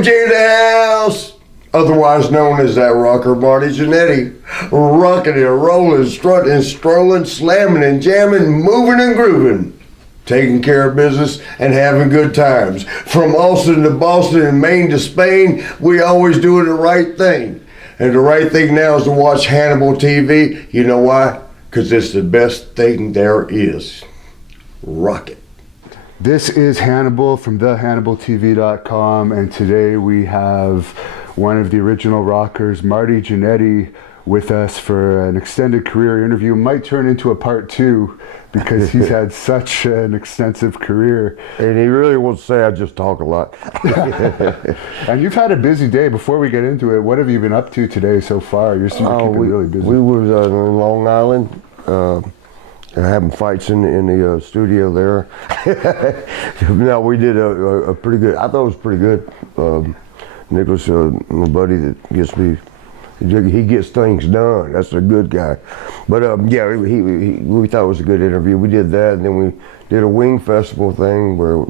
MJ in the house, otherwise known as that rocker Marty Jannetty, rocking and rolling, strutting and strolling, slamming and jamming, moving and grooving, taking care of business and having good times. From Austin to Boston and Maine to Spain, we always doing the right thing. And the right thing now is to watch Hannibal TV. You know why? Because it's the best thing there is. Rock it. This is Hannibal from thehannibaltv.com, and today we have one of the original rockers, Marty Jannetty, with us for an extended career interview. Might turn into a part 2 because he's had such an extensive career. And he really wants to say I just talk a lot. And you've had a busy day. Before we get into it, what have you been up to today so far? You're keeping really busy. We were in Long Island. Having fights in the studio there. No, we did a pretty good. I thought it was pretty good. Nicholas, my buddy that gets me, he gets things done. That's a good guy. But yeah, we thought it was a good interview. We did that, and then we did a wing festival thing where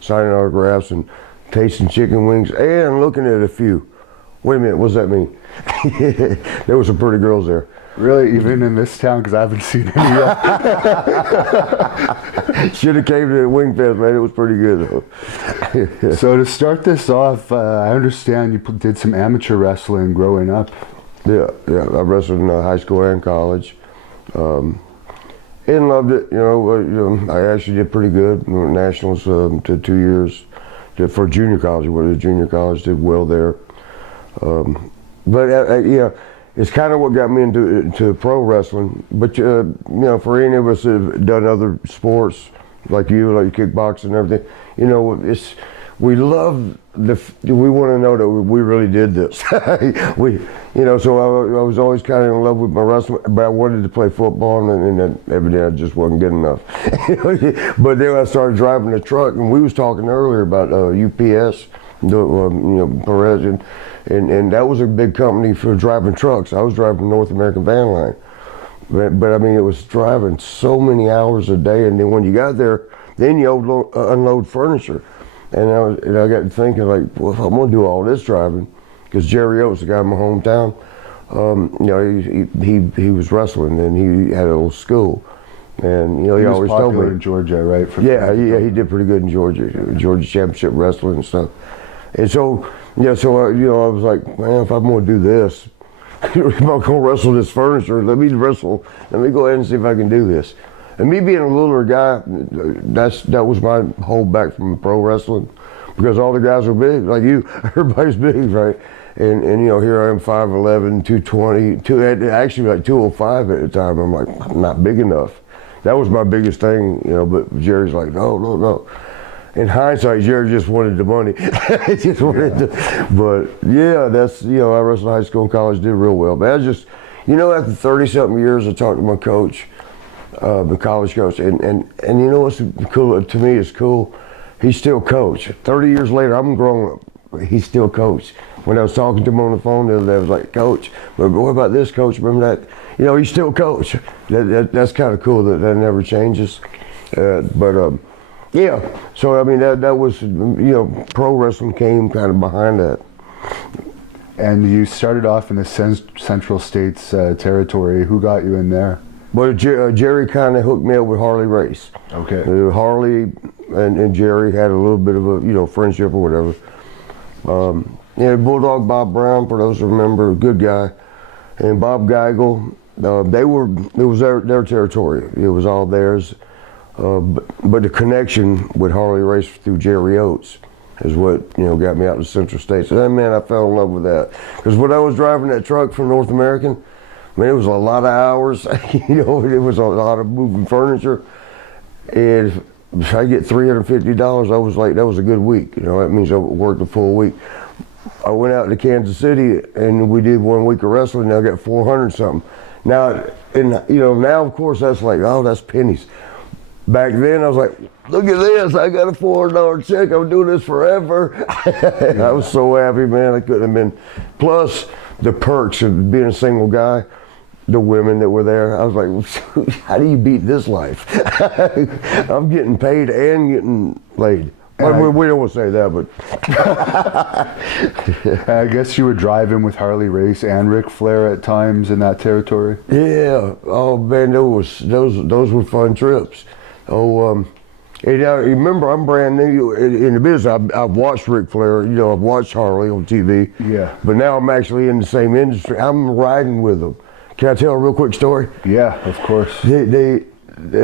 signing autographs and tasting chicken wings and looking at a few. Wait a minute, what does that mean? There were some pretty girls there. Really, even in this town, because I haven't seen any yet. Should have came to the Wing Fest, man. It was pretty good, though. So to start this off, I understand you did some amateur wrestling growing up. Yeah. I wrestled in high school and college, and loved it. I actually did pretty good. We went nationals to 2 years. For junior college, went to junior college, did well there. But it's kind of what got me into pro wrestling. But for any of us that have done other sports like kickboxing and everything, we love we want to know that we really did this. So I was always kind of in love with my wrestling, but I wanted to play football, and evidently I just wasn't good enough. But then I started driving a truck, and we was talking earlier about UPS, Perez, and that was a big company for driving trucks. I was driving North American Van Line, but I mean, it was driving so many hours a day, and then when you got there, then you unload furniture. And I got to thinking, like, well, if I'm gonna do all this driving, because Jerry Oates, the guy in my hometown, he was wrestling, and he had a little school, and he always told me in Georgia, right? He did pretty good in Georgia Championship wrestling and stuff. And so I was like, man, if I'm gonna do this, if I'm gonna wrestle this furniture, let me go ahead and see if I can do this. And me being a littler guy, that was my holdback from pro wrestling, because all the guys are big, like you. Everybody's big, right? And here I am, 5'11", 220, actually like 205 at the time. I'm like, I'm not big enough. That was my biggest thing, but Jerry's like, no. In hindsight, Jerry just wanted the money. But yeah, that's, I wrestled high school and college, did real well. But I just, after 30-something years, I talked to my coach, the college coach, and what's cool to me is cool. He's still coach. 30 years later, I'm grown up. He's still coach. When I was talking to him on the phone the other day, I was like, Coach, but what about this, Coach? Remember that? He's still coach. That's kind of cool that never changes. Yeah. So I mean, that was pro wrestling came kind of behind that. And you started off in the Central States territory. Who got you in there? Well, Jerry kind of hooked me up with Harley Race. Okay. Harley and Jerry had a little bit of a friendship or whatever. Bulldog Bob Brown, for those who remember, a good guy, and Bob Geigel. It was their territory. It was all theirs. But the connection with Harley Race through Jerry Oates is what got me out to Central States. And then, man, I fell in love with that, because when I was driving that truck for North American, man, it was a lot of hours. It was a lot of moving furniture, and if I get $350, I was like, that was a good week. That means I worked a full week. I went out to Kansas City, and we did 1 week of wrestling, and I got 400 something. Now, now of course that's like, oh, that's pennies. Back then I was like, look at this, I got a $400 check, I'm doing this forever. I was so happy, man, I couldn't have been. Plus the perks of being a single guy, the women that were there, I was like, how do you beat this life? I'm getting paid and getting laid. We don't want to say that, but I guess you were driving with Harley Race and Ric Flair at times in that territory. yeah. Oh man, those were fun trips. Oh, and now, remember, I'm brand new in the business. I've watched Ric Flair, I've watched Harley on TV. Yeah. But now I'm actually in the same industry. I'm riding with them. Can I tell a real quick story? Yeah, of course.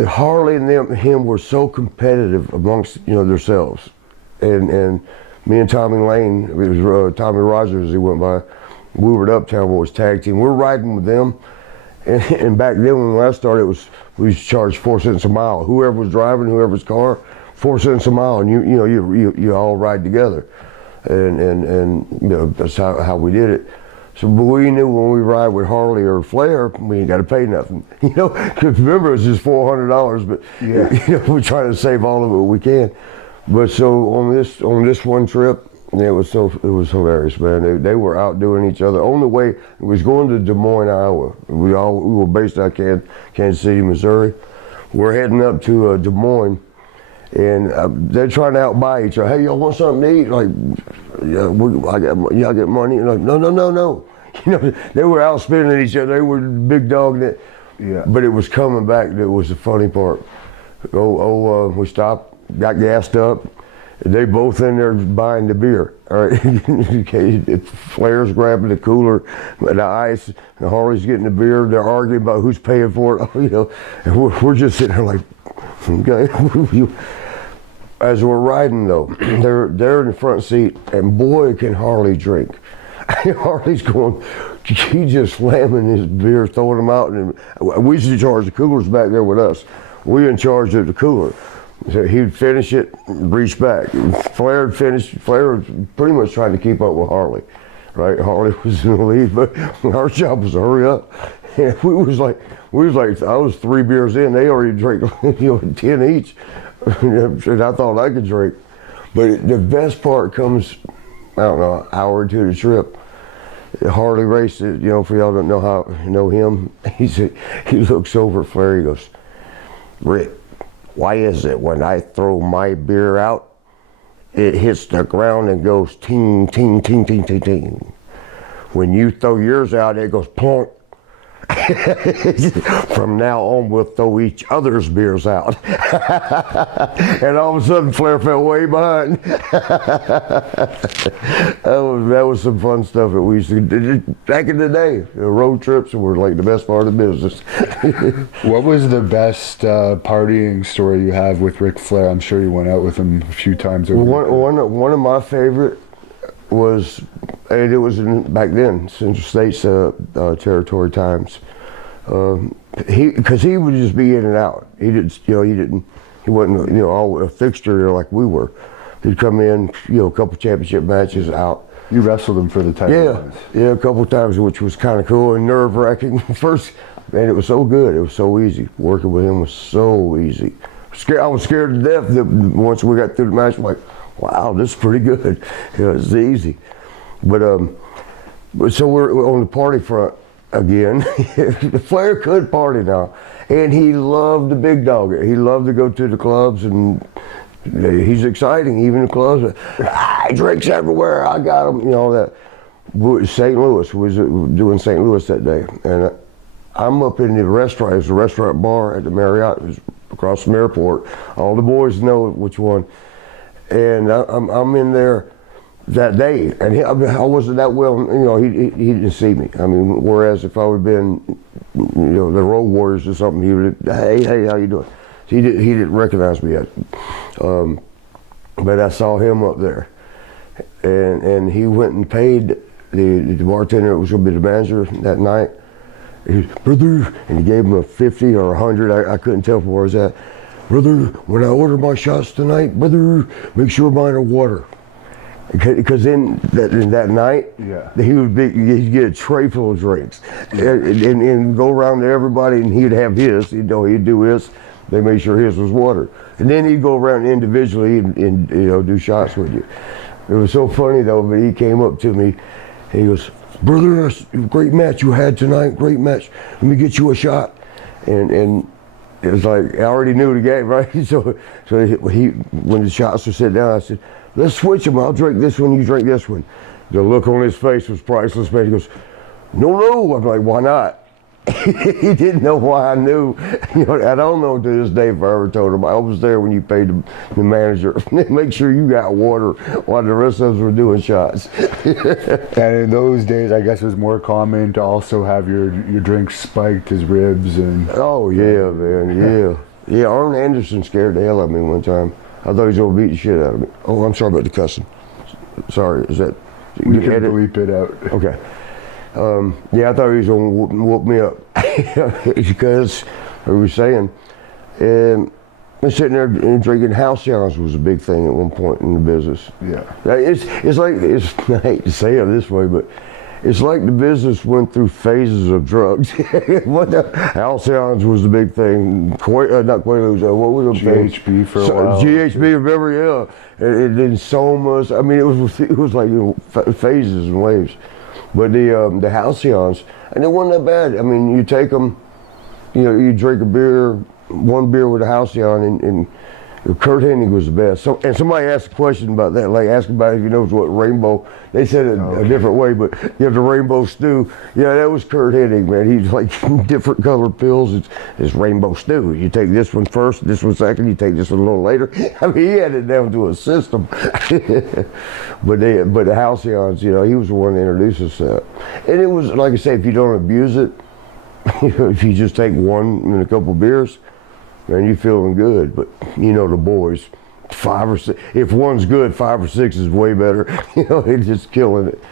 Harley and him were so competitive amongst themselves, and me and Tommy Lane, it was Tommy Rogers as he went by. We were at Uptown Boys tag team. We were riding with them, and back then when I started, we charged 4 cents a mile. Whoever was driving, whoever's car, 4 cents a mile, and you all ride together, and that's how we did it. So, but we knew when we ride with Harley or Flair, we ain't got to pay nothing. Because remember, it's just $400, but we're trying to save all of it we can. But so on this one trip, it was hilarious, man. They were outdoing each other. On the way, it was going to Des Moines, Iowa. We were based out of Kansas City, Missouri. We're heading up to Des Moines, and they're trying to outbuy each other. Hey, y'all want something to eat? Like, y'all get money? Like, no. They were outspending each other. They were big dogging it. Yeah. But it was coming back that was the funny part. We stopped, got gassed up. They both in there buying the beer. All right. Flair's grabbing the cooler, the ice, and Harley's getting the beer. They're arguing about who's paying for it. And we're just sitting there like, okay. As we're riding though, they're in the front seat, and boy can Harley drink. Harley's he's just slamming his beer, throwing them out, and we used to charge the coolers back there with us. We in charge of the cooler. So he'd finish it, reach back. Flair was pretty much trying to keep up with Harley, right? Harley was in the lead, but our job was to hurry up. And we was like, I was 3 beers in, they already drank 10 each. And I thought I could drink. But the best part comes, I don't know, an hour into the trip. Harley Race, for y'all don't know him, he looks over at Flair, he goes, Rick, why is it when I throw my beer out, it hits the ground and goes ting, ting, ting, ting, ting, ting. When you throw yours out, it goes plonk. From now on, we'll throw each other's beers out. And all of a sudden, Flair fell way behind. that was some fun stuff that we used to do back in the day. The road trips were like the best part of the business. What was the best partying story you have with Ric Flair? I'm sure you went out with him a few times. One of my favorite was, and it was back then, Central States territory times. Because he would just be in and out. He wasn't all a fixture like we were. He'd come in, a couple championship matches out. You wrestled him for the title. Yeah, a couple times, which was kind of cool and nerve wracking. First, man, it was so good. It was so easy. Working with him was so easy. I was scared to death that once we got through the match, I'm like, wow, this is pretty good. It's easy. But so we're on the party front again. Flair could party now, and he loved the big dog. He loved to go to the clubs, and he's exciting. Even the clubs, he drinks everywhere. I got him, all that. St. Louis was doing St. Louis that day, and I'm up in the restaurant. It was a restaurant bar at the Marriott. It was across from the airport. All the boys know which one. And I'm in there that day, and I wasn't that well, he didn't see me. I mean, whereas if I would have been, the Road Warriors or something, he would have, hey, how you doing? He didn't recognize me yet. But I saw him up there, and he went and paid the bartender that was going to be the manager that night. He said, brother, and he gave him a 50 or 100, I couldn't tell from where I was at. Brother, when I order my shots tonight, brother, make sure mine are water. Because in that night, he'd get a tray full of drinks and go around to everybody, and he'd have his. He'd do his. They made sure his was water, and then he'd go around individually and do shots with you. It was so funny though. But he came up to me, and he goes, "Brother, great match you had tonight. Great match. Let me get you a shot." And it was like, I already knew the game, right? So when the shots were sitting down, I said, let's switch them. I'll drink this one, you drink this one. The look on his face was priceless, man. He goes, no. I'm like, why not? He didn't know why I knew. You know, I don't know to this day if I ever told him. I was there when you paid the manager. Make sure you got water while the rest of us were doing shots. And in those days, I guess it was more common to also have your drinks spiked as ribs and. Oh yeah, man, yeah. Arn Anderson scared the hell out of me one time. I thought he was gonna beat the shit out of me. Oh, I'm sorry about the cussing. Sorry, is that? We can bleep it out. Okay. Yeah, I thought he was gonna whoop me up because I was saying, I'm sitting there and drinking. Halcyons was a big thing at one point in the business. Yeah. It's like I hate to say it this way, but it's like the business went through phases of drugs. Halcyons was the big thing. Not Quaaludes. What was the GHB for a while. GHB, remember? Yeah. It did so much. I mean, it was like, you know, phases and waves. But the Halcyons, and it wasn't that bad. I mean, you take them, you know, you drink one beer with a Halcyon, and Kurt Hennig was the best. And somebody asked a question about that, like asking about if he knows what rainbow. They said it a different way, but you have the rainbow stew. Yeah, that was Kurt Hennig, man. He's like different colored pills. It's rainbow stew. You take this one first, this one second. You take this one a little later. I mean, he had it down to a system. But the Halcyons, you know, he was the one that introduced us to that. And it was like I say, if you don't abuse it, you know, if you just take one and a couple beers, man, you feeling good. But you know, the boys, 5 or 6. If one's good, 5 or 6 is way better. You know, it's just killing it.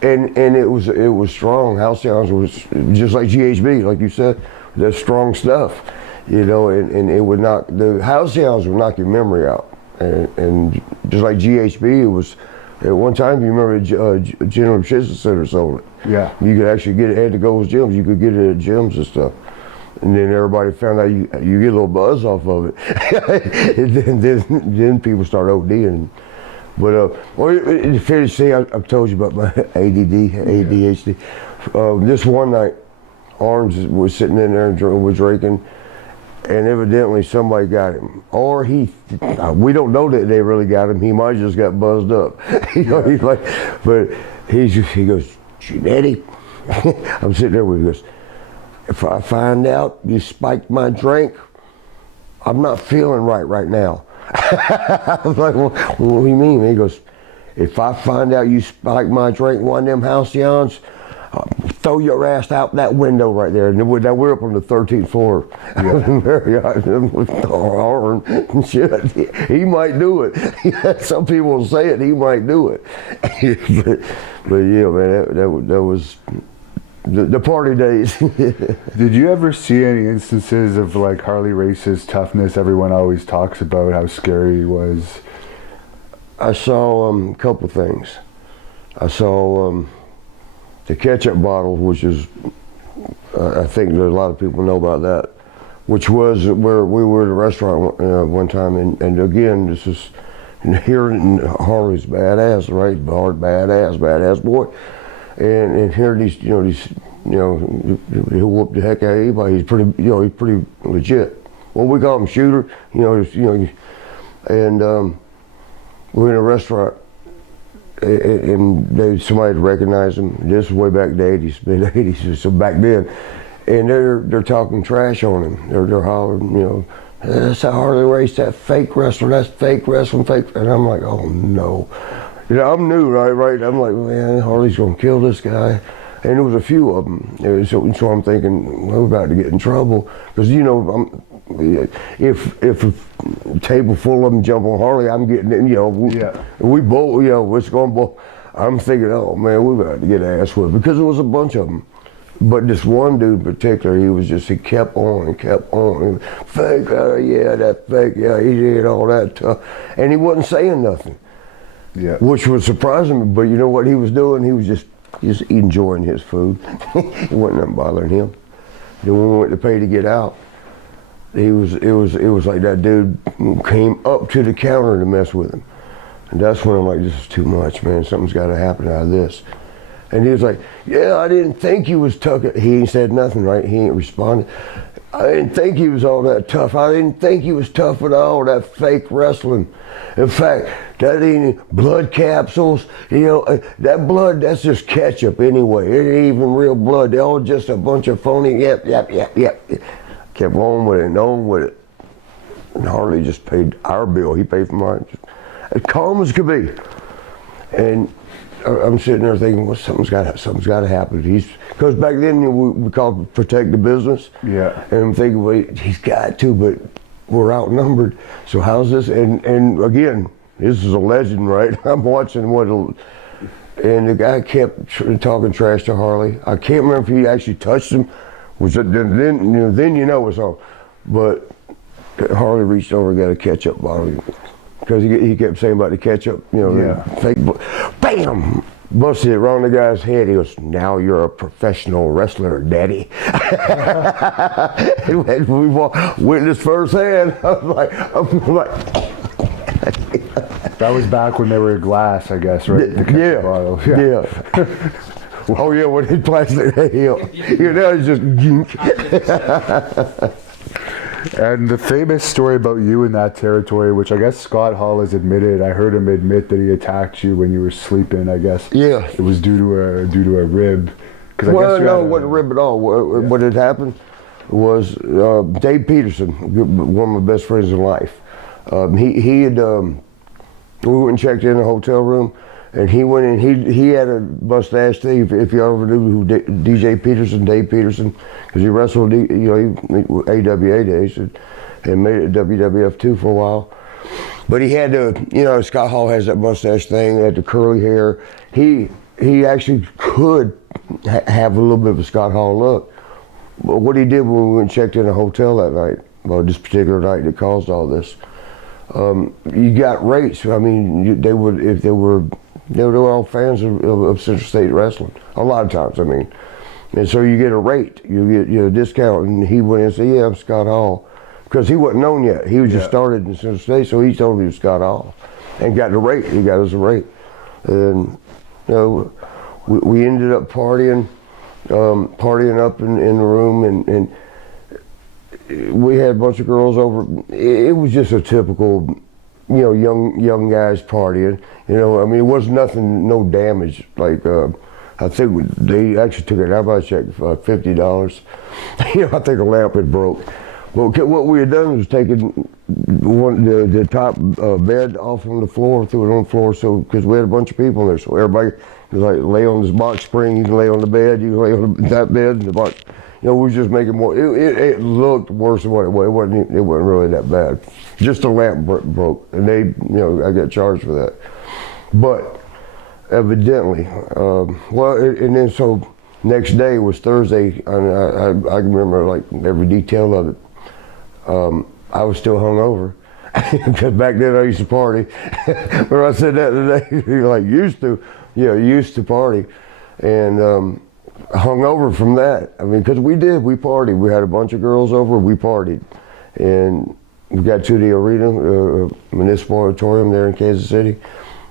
And it was strong. Halcyons was just like GHB, like you said. That's strong stuff. You know, and it would knock the Halcyons would knock your memory out. And just like GHB, it was. At one time, you remember General Nutrition Center sold it. Yeah. You could actually get it at the Gold's gyms. You could get it at gyms and stuff. And then everybody found out you get a little buzz off of it. And then people start ODing. But to finish, see, I've told you about my ADHD. This one night, Orange was sitting in there and was drinking, and evidently somebody got him. Or we don't know that they really got him. He might have just got buzzed up. You know, he's like, but he goes, Jannetty. I'm sitting there with him. He goes, if I find out you spiked my drink, I'm not feeling right now. I was like, well, what do you mean? He goes, if I find out you spiked my drink, one of them Halcyons, throw your ass out that window right there. And we're up on the 13th floor. Yeah. Shit, he might do it. Some people will say it, he might do it. but yeah, man, that was the party days. Did you ever see any instances of like Harley Race's toughness? Everyone always talks about how scary he was. I saw a couple things. I saw the ketchup bottle, which is, I think that a lot of people know about that, which was where we were at a restaurant one time, and again, this is hearing Harley's badass, right? Badass boy. And hearing he'll whoop the heck out of anybody. He's pretty legit. Well, we call him Shooter, and we're in a restaurant, and somebody recognized him. This was way back in the 80s, mid-80s, so back then. And they're talking trash on him. They're hollering, that's a Harley Race, that fake wrestler, that's fake wrestling, fake. And I'm like, oh no. I'm new, right? I'm like, man, Harley's gonna kill this guy. And there was a few of them. So I'm thinking, we're about to get in trouble. Because, if a table full of them jump on Harley, I'm getting in, we both, it's going to I'm thinking, oh man, we're about to get ass whipped. Because there was a bunch of them. But this one dude in particular, he kept on and kept on. Fake, yeah, that fake, yeah, he did all that stuff. And he wasn't saying nothing. Yeah. Which was surprising me, but you know what he was doing? He was just enjoying his food. It wasn't nothing bothering him. Then when we went to pay to get out, it was like that dude came up to the counter to mess with him. And that's when I'm like, this is too much, man. Something's got to happen out of this. And he was like, yeah, I didn't think you was tucking. He ain't said nothing, right? He ain't responded. I didn't think he was all that tough. I didn't think he was tough at all, that fake wrestling. In fact, that ain't blood capsules, that blood, that's just ketchup anyway. It ain't even real blood. They're all just a bunch of phony, yep. Kept on with it and on with it. And Harley just paid our bill. He paid for mine. As calm as could be. And I'm sitting there thinking, well, something's got to happen. Because back then we called it protect the business. Yeah. And I'm thinking, well, he's got to, but we're outnumbered. So how's this? And again, this is a legend, right? I'm watching and the guy kept talking trash to Harley. I can't remember if he actually touched him, which then you know it's on. But Harley reached over and got a ketchup bottle. Because he kept saying about the ketchup, fake, bam, busted it right on the guy's head. He goes, "Now you're a professional wrestler, Daddy." We witnessed firsthand. I'm like. That was back when they were glass, I guess, right? The ketchup bottles. Yeah. Oh yeah, when he plastic, now it's just gink. And the famous story about you in that territory, which I guess Scott Hall has admitted, I heard him admit that he attacked you when you were sleeping, I guess. Yeah. It was due to a rib. Well, no, it wasn't a rib at all. What had happened was Dave Peterson, one of my best friends in life. He had, we went and checked in the hotel room, and he went in, he had a mustache thing, if you ever knew who DJ Peterson, Dave Peterson, because he wrestled, AWA days, and made it WWF too for a while. But he had Scott Hall has that mustache thing, had the curly hair. He actually could have a little bit of a Scott Hall look. But what he did when we went and checked in a hotel that night, well, this particular night that caused all this, you got rates. I mean, they were all fans of Central State Wrestling. A lot of times, I mean. And so you get a rate, you get a discount. And he went and said, "Yeah, I'm Scott Hall." Because he wasn't known yet. He was just started in Central State, so he told me he was Scott Hall. And got the rate. He got us a rate. And, we ended up partying up in the room. And we had a bunch of girls over. It was just a typical, young guys partying. I mean, it was nothing, no damage. Like, I think they actually took an out check for $50. I think a lamp had broke. Well, what we had done was taken the top bed off on the floor, threw it on the floor, so because we had a bunch of people in there, so everybody was like lay on this box spring. You can lay on the bed, you can lay on that bed, and the box. We were just making more. It looked worse than what it was. It wasn't really that bad. Just the lamp broke, and I got charged for that. But evidently, and then so next day was Thursday, and I remember like every detail of it. I was still hungover because back then I used to party. When I said that today, you're like used to party, and hungover from that. I mean, because we partied. We had a bunch of girls over. We partied, and we got to the arena, municipal auditorium there in Kansas City,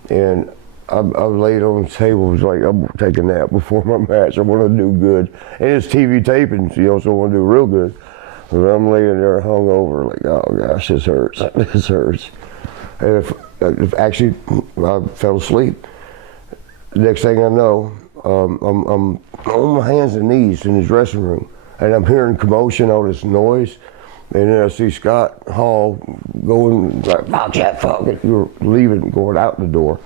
and I laid on the table. Was like, I'm taking a nap before my match. I want to do good, and it's TV taping, so I want to do real good. But I'm laying there hungover, like, oh gosh, this hurts. This hurts. And if actually, I fell asleep. Next thing I know, I'm on my hands and knees in his dressing room, and I'm hearing commotion, all this noise, and then I see Scott Hall going like, "Fuck that, fuck it," you're leaving, going out the door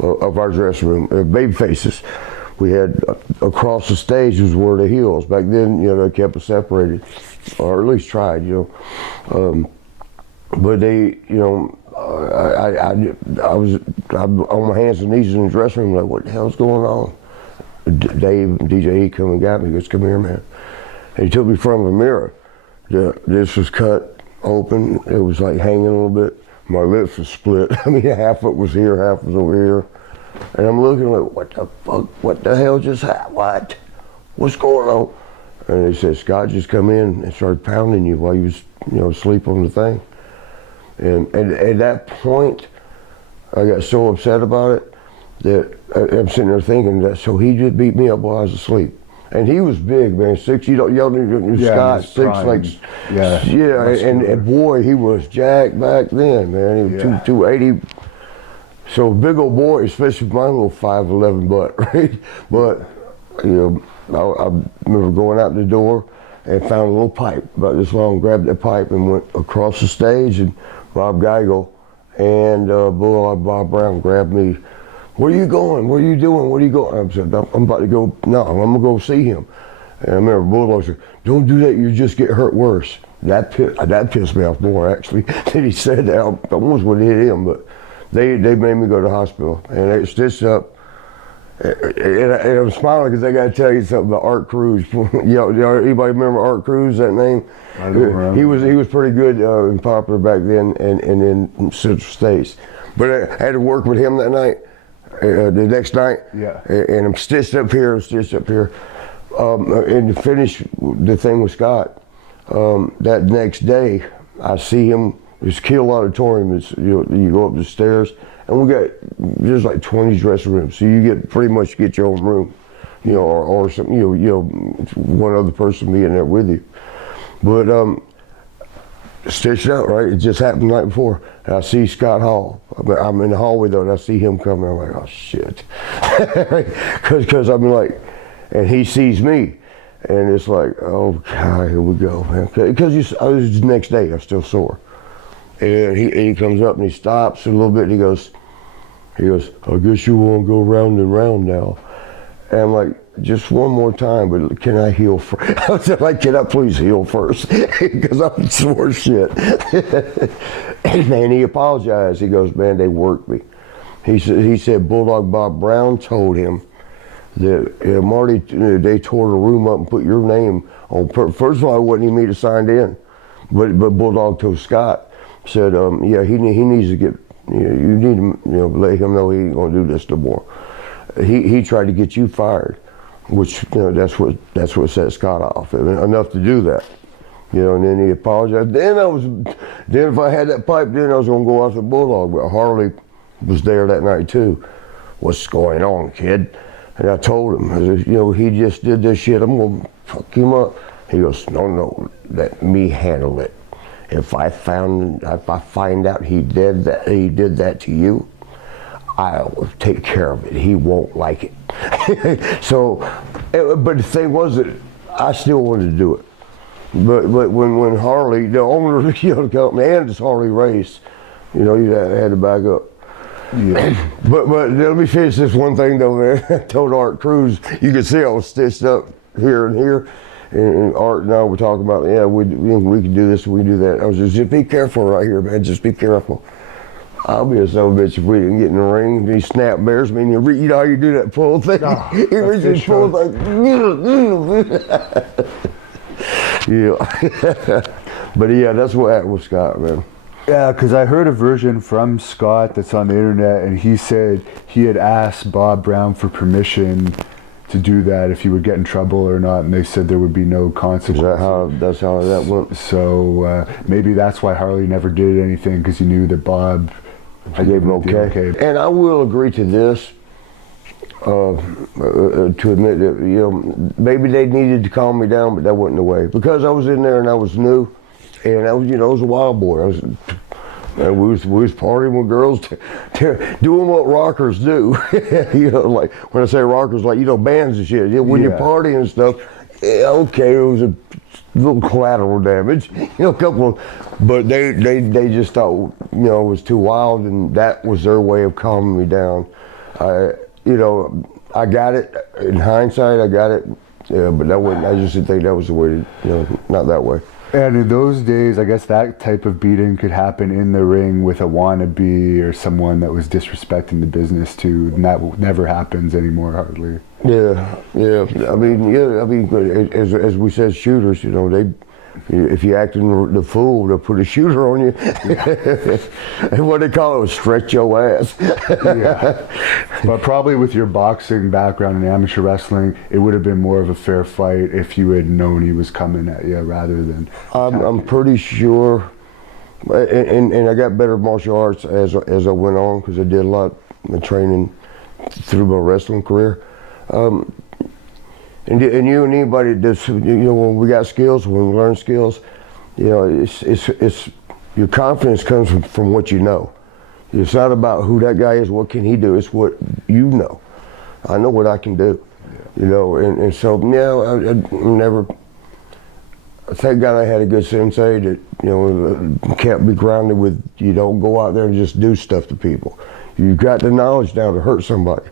of our dressing room. Baby faces. We had across the stage was where the heels. Back then, they kept us separated, or at least tried, But they, I was on my hands and knees in the dressing room, like, what the hell's going on? Dave, DJ, he come and got me. He goes, "Come here, man." And he took me from a mirror. This was cut open. It was like hanging a little bit. My lips were split. I mean, half of it was here, half was over here. And I'm looking like, what the fuck? What the hell just happened? What? What's going on? And they said, "Scott just come in and started pounding you while you was, asleep on the thing." And at that point, I got so upset about it that I'm sitting there thinking that, so he just beat me up while I was asleep. And he was big, man. Scott, and boy, he was jacked back then, man. He was 280. So big old boy, especially my little 5'11" butt, right? But I remember going out the door and found a little pipe about this long, grabbed that pipe and went across the stage, and Bob Geigel and Bulldog Bob Brown grabbed me. Where are you going? What are you doing? What are you going? I said, I'm about to go. No, I'm gonna go see him. And I remember Bulldog said, "Don't do that. You just get hurt worse." That pissed me off more actually than he said that. I almost would have hit him, but they made me go to the hospital and they stitched up. And I'm smiling because I got to tell you something about Art Cruz. Anybody remember Art Cruz? That name? I don't remember. He was pretty good and popular back then, and in Central States. But I had to work with him that night. The next night, and I'm stitched up here, and to finish the thing with Scott, that next day, I see him. It's Kiel Auditorium. It's you go up the stairs, and we got there's like 20 dressing rooms, so you pretty much get your own room, or something, one other person being there with you, but stitched out, right? It just happened the night before. And I see Scott Hall. I'm in the hallway though, and I see him coming. I'm like, oh shit, because I'm like, and he sees me, and it's like, oh God, here we go, man. Because I was the next day, I'm still sore, and he comes up and he stops a little bit. And he goes, I guess you want to go round and round now. And I'm like, just one more time, but can I heal first? I was like, can I please heal first? Because I'm sore shit. And he apologized. He goes, man, they worked me. He said Bulldog Bob Brown told him that Marty, they tore the room up and put your name on. First of all, it wasn't even me to sign in, but Bulldog told Scott, said, he needs to get, you need to let him know he ain't gonna do this no more. He tried to get you fired, which that's what set Scott off. Enough to do that, and then he apologized. Then if I had that pipe, then I was gonna go after Bulldog. But Harley was there that night too. What's going on, kid? And I told him, I said, he just did this shit. I'm gonna fuck him up. He goes, no, let me handle it. If I find out he did that to you, I'll take care of it. He won't like it. So, but the thing was that I still wanted to do it. But when Harley, the owner of the company, and it's Harley Race, you had to back up. Yeah. But let me finish this one thing though, man. I told Art Cruz, you can see I was stitched up here and here. And Art and I were talking about, we can do this, we can do that. I was just be careful right here, man. Just be careful. I'll be a son of a bitch if we didn't get in the ring. These snap bears, you know how you do that pull thing? He reaches pull like, yeah. But yeah, that's what happened with Scott, man. Yeah, because I heard a version from Scott that's on the internet, and he said he had asked Bob Brown for permission to do that if he would get in trouble or not, and they said there would be no consequences. That's how that went? So maybe that's why Harley never did anything, because he knew that Bob. I gave him okay. And I will agree to this, to admit that maybe they needed to calm me down, but that wasn't the way, because I was in there and I was new, and I was I was a wild boy. And we was partying with girls, doing what rockers do. Like when I say rockers, like bands and shit. When you're partying and stuff, okay, it was a little collateral damage, a couple. But they just thought it was too wild, and that was their way of calming me down. I got it in hindsight. I got it, but that wasn't. I just didn't think that was the way to, not that way. And in those days, I guess that type of beating could happen in the ring with a wannabe or someone that was disrespecting the business too, and that never happens anymore, hardly. Yeah. I mean, as we said, shooters, if you act in the fool, they'll put a shooter on you. And what they call it was stretch your ass. Yeah. But probably with your boxing background and amateur wrestling, it would have been more of a fair fight if you had known he was coming at you rather than. I'm pretty sure, and I got better martial arts as I went on, because I did a lot of training through my wrestling career. and you and anybody that's, when we got skills, when we learn skills, it's your confidence comes from what you know. It's not about who that guy is, what can he do, it's what you know. I know what I can do, and so, I never, thank God I had a good sensei that, can't be grounded with, you don't go out there and just do stuff to people. You've got the knowledge now to hurt somebody,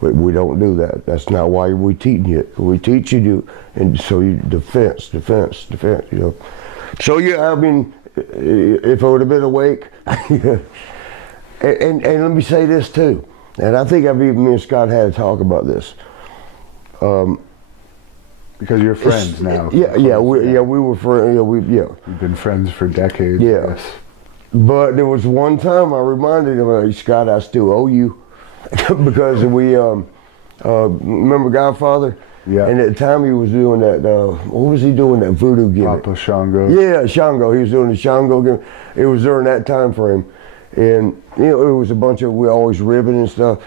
but we don't do that. That's not why we teach you. We teach you and so you defense. So yeah, I mean, if I would have been awake, and let me say this too, and I think me and Scott had a talk about this. Because you're friends now. We were friends. We've been friends for decades. Yeah. Yes. But there was one time I reminded him, like, Scott, I still owe you, because we remember Godfather. Yeah. And at the time he was doing that. What was he doing? That voodoo gimmick. Papa Shango. Yeah, Shango. He was doing the Shango gimmick. It was during that time frame, and it was a bunch of always ribbon and stuff.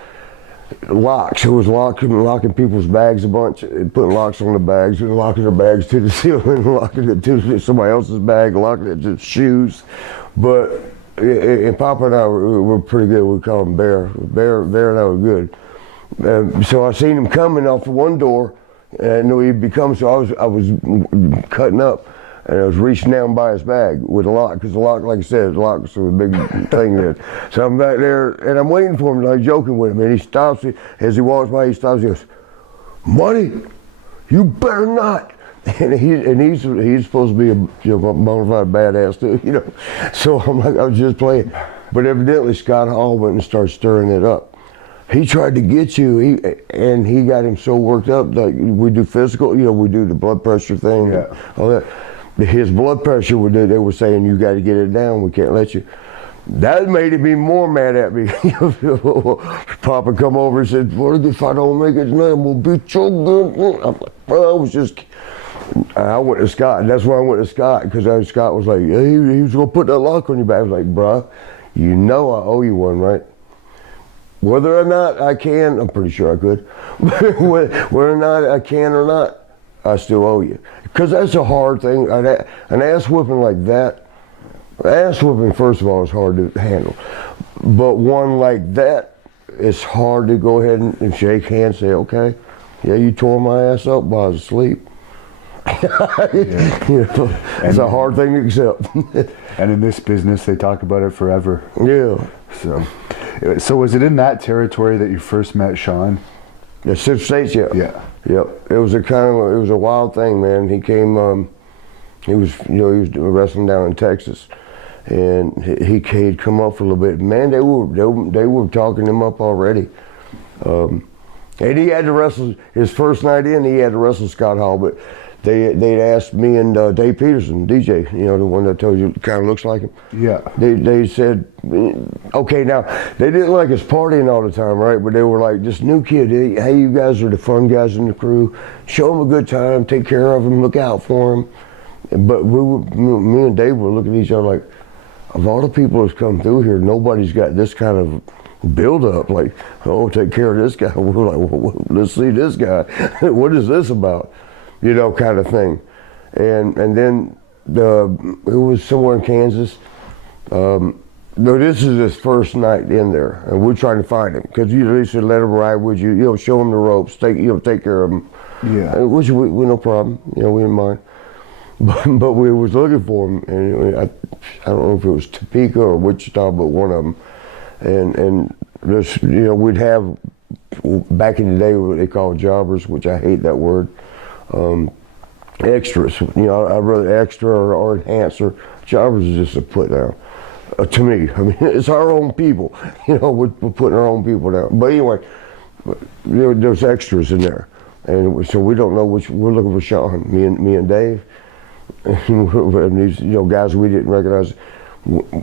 Locks. It was locking people's bags a bunch, putting locks on the bags, and locking the bags to the ceiling, locking it to somebody else's bag, locking it to shoes. But and Papa and I were pretty good. We called him Bear. Bear and I were good. So I seen him coming off the one door, and I knew he'd be coming. So I was cutting up, and I was reaching down by his bag with a lock, because the lock, like I said, the lock was a big thing there. So I'm back there, and I'm waiting for him, like joking with him, and he stops. As he walks by, he stops. He goes, "Marty, you better not." And he's supposed to be a bona fide badass too, So I'm like, I was just playing, but evidently Scott Hall went and started stirring it up. He tried to get you, and he got him so worked up. Like, we do physical, we do the blood pressure thing, all that. His blood pressure, they were saying, you got to get it down. We can't let you. That made him even more mad at me. Papa come over and said, "Well, if I don't make it tonight, I'm going to beat your good." I'm like, bro, I went to Scott, and that's why I went to Scott, because Scott was like, yeah, he was going to put that lock on your back. I was like, bro, I owe you one, right? Whether or not I can, I'm pretty sure I could. Whether or not I can or not, I still owe you. Because that's a hard thing. An ass whooping like that, ass whooping, first of all, is hard to handle. But one like that, it's hard to go ahead and shake hands, say, okay, yeah, you tore my ass up while I was asleep. It's a hard thing to accept. And in this business, they talk about it forever. Yeah. So was it in that territory that you first met Sean? The 6 states, yeah. Yeah. Yep. It was a wild thing, man. He came, he was wrestling down in Texas, and he'd come up for a little bit. Man, they were talking him up already. And he had to wrestle his first night in. He had to wrestle Scott Hall, but they'd asked me and Dave Peterson, DJ, the one that I told you kind of looks like him. Yeah. They said, okay, now they didn't like us partying all the time, right? But they were like, this new kid, hey, you guys are the fun guys in the crew. Show him a good time, take care of him, look out for him. But me and Dave were looking at each other like, of all the people that's come through here, nobody's got this kind of build up. Like, oh, take care of this guy. We're like, well, let's see this guy. What is this about? Kind of thing. And then it was somewhere in Kansas. No, this is his first night in there, and we're trying to find him, because they said let him ride with you, show him the ropes, take care of him. Yeah. Which we no problem, we didn't mind. But we was looking for him, and I don't know if it was Topeka or Wichita, but one of them. And this, we'd have, back in the day, what they call jobbers, which I hate that word. Extras, I'd rather extra or enhancer. Jobbers is just a put down. To me, I mean, it's our own people. We're putting our own people down. But anyway, there's extras in there, and so we don't know which. We're looking for Sean. Me and Dave, and these guys we didn't recognize.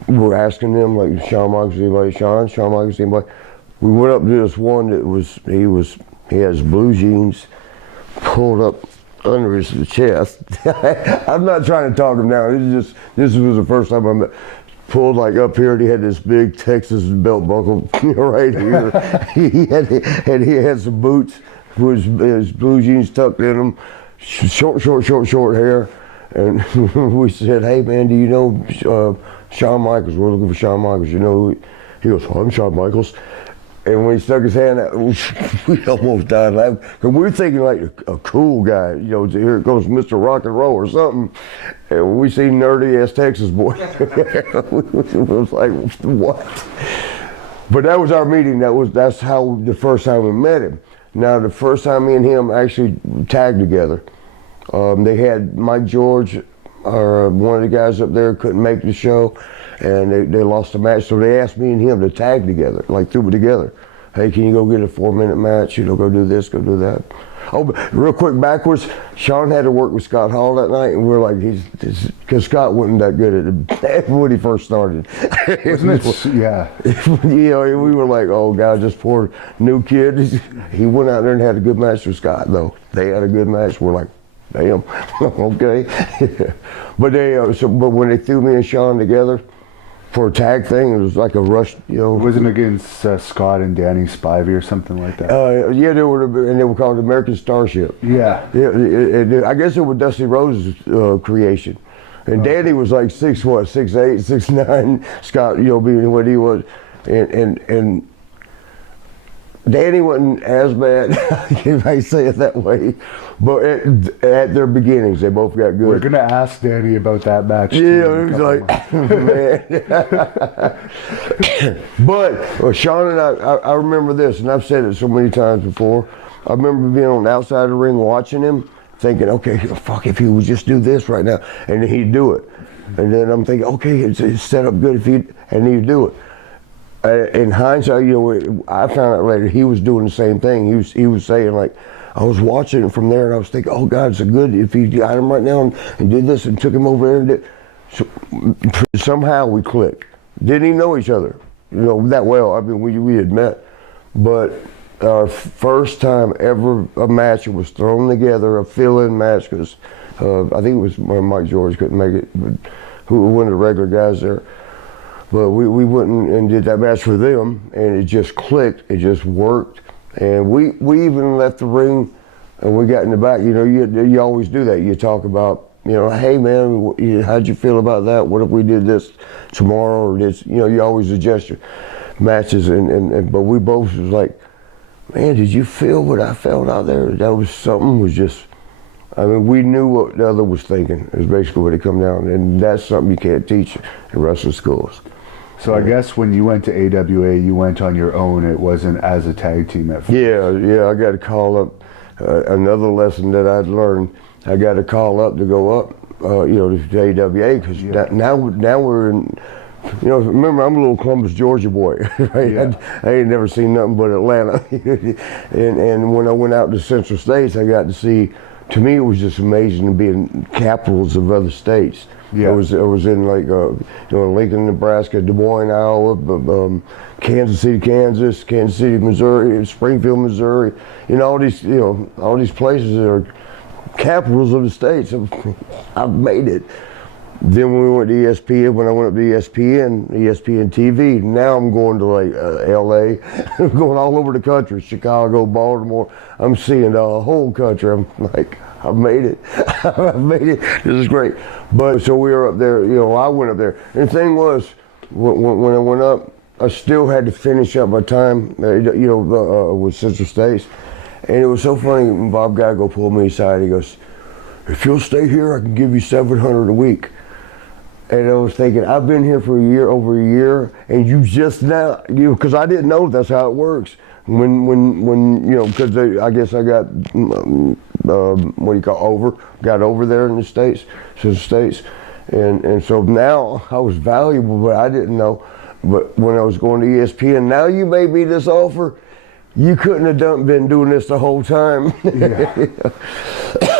We're asking them like, Shawn Michaels, anybody? Shawn Michaels, anybody? We went up to this one that he has blue jeans pulled up under his chest. I'm not trying to talk him down. This was the first time I met. Pulled like up here, and he had this big Texas belt buckle right here. he had some boots, with his blue jeans tucked in them, short hair. And we said, hey man, do you know Shawn Michaels? We're looking for Shawn Michaels. You know, he goes, oh, I'm Shawn Michaels. And when he stuck his hand out, we almost died laughing. Because we were thinking like a cool guy, you know, here goes Mr. Rock and Roll or something. And we see nerdy ass Texas boy. It was like, what? But that was our meeting. That's how the first time we met him. Now the first time me and him actually tagged together, they had Mike George, one of the guys up there, couldn't make the show, and they lost the match. So they asked me and him to tag together, like threw it together. Hey, can you go get a 4-minute match? You know, go do this, go do that. Oh, but real quick backwards, Shawn had to work with Scott Hall that night, and we were like, because Scott wasn't that good at it when he first started. Wasn't it? Yeah. You know, we were like, oh God, this poor new kid. He went out there and had a good match with Scott, though. They had a good match. We're like, damn, okay. But but when they threw me and Shawn together for a tag thing, it was like a rush, you know. Wasn't against Scott and Danny Spivey or something like that? Yeah, they were called American Starship. Yeah. I guess it was Dusty Rhodes' creation. And Danny was like 6'8", 6'9", Scott, you know, being what he was. And Danny wasn't as bad, if I say it that way, but at their beginnings, they both got good. We're going to ask Danny about that match. Yeah, it was like, man. But Shawn and I remember this, and I've said it so many times before. I remember being on the outside of the ring watching him, thinking, okay, fuck, if he would just do this right now, and then he'd do it. And then I'm thinking, okay, it's set up good and he'd do it. In hindsight, you know, I found out later he was doing the same thing. He was saying, like, I was watching it from there and I was thinking, oh God, it's a good, if he got him right now and did this and took him over there and did. So, somehow we clicked. Didn't even know each other, you know, that well. I mean, we had met. But our first time ever a match was thrown together, a fill-in match, because I think it was Mike George couldn't make it, but who one of the regular guys there. But we went and did that match for them, and it just clicked. It just worked, and we even left the ring, and we got in the back. You know, you always do that. You talk about, you know, hey man, how'd you feel about that? What if we did this tomorrow or this? You know, you always adjust your matches, and but we both was like, man, did you feel what I felt out there? That was something. Was just, I mean, we knew what the other was thinking. Is basically what it come down, and that's something you can't teach in wrestling schools. So I guess when you went to AWA, you went on your own. It wasn't as a tag team at first. Yeah. I got to call up another lesson that I'd learned. I got to call up to go up, you know, to AWA because now we're in. You know, remember I'm a little Columbus, Georgia boy. Right? Yeah. I ain't never seen nothing but Atlanta. and when I went out to Central States, I got to see. To me, it was just amazing to be in capitals of other states. Yeah. I was in like you know, Lincoln, Nebraska, Des Moines, Iowa, Kansas City, Kansas, Kansas City, Missouri, Springfield, Missouri. You know, all these places that are capitals of the states. I've made it. Then when we went to ESPN, when I went up to ESPN TV, now I'm going to like LA, I'm going all over the country, Chicago, Baltimore. I'm seeing the whole country. I'm like, I've made it. I've made it. This is great. But so we were up there, you know, I went up there. And the thing was, when I went up, I still had to finish up my time, you know, with Central States. And it was so funny, Bob Geigo pulled me aside, he goes, if you'll stay here, I can give you $700 a week. And I was thinking, I've been here for over a year, and you just now, you know, because I didn't know that's how it works. When you know, because I guess I got, what do you call, got over there in the States, and so now I was valuable, but I didn't know. But when I was going to ESPN, now you made me this offer. You couldn't have been doing this the whole time. Yeah.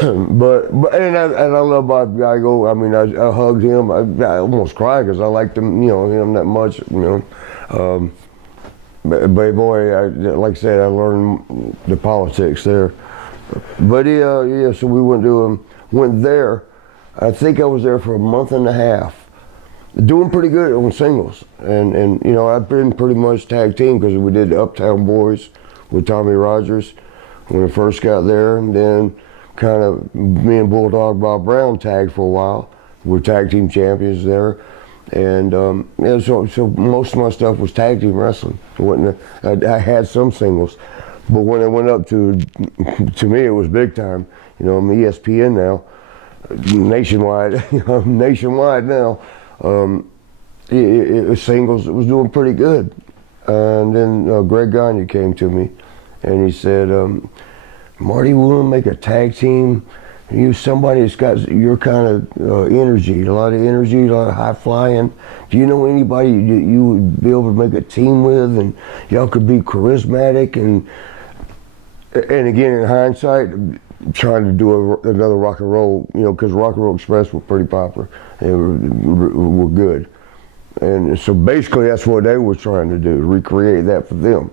but I love Bob Geigo. I mean, I hugged him. I almost cried because I liked him, you know, him that much, you know. But boy, like I said, I learned the politics there. But yeah, so we went there. I think I was there for a month and a half, doing pretty good on singles. And you know, I've been pretty much tag team because we did the Uptown Boys with Tommy Rogers. when I first got there, and then kind of me and Bulldog Bob Brown tagged for a while. We're tag team champions there, and yeah, so most of my stuff was tag team wrestling. It wasn't I had some singles, but when it went up to me, it was big time. You know, I'm ESPN now, nationwide. Nationwide now. It was singles. It was doing pretty good, and then Greg Gagne came to me, and he said, "Marty, we want to make a tag team. You somebody that's got your kind of energy, a lot of high flying. Do you know anybody you would be able to make a team with, and y'all could be charismatic?" And again, in hindsight, trying to do another rock and roll, you know, because Rock and Roll Express were pretty popular and were good. And so basically that's what they were trying to do, recreate that for them.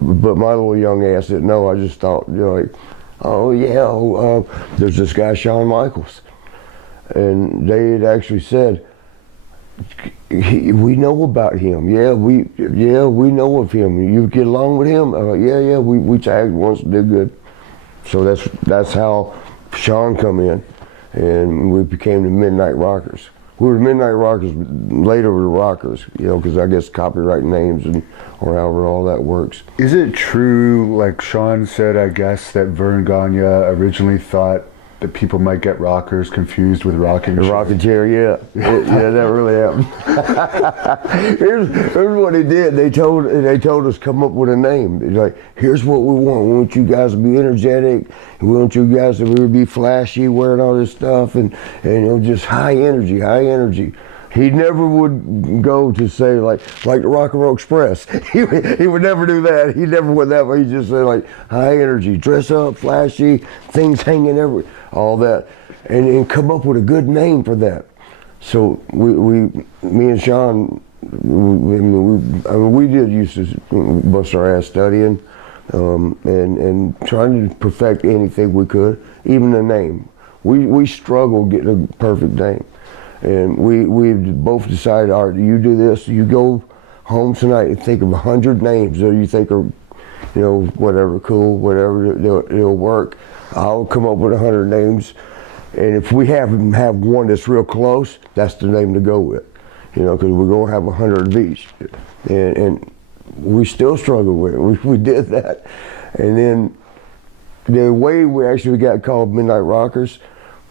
But my little young ass didn't know. I just thought, you know, like, oh yeah, there's this guy Shawn Michaels. And they had actually said, we know about him. Yeah, we know of him. You get along with him? Yeah, we tagged once, did good. So that's how Shawn come in, and we became the Midnight Rockers. We were the Midnight Rockers, later we were Rockers, you know, because I guess copyright names or however all that works. Is it true, like Shawn said, I guess, that Vern Gagne originally thought that people might get rockers confused with rocking chairs? Rocking chair, yeah. Yeah, that really happened. here's what they did. They told us come up with a name. It's like, here's what we want. We want you guys to be energetic. We want you guys to really be flashy, wearing all this stuff, and you know, just high energy. He never would go to say like the Rock and Roll Express. He would never do that. He never went that way. He just said like high energy, dress up, flashy, things hanging everywhere, all that, and come up with a good name for that. So me and Shawn, we did used to bust our ass studying and trying to perfect anything we could, even the name. We struggled getting a perfect name. And we both decided, all right, you do this, you go home tonight and think of 100 names that you think are, you know, whatever, cool, whatever, it'll work. I'll come up with 100 names. And if we have one that's real close, that's the name to go with, you know, because we're going to have 100 of each. And we still struggle with it. We did that. And then the way we actually got called Midnight Rockers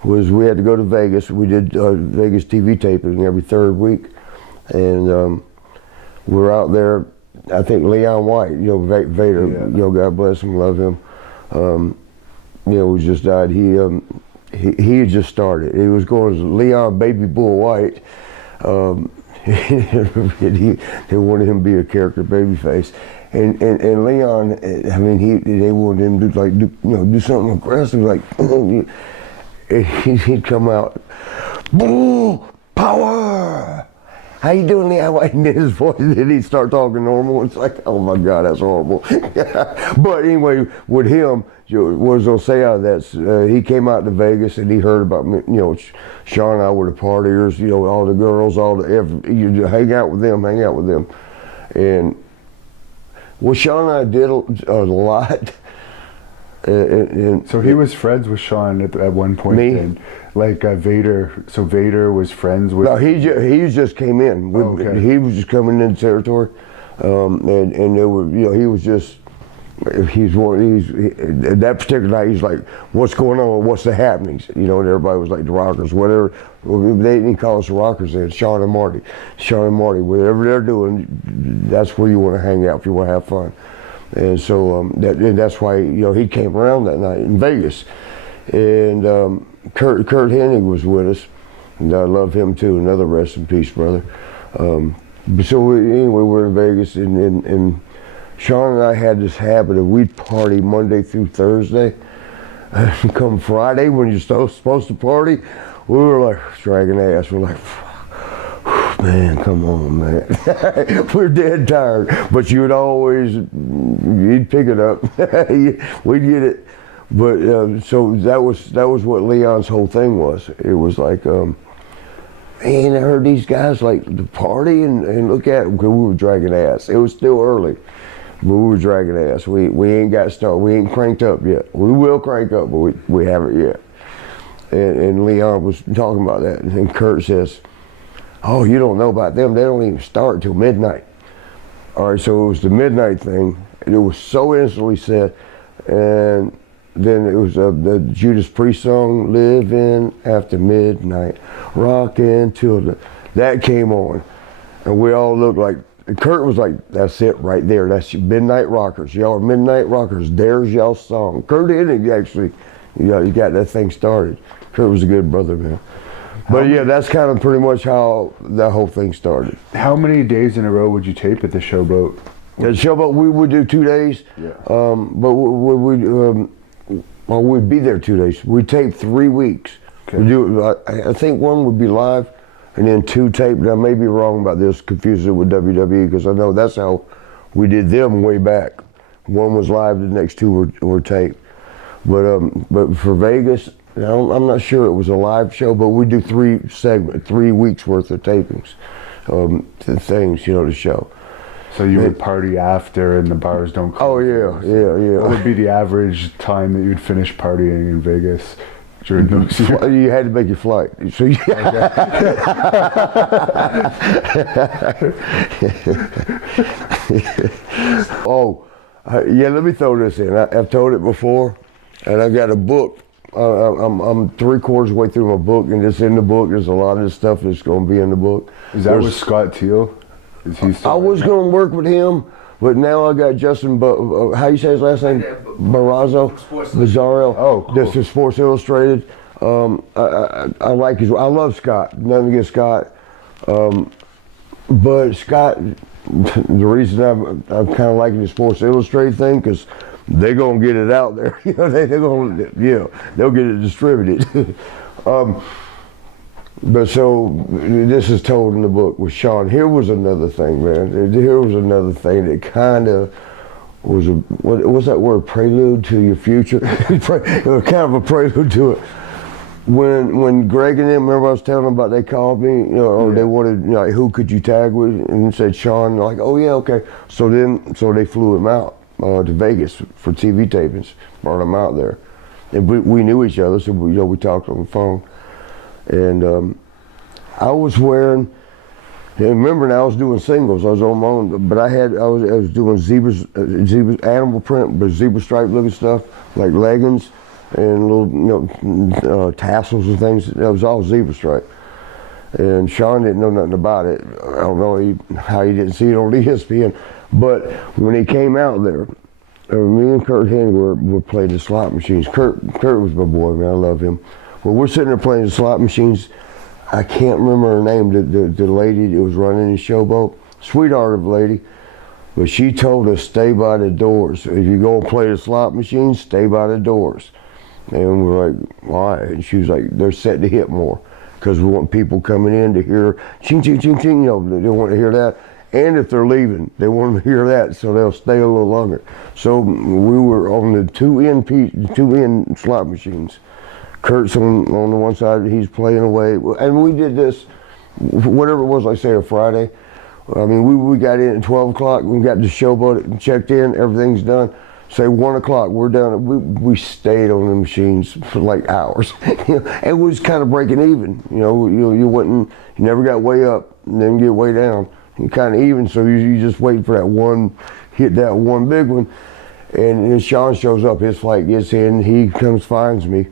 was we had to go to Vegas. We did Vegas TV taping every third week, and we're out there. I think Leon White, you know, Vader, yeah. You know, God bless him, love him. You know, he just died. He had just started. He was going as Leon Baby Bull White. They wanted him to be a character babyface, and Leon. I mean, they wanted him to do something aggressive, like. He'd come out, bull power. How you doing, Leon? And then his voice, then he'd start talking normal. It's like, oh my God, that's horrible. But anyway, with him, what was gonna say out of that? He came out to Vegas and he heard about me. You know, Shawn and I were the partiers. You know, all the girls, you hang out with them, and well, Shawn and I did a lot. So he was friends with Shawn at one point. Me? Then. Like Vader. So Vader was friends with. No, he just came in. Okay. He was just coming into territory, and there were, you know, he was just. At that particular night, he's like, "What's going on? What's the happenings?" You know, and everybody was like, "The Rockers, whatever." Well, they didn't call us the Rockers then. Shawn and Marty, whatever they're doing, that's where you want to hang out if you want to have fun. And so that's why, you know, he came around that night in Vegas, and Kurt Hennig was with us, and I love him too. Another rest in peace, brother. So anyway, we're in Vegas, and Shawn and I had this habit of we'd party Monday through Thursday. Come Friday when you're supposed to party, we were like dragging ass. We're like, man, come on, man. We're dead tired, but you'd pick it up. We'd get it. But so that was what Leon's whole thing was. It was like, man, I heard these guys like the party and look at them, because we were dragging ass. It was still early. but we were dragging ass. We ain't got started. We ain't cranked up yet. We will crank up, but we haven't yet. And Leon was talking about that, and Kurt says, "Oh, you don't know about them. They don't even start till midnight." All right, so it was the midnight thing, and it was so instantly said, and then it was the Judas Priest song, "Living After Midnight, Rockin' Till the," that came on, and we all looked like, and Kurt was like, "That's it right there. That's your Midnight Rockers. Y'all are Midnight Rockers. There's y'all song." Kurt didn't actually, he got that thing started. Kurt was a good brother, man. But yeah, that's kind of pretty much how that whole thing started. How many days in a row would you tape at the Showboat? At Showboat, we would do 2 days. Yeah. But we'd be there 2 days. We'd tape 3 weeks. Okay. We do. I think one would be live, and then 2 taped. And I may be wrong about this, confusing it with WWE, because I know that's how we did them way back. One was live, the next 2 were taped. But for Vegas, I'm not sure it was a live show, but we do 3 weeks worth of tapings, to things, to show. So you would party after, and the bars don't close. Oh yeah. What would be the average time that you'd finish partying in Vegas during those years? You had to make your flight. So let me throw this in. I've told it before, and I've got a book. I'm 3/4 way through my book, and it's in the book. There's a lot of the stuff that's going to be in the book. Is that with Scott Teal? Is he still? I was going to work with him, but now I got Justin. How you say his last name? Barrazo. Bizarro. Oh, cool. This is Sports Illustrated. I like his. I love Scott. Nothing against Scott, but Scott. The reason I'm kind of liking the Sports Illustrated thing, because they're gonna get it out there. They're gonna, they'll get it distributed. But so this is told in the book with Sean. Here was another thing, man. Here was another thing that kind of was what was that word? Prelude to your future. It was kind of a prelude to it. When Greg and them, remember I was telling them about, they called me, they wanted, like, who could you tag with, and said Sean. Like, oh yeah, okay. So they flew him out to Vegas for TV tapings, brought him out there, and we knew each other, so we talked on the phone, and I was wearing. And remember now, I was doing singles. I was on my own, but I was doing zebras, animal print, but zebra stripe looking stuff, like leggings and little tassels and things. That was all zebra stripe. And Sean didn't know nothing about it. I don't know how he didn't see it on ESPN. But when he came out there, me and Kurt Hennig were playing the slot machines. Kurt was my boy, man. I love him. Well, we're sitting there playing the slot machines. I can't remember her name, the lady that was running the Showboat. Sweetheart of a lady. But she told us, stay by the doors. If you go and play the slot machines, stay by the doors. And we're like, why? And she was like, they're set to hit more, because we want people coming in to hear ching, ching, ching, ching. They want to hear that. And if they're leaving, they want them to hear that, so they'll stay a little longer. So we were on the two end slot machines. Kurt's on the one side, he's playing away. And we did this, whatever it was, like say a Friday. I mean, we got in at 12 o'clock, we got the Showboat checked in, everything's done. Say 1 o'clock, we're done. We stayed on the machines for like hours. And we was kind of breaking even. You never got way up and then get way down. You kind of even, so you just wait for that one, hit that one big one. And Sean shows up, his flight gets in, he comes, finds me.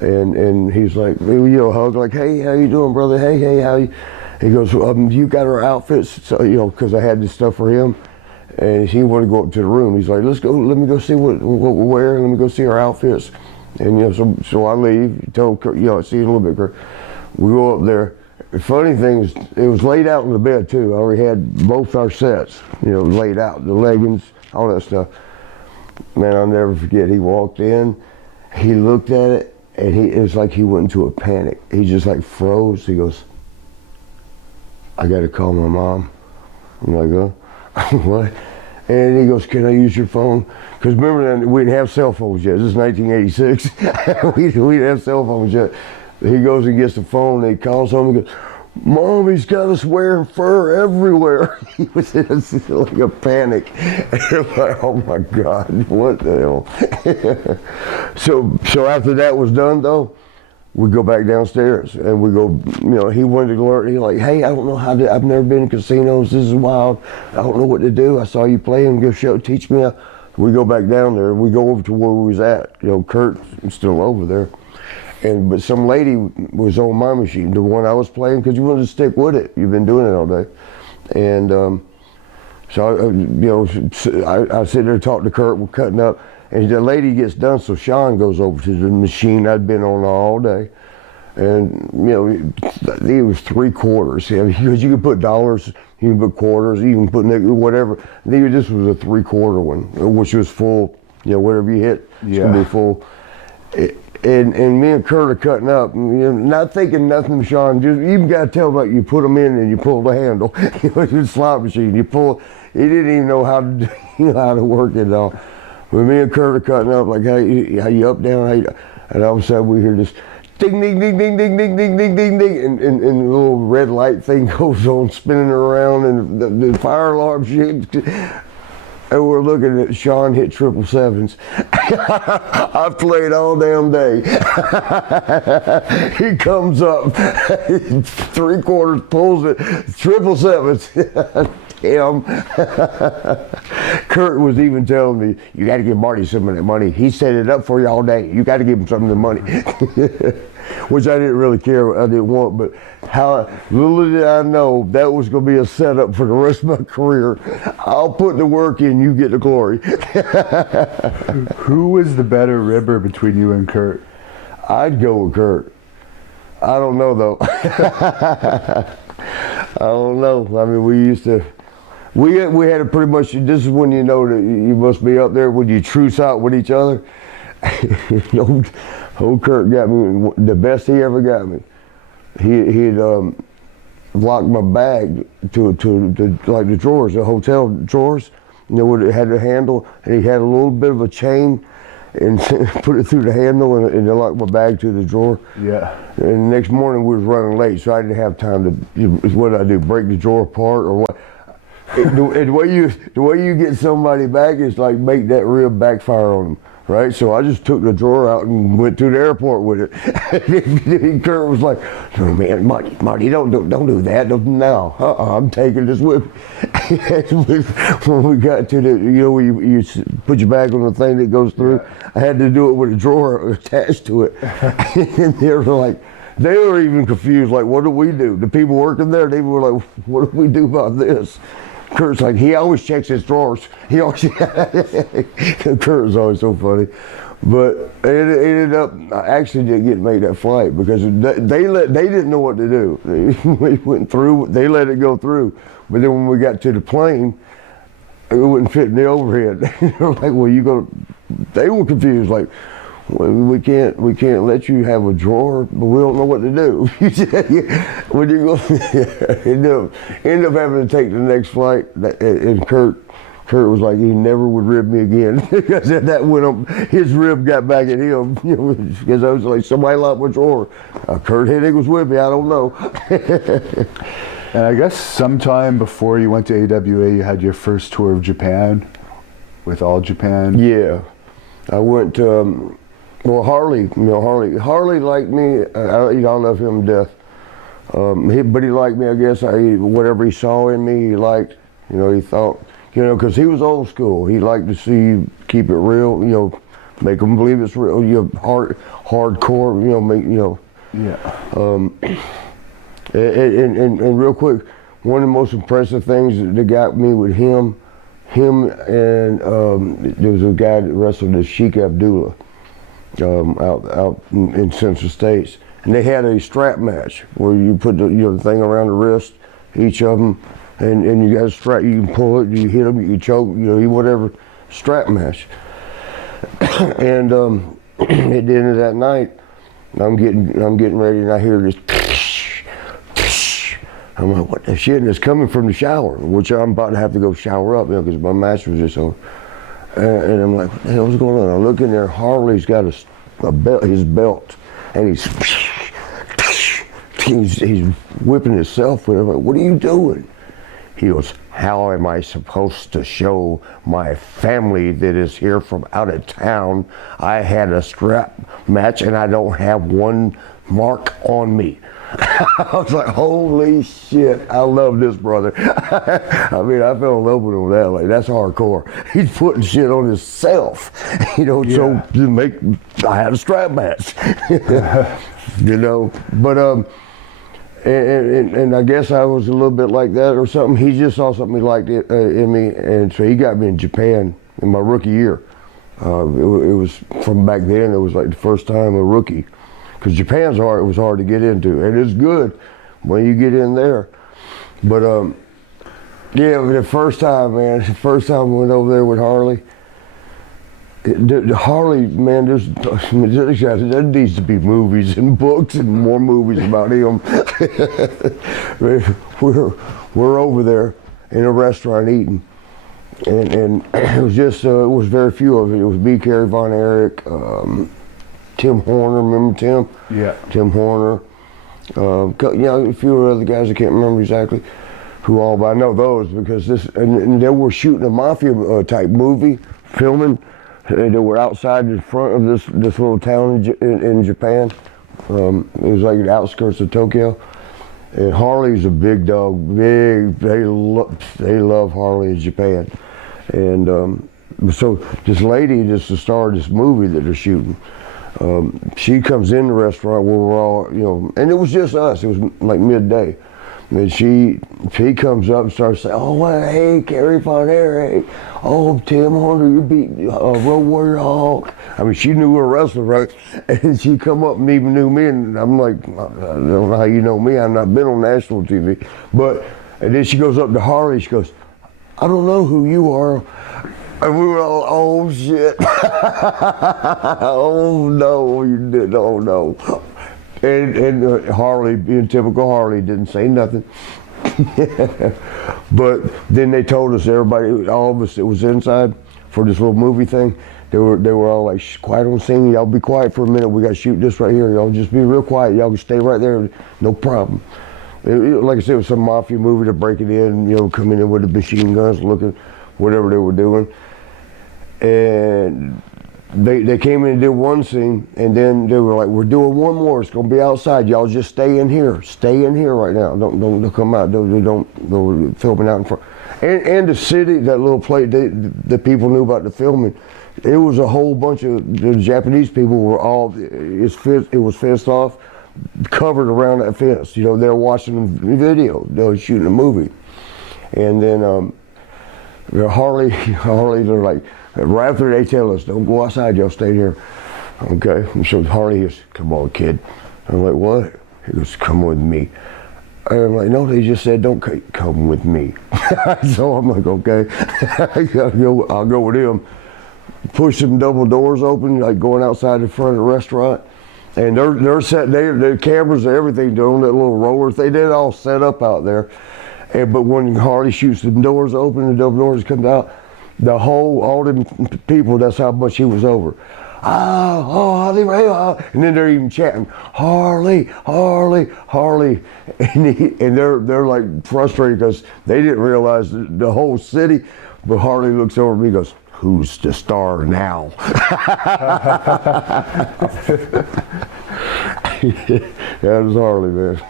And he's like, hug, like, hey, how you doing, brother? Hey, how you? He goes, you got our outfits? So, because I had this stuff for him. And he wanted to go up to the room. He's like, let's go, let me go see what we're wearing. Let me go see our outfits. And, so I leave, tell Kurt, see you in a little bit, Kurt. We go up there. The funny thing is, it was laid out in the bed, too. I already had both our sets, laid out, the leggings, all that stuff. Man, I'll never forget, he walked in, he looked at it, and it was like he went into a panic. He just like froze. He goes, I got to call my mom. I'm like, what? And he goes, can I use your phone? Because remember then, we didn't have cell phones yet. This is 1986. we didn't have cell phones yet. He goes and gets the phone, and he calls home, and goes, Mom, he's got us wearing fur everywhere. He was in like a panic. And I'm like, oh my God, what the hell? So after that was done though, we go back downstairs and we go, he wanted to learn. He's like, hey, I don't know how to, I've never been in casinos. This is wild. I don't know what to do. I saw you playing. Go teach me. We go back down there. We go over to where we was at. Kurt's still over there. But some lady was on my machine, the one I was playing, because you wanted to stick with it. You've been doing it all day. And I sit there talking to Kurt, we're cutting up, and the lady gets done, so Sean goes over to the machine I'd been on all day. And, it was 3 quarters, because you could put dollars, you can put quarters, you can put whatever. This was a 3-quarter one, which was full, whatever you hit, it's going to be full. And me and Kurt are cutting up, not thinking nothing, Sean. Just you even got to tell about you put them in and you pull the handle. It's a slot machine. You pull. He didn't even know how to how to work it all. But me and Kurt are cutting up like, hey, how you up, down? And all of a sudden we hear this ding, ding, ding, ding, ding, ding, ding, ding, ding, ding, and the little red light thing goes on, spinning around, and the fire alarm shit. And we're looking at Sean hit 777s. I played all damn day. He comes up, 3 quarters, pulls it, 777s. Damn. Kurt was even telling me, you got to give Marty some of that money. He set it up for you all day. You got to give him some of the money. Which I didn't really care, I didn't want, but how little did I know that was going to be a setup for the rest of my career. I'll put the work in, you get the glory. Who was the better ribber between you and Kurt? I'd go with Kurt. I don't know though. I don't know. I mean, we had a pretty much, this is when you know that you must be up there when you truce out with each other. Old Kurt got me the best he ever got me. He'd locked my bag to like the drawers, the hotel drawers. It had the handle, and he had a little bit of a chain, and put it through the handle, and they locked my bag to the drawer. Yeah. And the next morning we was running late, so I didn't have time to. What did I do? Break the drawer apart or what? The way you get somebody back is like make that rib backfire on them. Right, so I just took the drawer out and went to the airport with it. And Kurt was like, "No, man, Marty, don't do that. No, I'm taking this with me." When we got to the, where you put your bag on the thing that goes through, yeah. I had to do it with a drawer attached to it. And they were even confused, like, what do we do? The people working there, they were like, what do we do about this? Kurt's like, he always checks his drawers. He always, Kurt was always so funny. But it ended up, I actually didn't get to make that flight because they didn't know what to do. We went through, they let it go through. But then when we got to the plane, it wouldn't fit in the overhead. They were like, well, they were confused, like, well, we can't let you have a drawer, but we don't know what to do. When you go, end up having to take the next flight, and Kurt was like, he never would rib me again because that went up. His rib got back at him, because I was like, somebody locked my drawer. Kurt Hennig was with me. I don't know. And I guess sometime before you went to AWA, you had your first tour of Japan with All Japan. Yeah, I went to. Well, Harley liked me. I love him to death. But he liked me, I guess. Whatever he saw in me, he liked. He thought, because he was old school. He liked to see you keep it real. Make them believe it's real. Hardcore. Yeah. And real quick, one of the most impressive things that got me with him and there was a guy that wrestled as Sheik Abdullah. Out in Central States, and they had a strap match where you put the thing around the wrist, each of them, and you got a strap. You can pull it, you hit them, you choke, whatever. Strap match. And at the end of that night, I'm getting ready, and I hear this. I'm like, what the shit? And it's coming from the shower, which I'm about to have to go shower up, because my match was just over. And I'm like, what the hell's going on? I look in there, Harley's got a belt, his belt, and he's, he's whipping himself with it. I'm like, what are you doing? He goes, how am I supposed to show my family that is here from out of town I had a strap match and I don't have one mark on me? I was like, holy shit, I love this brother. I mean, I fell in love with him with that. Like, that's hardcore. He's putting shit on himself, so to make, I had a strap match, But, and I guess I was a little bit like that or something. He just saw something he liked in me, and so he got me in Japan in my rookie year. It was from back then. It was like the first time a rookie, because Japan's hard. It was hard to get into, and it's good when you get in there. But the first time, man, I went over there with Harley. Harley, man, there needs to be movies and books and more movies about him. we're over there in a restaurant eating, and it was just it was very few of it. It was me, Kerry Von Erich, Tim Horner. Remember Tim? Yeah. Tim Horner. A few other guys I can't remember exactly who all, but I know those because and they were shooting a mafia type movie, filming. They were outside the front of this little town in Japan. It was like the outskirts of Tokyo. And Harley's a big dog. Big. They love Harley in Japan. And so this lady, just the star of this movie that they're shooting, she comes in the restaurant where we're all, and it was just us. It was like midday. And she comes up and starts saying, oh, well, hey, Kerry Von Erich. Oh, Tim Horner, you beat Road Warrior Hawk. I mean, she knew we were wrestlers, right? And she come up and even knew me, and I'm like, I don't know how you know me. I've not been on national TV. And then she goes up to Harley, she goes, I don't know who you are. And we were all, oh, shit. Oh, no, you didn't. Oh, no. And Harley, being typical Harley, didn't say nothing. But then they told us, everybody, all of us that was inside for this little movie thing, they were all like, quiet on scene, y'all be quiet for a minute, we got to shoot this right here, y'all just be real quiet, y'all can stay right there, no problem. Like I said, it was some mafia movie to break it in, coming in with the machine guns, looking, whatever they were doing. And they came in and did one scene, and then they were like, we're doing one more, it's gonna be outside, y'all just stay in here right now, don't come out, don't filming out in front. And the city, that little place, the people knew about the filming. It was a whole bunch of, the Japanese people were all, it was fenced off, covered around that fence, they're watching the video, they were shooting a movie. And then Harley, they're like, right after they tell us, don't go outside, y'all stay here. Okay, so Harley goes, come on, kid. I'm like, what? He goes, come with me. And I'm like, no, they just said, don't come with me. So I'm like, okay, I'll go with him. Push some double doors open, like going outside the front of the restaurant. And they're set, their cameras and everything, they're on that little roller. They did all set up out there. But when Harley shoots the doors open, the double doors come out, all them people, that's how much he was over. Harley, and then they're even chanting, Harley, Harley, Harley. And they're like frustrated because they didn't realize the whole city. But Harley looks over at me and goes, who's the star now? That was Harley, man.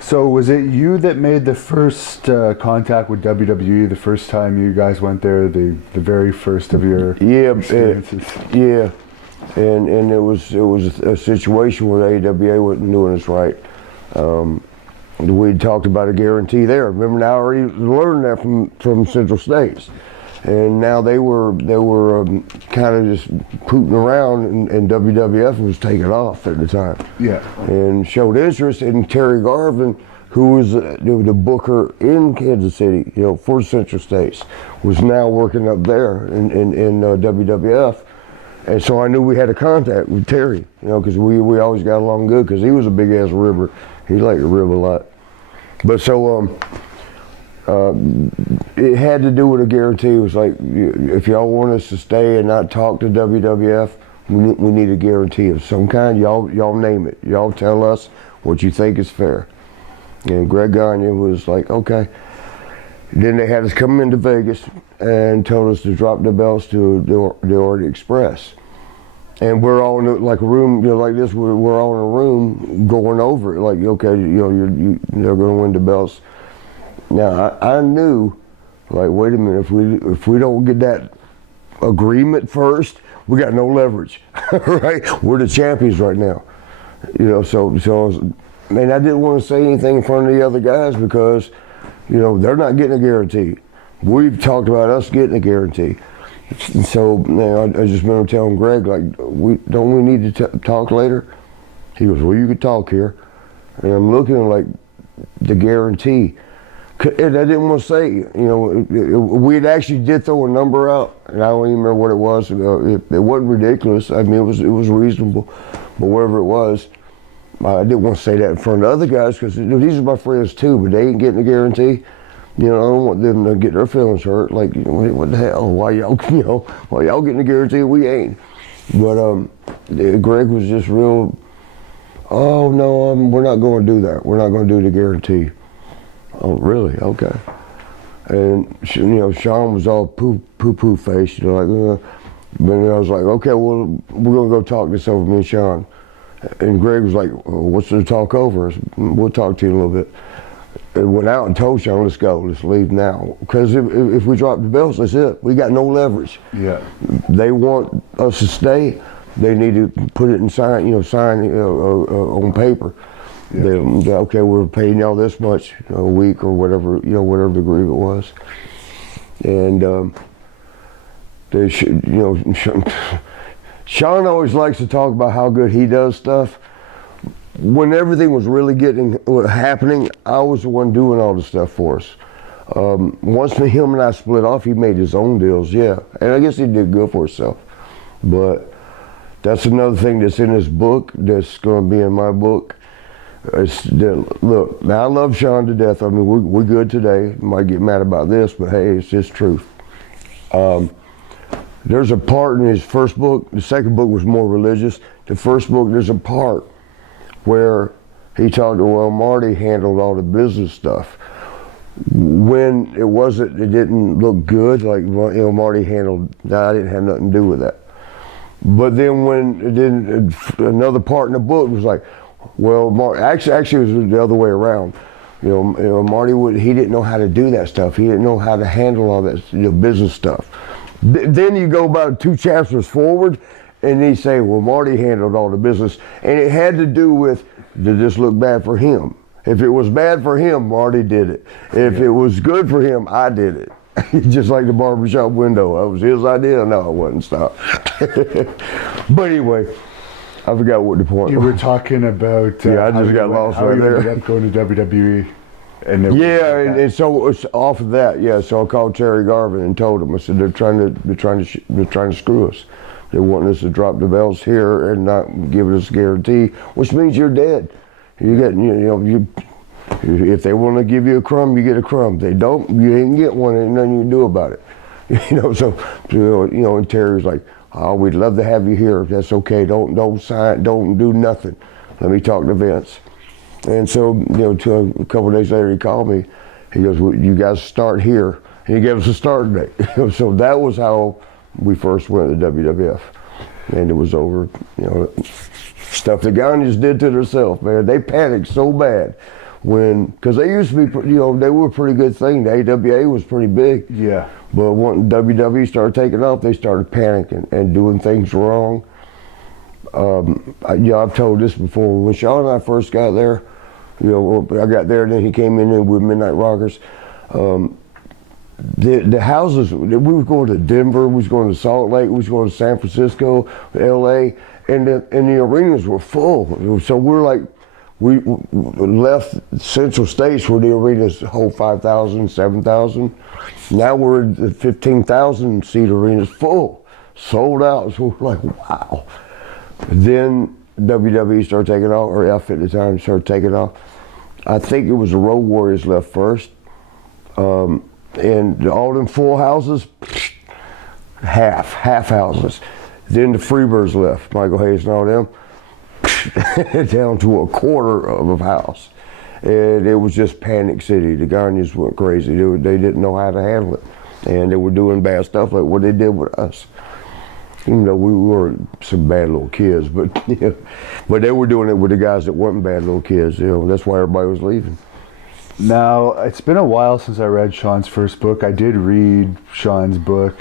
So was it you that made the first contact with WWE, the first time you guys went there, the very first of your experiences? Yeah, and it was a situation where AWA wasn't doing us right. We talked about a guarantee there. Remember, now I already learned that from Central States. And now they were kind of just pooting around, and WWF was taking off at the time. Yeah. And showed interest in Terry Garvin, who was the booker in Kansas City, for Central States, was now working up there in WWF. And so I knew we had a contact with Terry, because we always got along good, because he was a big ass ribber. He liked to rib a lot. But so it had to do with a guarantee. It was like, if y'all want us to stay and not talk to WWF, we need a guarantee of some kind. Y'all name it. Y'all tell us what you think is fair. And Greg Gagne was like, okay. Then they had us come into Vegas and told us to drop the belts to the Orient Express. And we're all in like a room, like this, we're all in a room going over it, like, okay, they're gonna win the belts. Now, I knew, like, wait a minute, if we don't get that agreement first, we got no leverage, right? We're the champions right now. So man, I didn't want to say anything in front of the other guys because, they're not getting a guarantee. We've talked about us getting a guarantee. And so, man, I just remember telling Greg, like, don't we need to talk later? He goes, well, you could talk here. And I'm looking like the guarantee. And I didn't want to say, we had actually did throw a number out, and I don't even remember what it was. It wasn't ridiculous. I mean, it was reasonable, but whatever it was, I didn't want to say that in front of other guys because these are my friends too, but they ain't getting a guarantee. I don't want them to get their feelings hurt. Like, what the hell? Why y'all getting a guarantee? We ain't. But Greg was just real. Oh no, we're not going to do that. We're not going to do the guarantee. Oh really? Okay. And Sean was all poo faced, like. But I was like, okay, well, we're gonna go talk this over, me and Sean. And Greg was like, well, what's the talk over? We'll talk to you in a little bit. And went out and told Sean, let's go, let's leave now. Because if we drop the belts, that's it. We got no leverage. Yeah. They want us to stay. They need to put it in sign on paper. Yeah. Okay, we're paying y'all this much a week or whatever, whatever the agreement was. And they should, Sean always likes to talk about how good he does stuff. When everything was really happening, I was the one doing all the stuff for us. Once him and I split off, he made his own deals, yeah. And I guess he did good for himself. But that's another thing that's in this book, that's going to be in my book. Look, now I love Sean to death. I mean, we're good today. Might get mad about this, but hey, it's just truth. There's a part in his first book, the second book was more religious. The first book, there's a part where he talked to, Marty handled all the business stuff. When it didn't look good, like, Marty handled that, I didn't have nothing to do with that. But then another part in the book was like, well, actually it was the other way around. Marty he didn't know how to do that stuff. He didn't know how to handle all that business stuff. Then you go about 2 chapters forward, and he say, well, Marty handled all the business, and it had to do with, did this look bad for him? If it was bad for him, Marty did it. If it was good for him, I did it. Just like the barbershop window. That was his idea. No, it wasn't. Stop. But anyway, I forgot what the point was. You were talking about I just got lost right there. Ended up going to WWE. And so it's off of that, yeah. So I called Terry Garvin and told him. I said they're trying to screw us. They want us to drop the belts here and not give us a guarantee, which means you're dead. If they want to give you a crumb, you get a crumb. If they don't, you ain't get one. Ain't nothing you can do about it. And Terry's like, oh, we'd love to have you here. If that's okay. Don't sign. Don't do nothing. Let me talk to Vince. And so, a couple of days later, he called me. He goes, well, you guys start here. And he gave us a start date. So that was how we first went to WWF. And it was over, stuff the Gagnes did to themselves, man. They panicked so bad because they used to be, they were a pretty good thing. The AWA was pretty big. Yeah. But when WWE started taking off, they started panicking and doing things wrong. I've told this before. When Sean and I first got there, I got there, and then he came in with Midnight Rockers. The houses, we were going to Denver, we was going to Salt Lake, we was going to San Francisco, LA, and the arenas were full. So we left Central States where the arenas hold 5,000, 7,000. Now we're in the 15,000 seat arenas full, sold out. So we're like, wow. Then WWE started taking off, or F at the time started taking off. I think it was the Road Warriors left first. And all them full houses, half houses. Then the Freebirds left, Michael Hayes and all them. down to a quarter of a house. And it was just panic city. The Ghanaians went crazy. They didn't know how to handle it. And they were doing bad stuff like what they did with us. You know, we were some bad little kids, but you know, but they were doing it with the guys that weren't bad little kids. You know, that's why everybody was leaving. Now, it's been a while since I read Sean's first book. I did read Sean's book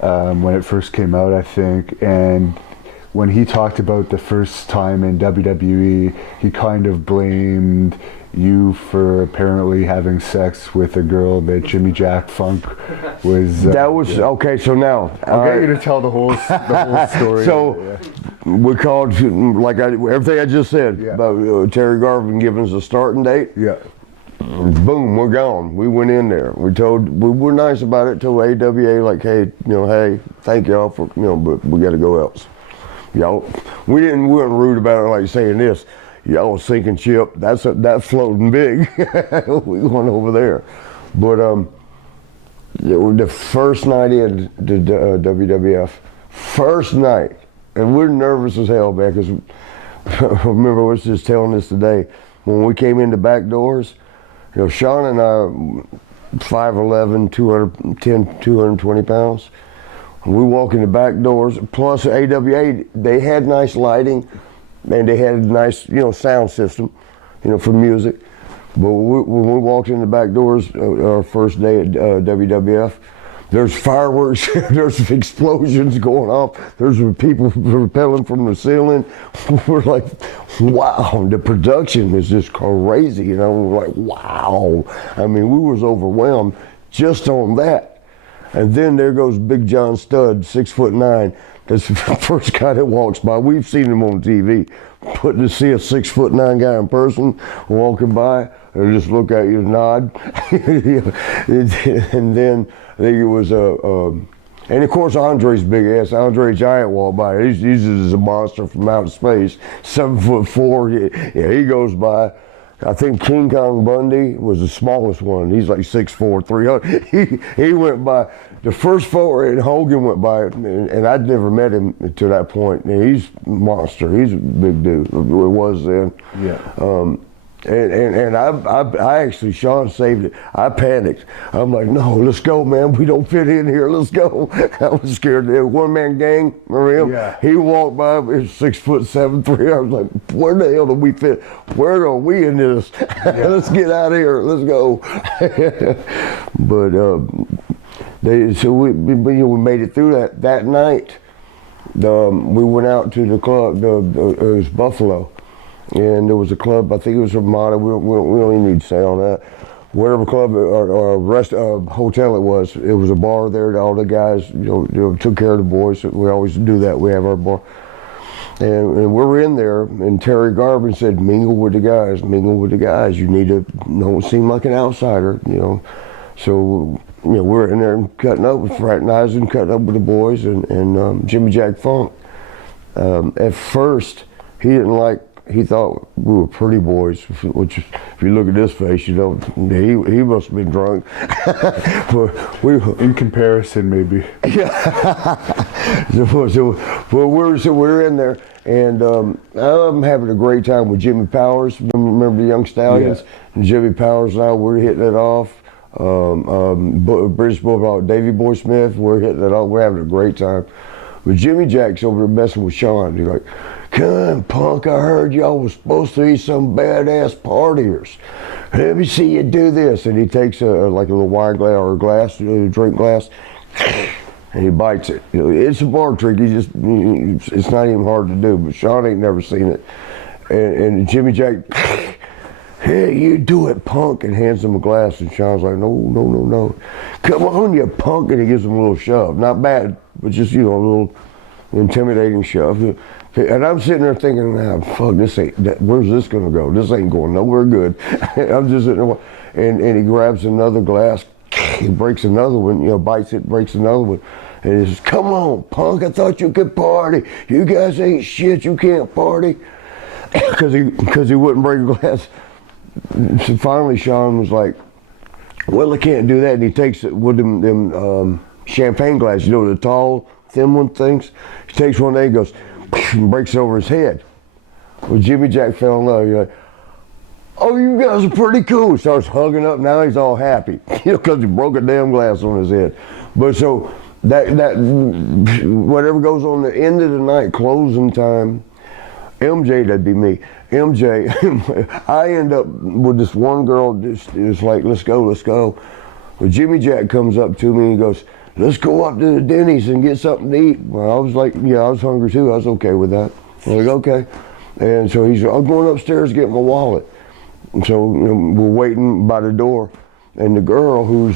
when it first came out, I think, and when he talked about the first time in WWE, he kind of blamed you for apparently having sex with a girl that Jimmy Jack Funk was. That was okay. So now I'll get you to tell the whole story. So we called like everything I just said about Terry Garvin giving us a starting date. Yeah. Boom, we're gone. We went in there. We were nice about it. Told AWA like, hey, hey, thank y'all for but we got to go else. Y'all, we weren't rude about it like saying this. Y'all was sinking ship. That's floating big. We went over there, but the first night in the WWF, first night, and we're nervous as hell, man. Because remember, I was just telling this today. When we came in the back doors, Sean and I, 5'11", 210, 220 pounds. We walk in the back doors, plus AWA, they had nice lighting, and they had a nice, sound system, for music. But when we walked in the back doors, our first day at WWF, there's fireworks, there's explosions going off, there's people rappelling from the ceiling. We're like, wow, the production is just crazy, We're like, wow. I mean, we was overwhelmed just on that. And then there goes Big John Studd, 6'9". That's the first guy that walks by. We've seen him on TV. But to see a 6'9" guy in person walking by and just look at you and nod. And then I think it was and of course Andre's big ass. Andre Giant walked by. He's just a monster from outer space. 7'4". Yeah, he goes by. I think King Kong Bundy was the smallest one. He's like 6'4", 300. He went by. The first photo, and Hogan went by, and I'd never met him to that point. And he's a monster. He's a big dude. It was then. Yeah. And I actually, Sean saved it. I panicked. I'm like, no, let's go, man. We don't fit in here. Let's go. I was scared. The one-man gang, remember him? Yeah. He walked by, he was 6'7", 300. I was like, where the hell do we fit? Where are we in this? Yeah. Let's get out of here. Let's go. But we made it through that night. We went out to the club. It was Buffalo. And there was a club, I think it was Ramada, we don't even need to say all that. Whatever club or rest hotel it was a bar there. All the guys, took care of the boys. We always do that. We have our bar. And we're in there, and Terry Garvin said, mingle with the guys. You need to, don't seem like an outsider, So, we're in there cutting up, fraternizing, cutting up with the boys, and Jimmy Jack Funk. At first, he thought we were pretty boys, which if you look at this face, he must have been drunk. But in comparison, maybe. Yeah. So we're in there, and I'm having a great time with Jimmy Powers. Remember the Young Stallions? Yeah. And Jimmy Powers and I, we're hitting it off. British Bulldog, Davey Boy Smith, we're hitting it off. We're having a great time. But Jimmy Jack's over there messing with Sean. He's like, come on, punk, I heard y'all was supposed to be some badass partiers. Let me see you do this. And he takes like a little wine glass or a glass, drink glass, and he bites it. It's a bar trick. It's not even hard to do, but Sean ain't never seen it. And Jimmy Jack, hey, you do it, punk, and hands him a glass. And Sean's like, no. Come on, you punk. And he gives him a little shove. Not bad, but just, a little intimidating shove. And I'm sitting there thinking, fuck, where's this going to go? This ain't going nowhere good. I'm just sitting there, and he grabs another glass, he breaks another one, bites it, breaks another one. And he says, come on, punk, I thought you could party. You guys ain't shit, you can't party. Because he wouldn't break a glass. So finally Sean was like, well, I can't do that. And he takes it with them champagne glasses, the tall, thin one things. He takes one day and goes, and breaks it over his head. Well, Jimmy Jack fell in love. You're like, oh, you guys are pretty cool. Starts hugging up. Now he's all happy, because he broke a damn glass on his head. But so that whatever goes on the end of the night, closing time, MJ, that'd be me. MJ, I end up with this one girl. It's like, let's go. Well, Jimmy Jack comes up to me and goes, let's go up to the Denny's and get something to eat. Well, I was like, yeah, I was hungry too. I was okay with that. I'm like, okay. And so he's like, I'm going upstairs to get my wallet. And so we're waiting by the door. And the girl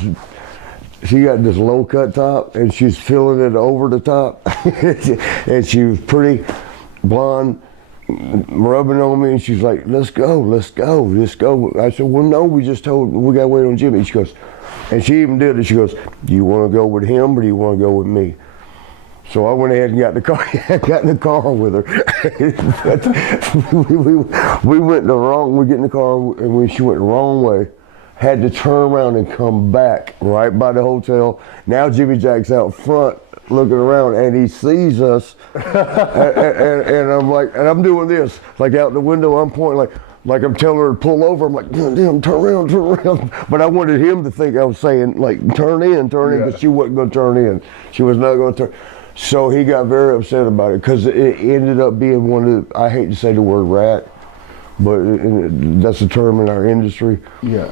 she got this low cut top and she's filling it over the top. And she was pretty blonde, rubbing on me, and she's like, let's go. I said, well, no, we got to wait on Jimmy. She goes, and she even did it. She goes, do you want to go with him or do you want to go with me? So I went ahead and got in the car with her. we get in the car, and when she went the wrong way, had to turn around and come back right by the hotel. Now Jimmy Jack's out front looking around, and he sees us, and I'm like, and I'm doing this, like out the window, I'm pointing like I'm telling her to pull over. I'm like, damn, turn around. But I wanted him to think I was saying, like, turn in, but she wasn't going to turn in. She was not going to turn. So he got very upset about it, because it ended up being one of the, I hate to say the word rat, but that's a term in our industry. Yeah.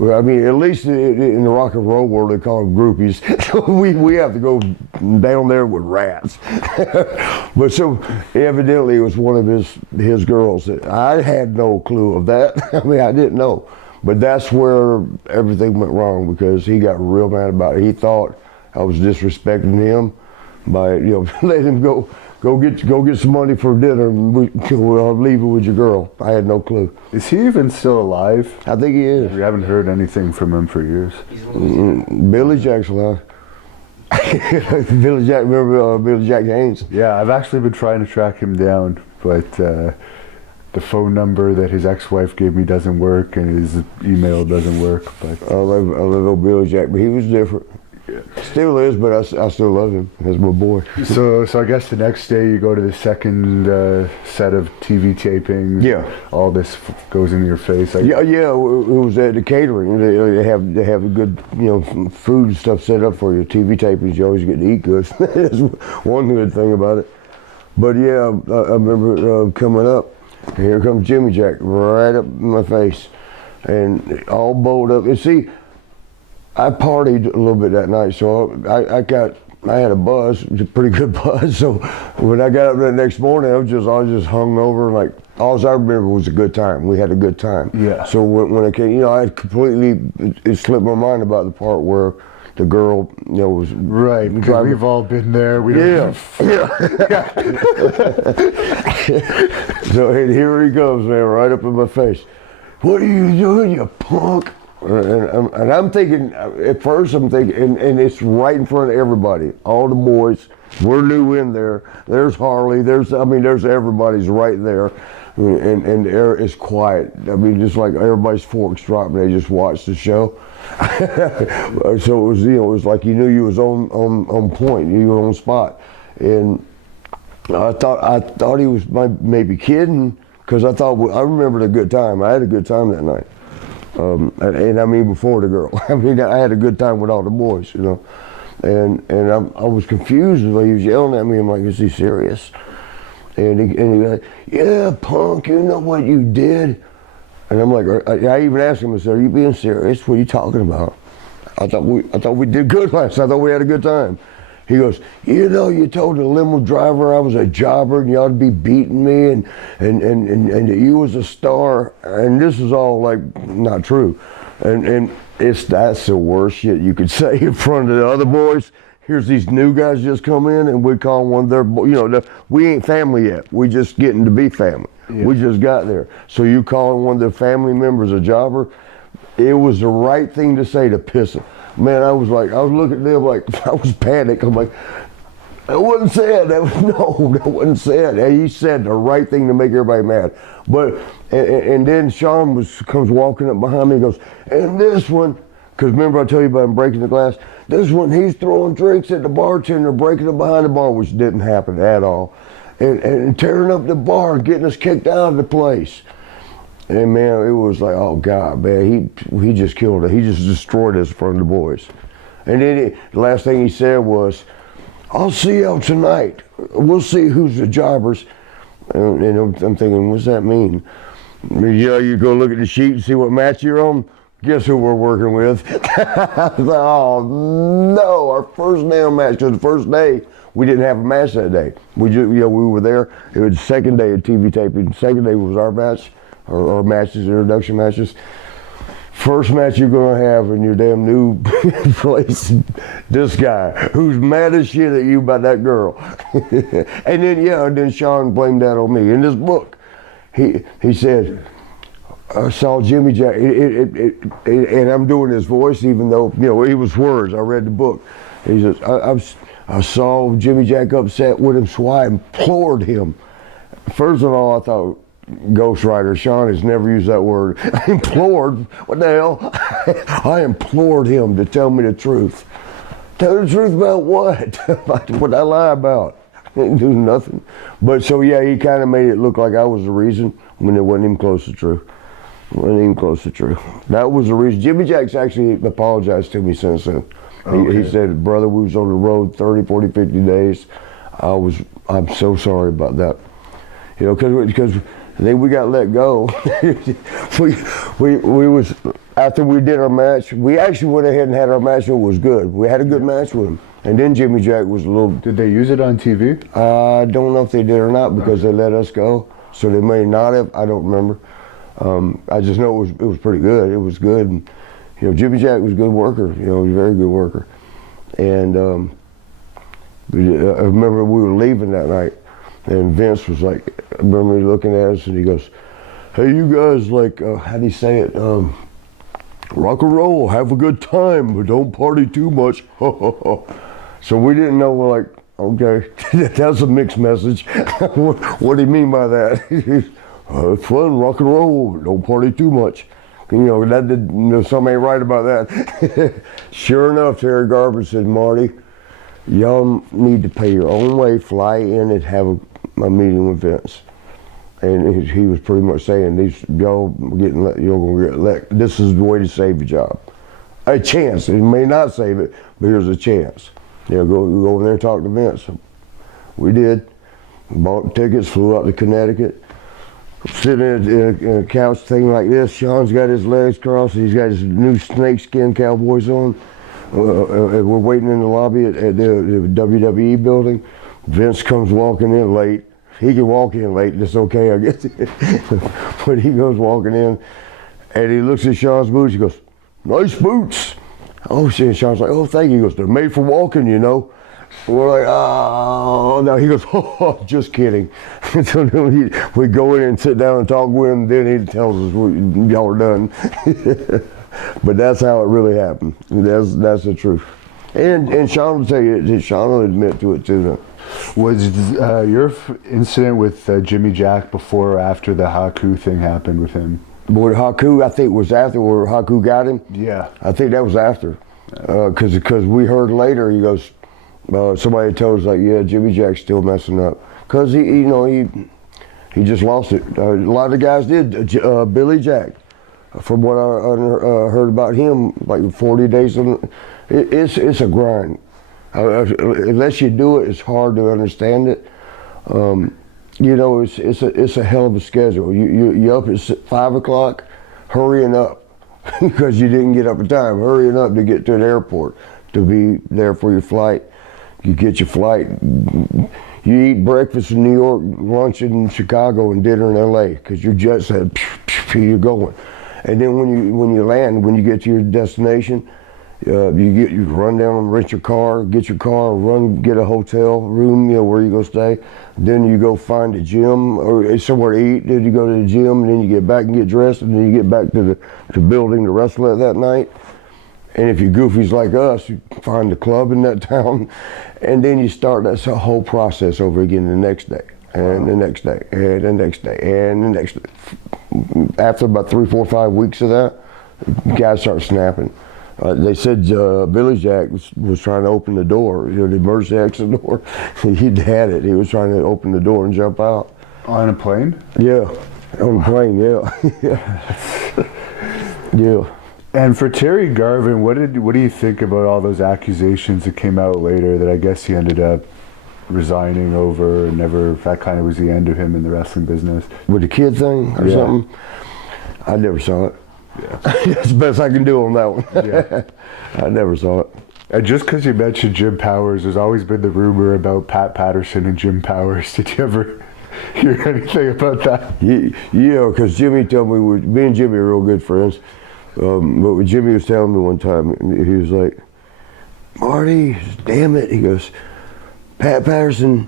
I mean, at least in the rock and roll world, they call them groupies. we have to go down there with rats. But so evidently it was one of his girls. That I had no clue of that. I mean, I didn't know. But that's where everything went wrong, because he got real mad about it. He thought I was disrespecting him by, letting him go get some money for dinner, and I'll leave it with your girl. I had no clue. Is he even still alive? I think he is. We haven't heard anything from him for years. Billy Jack's alive. Billy Jack, remember Billy Jack Haynes? Yeah, I've actually been trying to track him down, but the phone number that his ex-wife gave me doesn't work, and his email doesn't work. But I love old Billy Jack, but he was different. Yeah. Still is, but I still love him as my boy. So I guess the next day you go to the second set of TV tapings. Yeah. All this goes in your face. Yeah. It was at the catering. They have a good food and stuff set up for you. TV tapings, you always get to eat good. That's one good thing about it. But yeah, I remember coming up, and here comes Jimmy Jack right up in my face, and all bowled up. And see, I partied a little bit that night, so I had a buzz, a pretty good buzz. So when I got up the next morning, I was just hung over. Like, all I remember was a good time. We had a good time. Yeah. So when I came, I had it slipped my mind about the part where the girl, was right. Because we've all been there. Yeah. So and here he comes, man, right up in my face. What are you doing, you punk? And I'm thinking, at first I'm thinking, and it's right in front of everybody, all the boys. We're new in there. There's Harley. There's everybody's right there, and the air is quiet. I mean, just like everybody's forks dropping. They just watch the show. So it was, it was like you knew you was on point. You were on spot, and I thought he was maybe kidding, because I remembered a good time. I had a good time that night. And I mean before the girl. I mean, I had a good time with all the boys, and I was confused when he was yelling at me. I'm like, is he serious? And he like, yeah, punk, you know what you did? And I'm like, I even asked him, I said, are you being serious? What are you talking about? I thought we did good last night. I thought we had a good time. He goes, you told the limo driver I was a jobber and you ought to be beating me and that you was a star. And this is all like not true. And that's the worst shit you could say in front of the other boys. Here's these new guys just come in and we call one their, we ain't family yet. We just getting to be family. Yeah. We just got there. So you calling one of their family members a jobber, it was the right thing to say to piss them. Man, I was looking at them like, I was panicked. I'm like, that wasn't said. That wasn't said. And he said the right thing to make everybody mad. But, and then Sean comes walking up behind me and goes, and this one, because remember I told you about him breaking the glass? This one, he's throwing drinks at the bartender, breaking them behind the bar, which didn't happen at all. and tearing up the bar and getting us kicked out of the place. And man, it was like, oh God, man, he just killed it. He just destroyed us in front of the boys. And then the last thing he said was, I'll see y'all tonight. We'll see who's the jobbers. And I'm thinking, what's that mean? Yeah, you go look at the sheet and see what match you're on. Guess who we're working with? I was like, oh no, our first damn match. Because the first day we didn't have a match that day. We just, we were there. It was the second day of TV taping. The second day was our match, our matches, introduction matches. First match you're gonna have in your damn new place, this guy who's mad as shit at you about that girl. And then Sean blamed that on me. In this book, he said, I saw Jimmy Jack, and I'm doing his voice even though, it was words. I read the book. He says, I saw Jimmy Jack upset with him, so I implored him. First of all, I thought, ghostwriter, Sean has never used that word. Implored? What the hell? I implored him to tell me the truth. Tell the truth about what? What I lie about? I didn't do nothing. But so yeah, he kind of made it look like I was the reason when it wasn't even close to true. Wasn't even close to true. That was the reason. Jimmy Jack's actually apologized to me since then. Okay. He said, brother, we was on the road 30, 40, 50 days. I'm so sorry about that. Because then we got let go. we was, after we did our match, we actually went ahead and had our match. It was good. We had a good match with him. And then Jimmy Jack was a little. Did they use it on TV? I don't know if they did or not because they let us go. So they may not have. I don't remember. I just know it was pretty good. It was good. And, Jimmy Jack was a good worker. He was a very good worker. And I remember we were leaving that night. And Vince was like, I remember looking at us and he goes, hey, you guys, like, how do you say it? Rock and roll, have a good time, but don't party too much. So we didn't know, we're like, okay, that's a mixed message. What do you mean by that? It's fun, rock and roll, but don't party too much. Something ain't right about that. Sure enough, Terry Garber said, Marty, y'all need to pay your own way, fly in and have a meeting with Vince. And he was pretty much saying, y'all gonna get let. This is the way to save your job. A chance. It may not save it, but here's a chance. Go over there and talk to Vince. We did. Bought tickets, flew out to Connecticut. Sitting in a couch thing like this. Sean's got his legs crossed. He's got his new snakeskin cowboys on. We're waiting in the lobby at the WWE building. Vince comes walking in late. He can walk in late, that's okay, I guess. But he goes walking in, and he looks at Sean's boots, he goes, nice boots. Oh, shit, Sean's like, oh, thank you. He goes, they're made for walking, We're like, oh, no. He goes, oh, just kidding. So then we go in and sit down and talk with him, then he tells us, y'all are done. But that's how it really happened. That's the truth. And Sean will tell you, Sean will admit to it too. Was your incident with Jimmy Jack before or after the Haku thing happened with him? Boy, Haku, I think was after where Haku got him. Yeah. I think that was after. Because we heard later, he goes, somebody told us like, yeah, Jimmy Jack's still messing up. Because he just lost it. A lot of guys did. Billy Jack, from what I heard about him, like 40 days, it's a grind. Unless you do it, it's hard to understand it. It's a hell of a schedule. You up at 5 o'clock, hurrying up because you didn't get up in time. Hurrying up to get to an airport to be there for your flight. You get your flight. You eat breakfast in New York, lunch in Chicago, and dinner in LA because your jet set. You're going. And then when you land, when you get to your destination. You run down and rent your car, get your car, get a hotel room, where you go stay. Then you go find a gym or somewhere to eat. Then you go to the gym, and then you get back and get dressed, and then you get back to the building to wrestle at that night. And if you're goofies like us, you find a club in that town, and then you start that whole process over again the next day, and the next day, and the next day, and the next day. After about 3, 4, 5 weeks of that, guys start snapping. They said Billy Jack was trying to open the door, the emergency exit door. He'd had it. He was trying to open the door and jump out. On a plane? Yeah, on a plane, yeah. Yeah. And for Terry Garvin, what do you think about all those accusations that came out later that I guess he ended up resigning over and never, that kind of was the end of him in the wrestling business? With the kid thing or something? I never saw it. Yeah. That's the best I can do on that one. Yeah. I never saw it. And just because you mentioned Jim Powers, there's always been the rumor about Pat Patterson and Jim Powers. Did you ever hear anything about that? Yeah, because Jimmy told me, me and Jimmy are real good friends. But what Jimmy was telling me one time, he was like, Marty, damn it. He goes, Pat Patterson,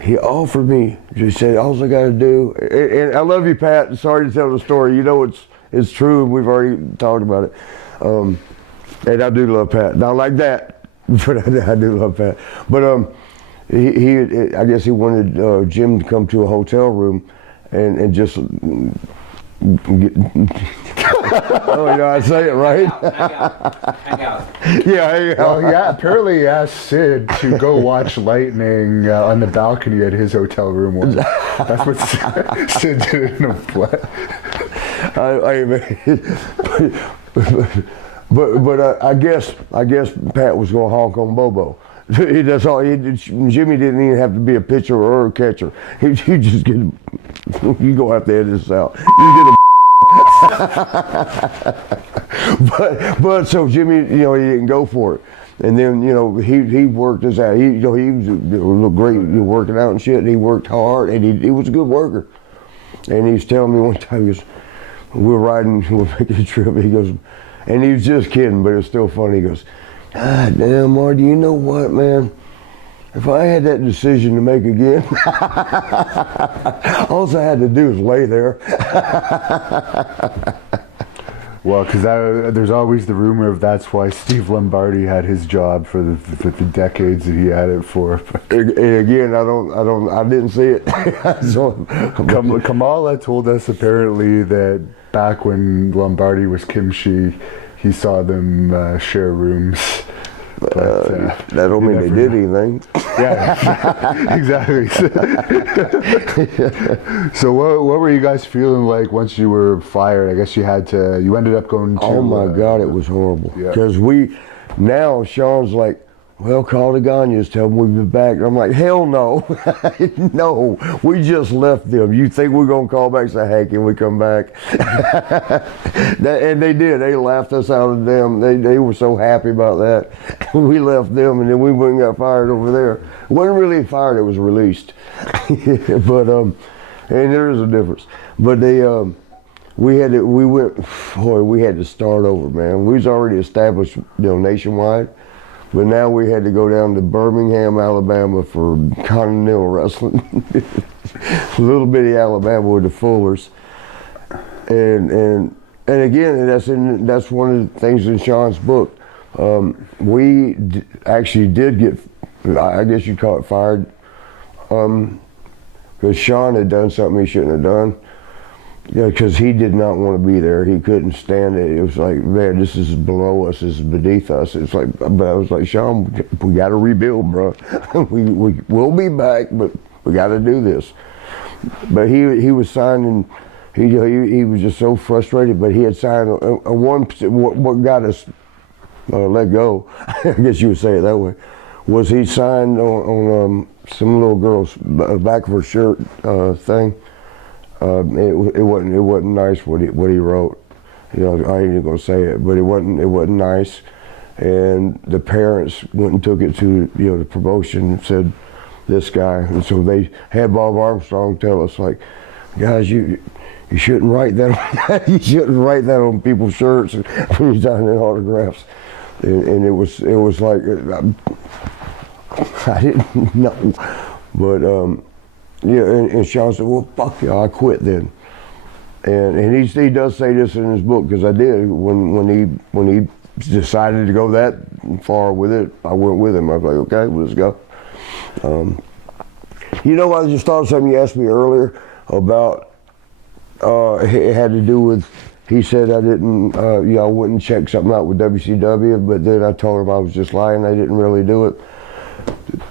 he offered me, he said, all I got to do, and I love you, Pat. Sorry to tell the story. You know it's true, and we've already talked about it. And I do love Pat. Not like that, but I do love Pat. But I guess he wanted Jim to come to a hotel room and just get, oh, you know, I say it right. Hang out. Yeah, hang out. Well, yeah, apparently he asked Sid to go watch lightning on the balcony at his hotel room once. That's what Sid did in a play. But I guess Pat was going to honk on Bobo. That's all. Jimmy didn't even have to be a pitcher or a catcher. He just get. You go have to edit this out. You get a. but so Jimmy, he didn't go for it. And then he worked his out. He was great working out and shit. And he worked hard, and he was a good worker. And he was telling me one time, he goes, we're making a trip. He goes, and he was just kidding, but it was still funny. He goes, God damn, Marty, you know what, man? If I had that decision to make again, all I had to do was lay there. Well, because there's always the rumor of that's why Steve Lombardi had his job for the decades that he had it for. And again, I didn't see it. So, Kamala told us apparently that back when Lombardi was kimchi, he saw them share rooms. But, that don't mean they did anything. Yeah, exactly. So what were you guys feeling like once you were fired? I guess you ended up going to... Oh my God, it was horrible. Yeah. Because now Sean's like, well, call the Gagnes, tell them we'll be back. And I'm like, hell no. No, we just left them. You think we're going to call back and say, hey, can we come back? And they did. They laughed us out of them. They were so happy about that. We left them, and then we went and got fired over there. It wasn't really fired, it was released. But, and there is a difference. But we had to start over, man. We was already established, nationwide. But now we had to go down to Birmingham, Alabama for Continental Wrestling. Little bitty Alabama with the Fullers. And again, that's one of the things in Sean's book. We actually did get, I guess you'd call it fired, because Sean had done something he shouldn't have done. Yeah, because he did not want to be there. He couldn't stand it. It was like, man, this is below us. This is beneath us. It's like, but I was like, Sean, we got to rebuild, bro. We'll be back, but we got to do this. But he was signing. He was just so frustrated. But he had signed what got us let go. I guess you would say it that way. Was he signed on some little girl's back of her shirt thing. It wasn't nice what he wrote. I ain't even gonna say it, but it wasn't nice. And the parents went and took it to the promotion and said, this guy. And so they had Bob Armstrong tell us, like, guys, you shouldn't write that. You shouldn't write that on people's shirts and when you're signing autographs. And it was like I didn't know, but. And Sean said, well, fuck you, I quit then. And he does say this in his book, because I did. When he decided to go that far with it, I went with him. I was like, okay, well, let's go. I just thought of something you asked me earlier about, it had to do with He said I didn't, I wouldn't check something out with WCW, but then I told him I was just lying. I didn't really do it.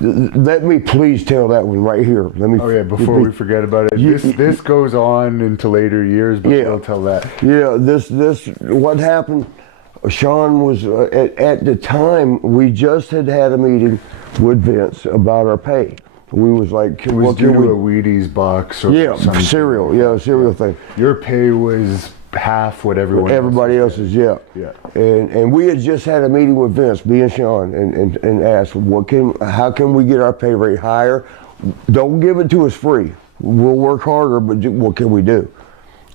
Let me please tell that one right here. Let me. Oh yeah, before we forget about it, this goes on into later years, but we'll tell that. Yeah, this what happened. Sean was at the time we just had a meeting with Vince about our pay. We was like, it was due to a Wheaties box or something. cereal thing. Your pay was half what everybody else's. Yeah. And we had just had a meeting with Vince, me and Sean, and asked, how can we get our pay rate higher? Don't give it to us free. We'll work harder, but what can we do?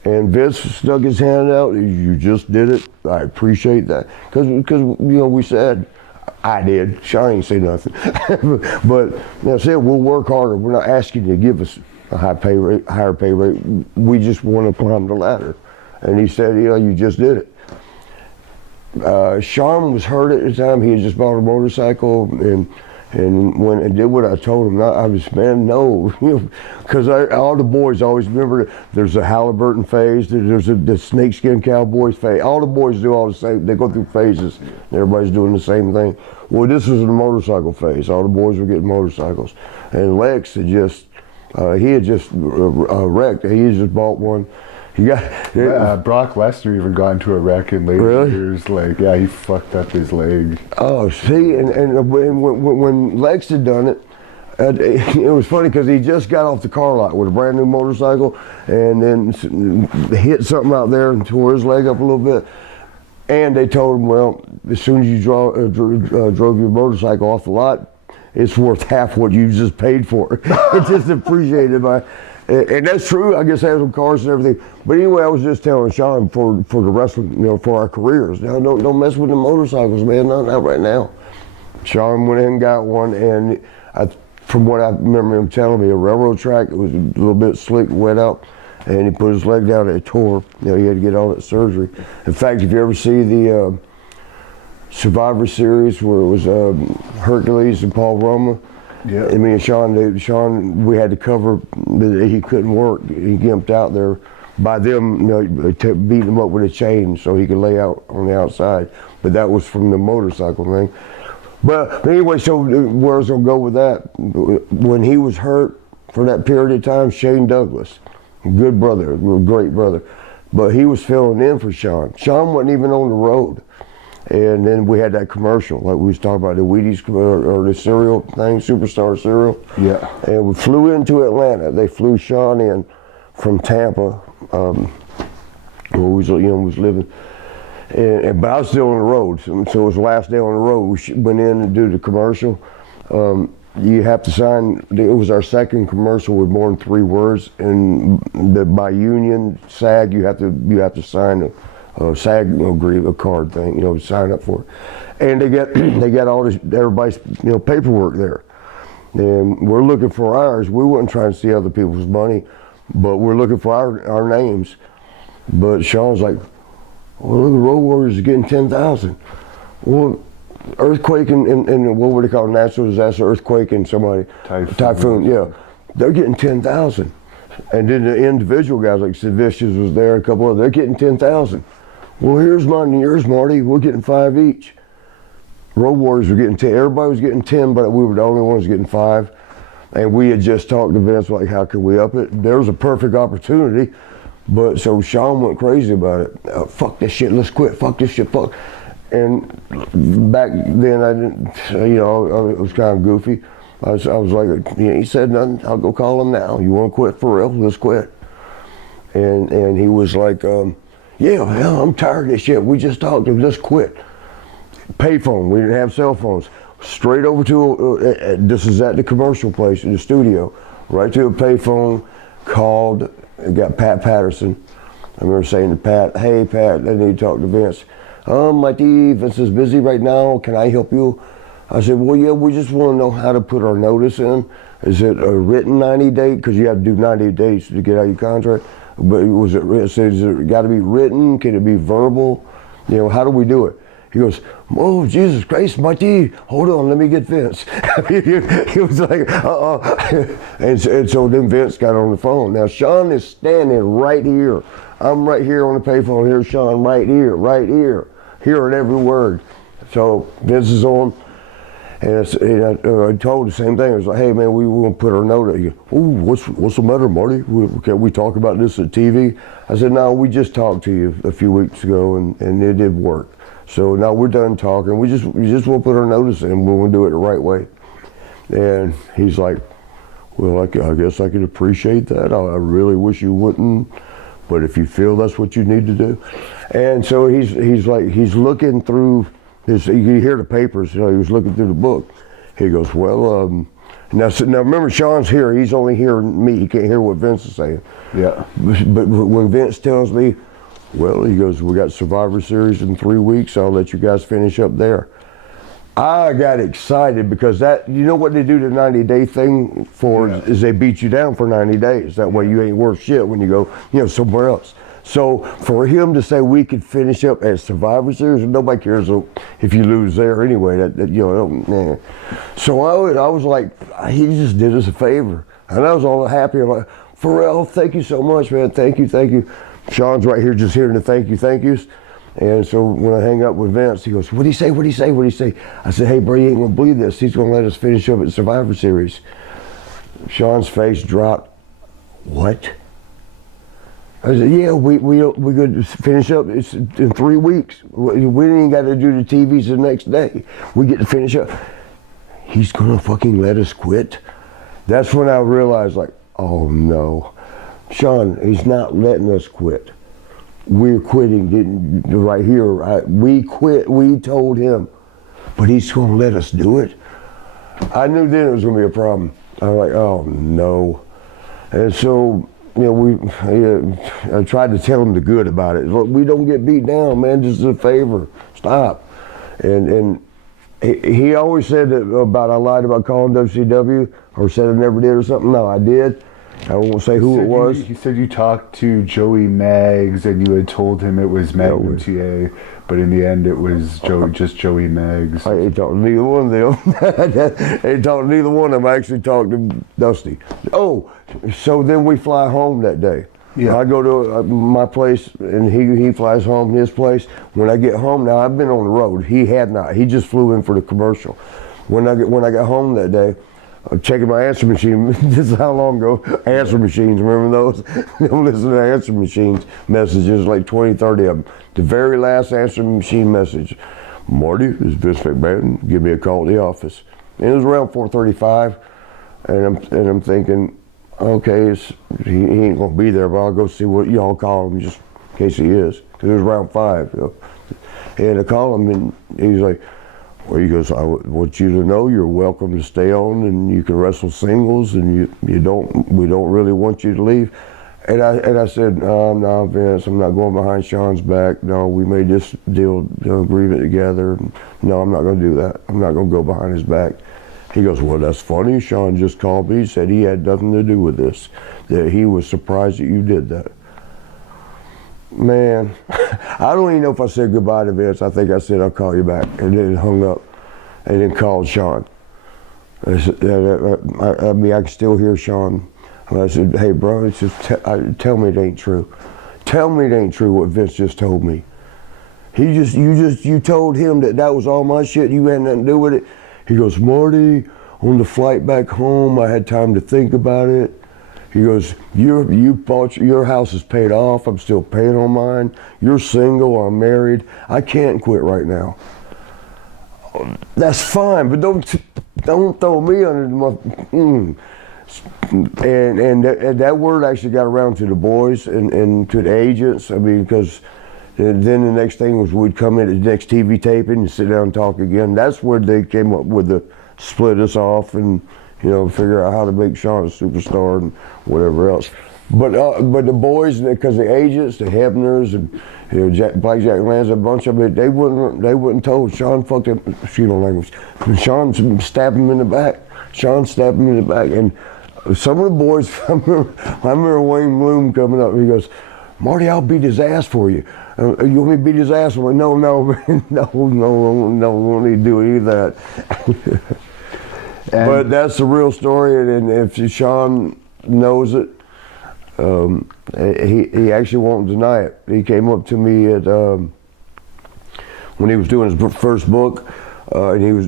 And Vince stuck his hand out. You just did it. I appreciate that. Because we said, I did. Sean ain't say nothing. But I said, we'll work harder. We're not asking you to give us a higher pay rate. We just want to climb the ladder. And he said, you just did it. Sean was hurt at the time. He had just bought a motorcycle, and when I did what I told him, I was, man, no, because all the boys always remember there's a Halliburton phase, there's the snakeskin cowboys phase. All the boys do all the same. They go through phases. Everybody's doing the same thing. Well, this was the motorcycle phase. All the boys were getting motorcycles, and Lex had just wrecked. He had just bought one. Brock Lesnar even got into a wreck in later years. He fucked up his leg. Oh, see, and when Lex had done it, it was funny because he just got off the car lot with a brand new motorcycle, and then hit something out there and tore his leg up a little bit. And they told him, well, as soon as you drove your motorcycle off the lot, it's worth half what you just paid for it. It's just appreciated by. And that's true. I guess I have some cars and everything. But anyway, I was just telling Sean for the wrestling, for our careers. Now, don't mess with the motorcycles, man. Not right now. Sean went in and got one, and from what I remember him telling me, a railroad track. It was a little bit slick, wet out, and he put his leg down and it tore. He had to get all that surgery. In fact, if you ever see the Survivor Series where it was Hercules and Paul Roma. Yeah. I mean, Sean, we had to cover that he couldn't work. He gimped out there by them, beating him up with a chain so he could lay out on the outside. But that was from the motorcycle thing. But anyway, so where I was going to go with that, when he was hurt for that period of time, Shane Douglas, good brother, great brother, but he was filling in for Sean. Sean wasn't even on the road. And then we had that commercial, like we was talking about, the Wheaties or the cereal thing, Superstar cereal. Yeah. And we flew into Atlanta. They flew Sean in from Tampa, where we was living. But I was still on the road, so it was the last day on the road. We went in and do the commercial. You have to sign. It was our second commercial with more than 3 words, and by union SAG, you have to sign a SAG a card thing, sign up for it. And they got all this, everybody's paperwork there. And we're looking for ours. We weren't trying to see other people's money, but we're looking for our names. But Sean's like, well, look, the Road Warriors are getting 10,000. Well, earthquake and what would they call it? Natural disaster, earthquake and somebody typhoon, yeah, they're getting 10,000. And then the individual guys like Sid Vicious was there, a couple of they're getting 10,000. Well, here's mine and yours, Marty. We're getting 5 each. Road Warriors were getting 10. Everybody was getting 10, but we were the only ones getting 5. And we had just talked to Vince, like, how could we up it? There was a perfect opportunity. But so Sean went crazy about it. Fuck this shit, let's quit. Fuck this shit, fuck. And back then, I didn't, I was kind of goofy. I was like, he said nothing. I'll go call him now. You want to quit for real? Let's quit. And he was like, yeah, I'm tired of this shit. We just talked to him. Let's quit. Payphone. We didn't have cell phones. Straight over to this is at the commercial place in the studio. Right to a payphone. Called. Got Pat Patterson. I remember saying to Pat, "Hey Pat, I need to talk to Vince. Marty, Vince is busy right now. Can I help you?" I said, well, yeah, we just want to know how to put our notice in. Is it a written 90 day? Because you have to do 90 days to get out your contract. But is it got to be written? Can it be verbal? How do we do it? He goes, oh, Jesus Christ, Marty, hold on, let me get Vince. He was like, and so then Vince got on the phone. Now, Sean is standing right here. I'm right here on the payphone. Here's Sean right here, hearing every word. So Vince is on. And I told the same thing. I was like, hey, man, we want to put our note out. He goes, oh, what's the matter, Marty? Can we talk about this at TV? I said, no, we just talked to you a few weeks ago, and it did work. So now we're done talking. We just want to put our notice in. We want to do it the right way. And he's like, well, I guess I could appreciate that. I really wish you wouldn't, but if you feel that's what you need to do. And so he's looking through. You hear the papers, he was looking through the book. He goes, well, now remember, Sean's here. He's only hearing me. He can't hear what Vince is saying. Yeah. But when Vince tells me, well, he goes, we got Survivor Series in 3 weeks. I'll let you guys finish up there. I got excited because that, you know what they do the 90-day thing for is they beat you down for 90 days. That way you ain't worth shit when you go, somewhere else. So for him to say we could finish up at Survivor Series, nobody cares if you lose there anyway. So I was like, he just did us a favor, and I was all happy. I'm like, Pharrell, thank you so much, man. Thank you. Sean's right here just hearing the thank yous. And so when I hang up with Vince, he goes, what'd he say? I said, hey, bro, you ain't gonna believe this. He's gonna let us finish up at Survivor Series. Sean's face dropped. What? I said, yeah, we could finish up. It's in 3 weeks. We ain't got to do the TVs the next day. We get to finish up. He's gonna fucking let us quit? That's when I realized, like, oh no. Sean, he's not letting us quit. We're quitting right here. We quit, we told him, but he's gonna let us do it? I knew then it was gonna be a problem. I was like, oh no. And so, I tried to tell him the good about it. Look, we don't get beat down, man. Just a favor. Stop. And he always said that I lied about calling WCW or said I never did or something. No, I did. I won't say who it was. He said you talked to Joey Maggs and you had told him it was Magnum TA, but in the end it was just Joey Maggs. I ain't talking to neither one of them. I ain't talking to neither one of them. I actually talked to Dusty. Oh, so then we fly home that day. Yeah. I go to my place and he flies home to his place. When I get home, now I've been on the road. He had not. He just flew in for the commercial. When I got home that day, I'm checking my answer machine. This is how long ago? Answer machines, remember those? Don't listen to answer machines messages, like 20, 30 of them. The very last answer machine message, Marty, this is Vince McMahon, give me a call at the office. And it was around 4:35, and I'm thinking, okay, he ain't gonna be there, but I'll go see what y'all call him just in case he is. Cause it was around 5, And I call him, and he's like, well, he goes, I want you to know you're welcome to stay on, and you can wrestle singles, and we don't really want you to leave. And I said, no, Vince, I'm not going behind Sean's back. No, we made this deal, agreement together. No, I'm not going to do that. I'm not going to go behind his back. He goes, well, that's funny. Sean just called me. He said he had nothing to do with this, that he was surprised that you did that. Man, I don't even know if I said goodbye to Vince. I think I said, I'll call you back, and then hung up and then called Sean. I can still hear Sean. And I said, hey, bro, it's just tell me it ain't true. Tell me it ain't true what Vince just told me. You told him that was all my shit, you had nothing to do with it. He goes, Marty, on the flight back home, I had time to think about it. He goes, your house is paid off. I'm still paying on mine. You're single. I'm married. I can't quit right now. That's fine, but don't throw me under the And that word actually got around to the boys and to the agents. I mean, because then the next thing was we'd come in at the next TV taping and sit down and talk again. That's where they came up with the split us off and figure out how to make Sean a superstar and whatever else. But the boys, because the agents, the Hebners, and Blackjack Lanza, a bunch of it, they wouldn't told Sean fucked up. Excuse my language. Sean stabbed him in the back. And some of the boys, I remember Wayne Bloom coming up. He goes, Marty, I'll beat his ass for you. You want me to beat his ass? I'm like, no, we won't need to do any of that. But that's the real story, and if Sean knows it, he actually won't deny it. He came up to me at when he was doing his first book, and he was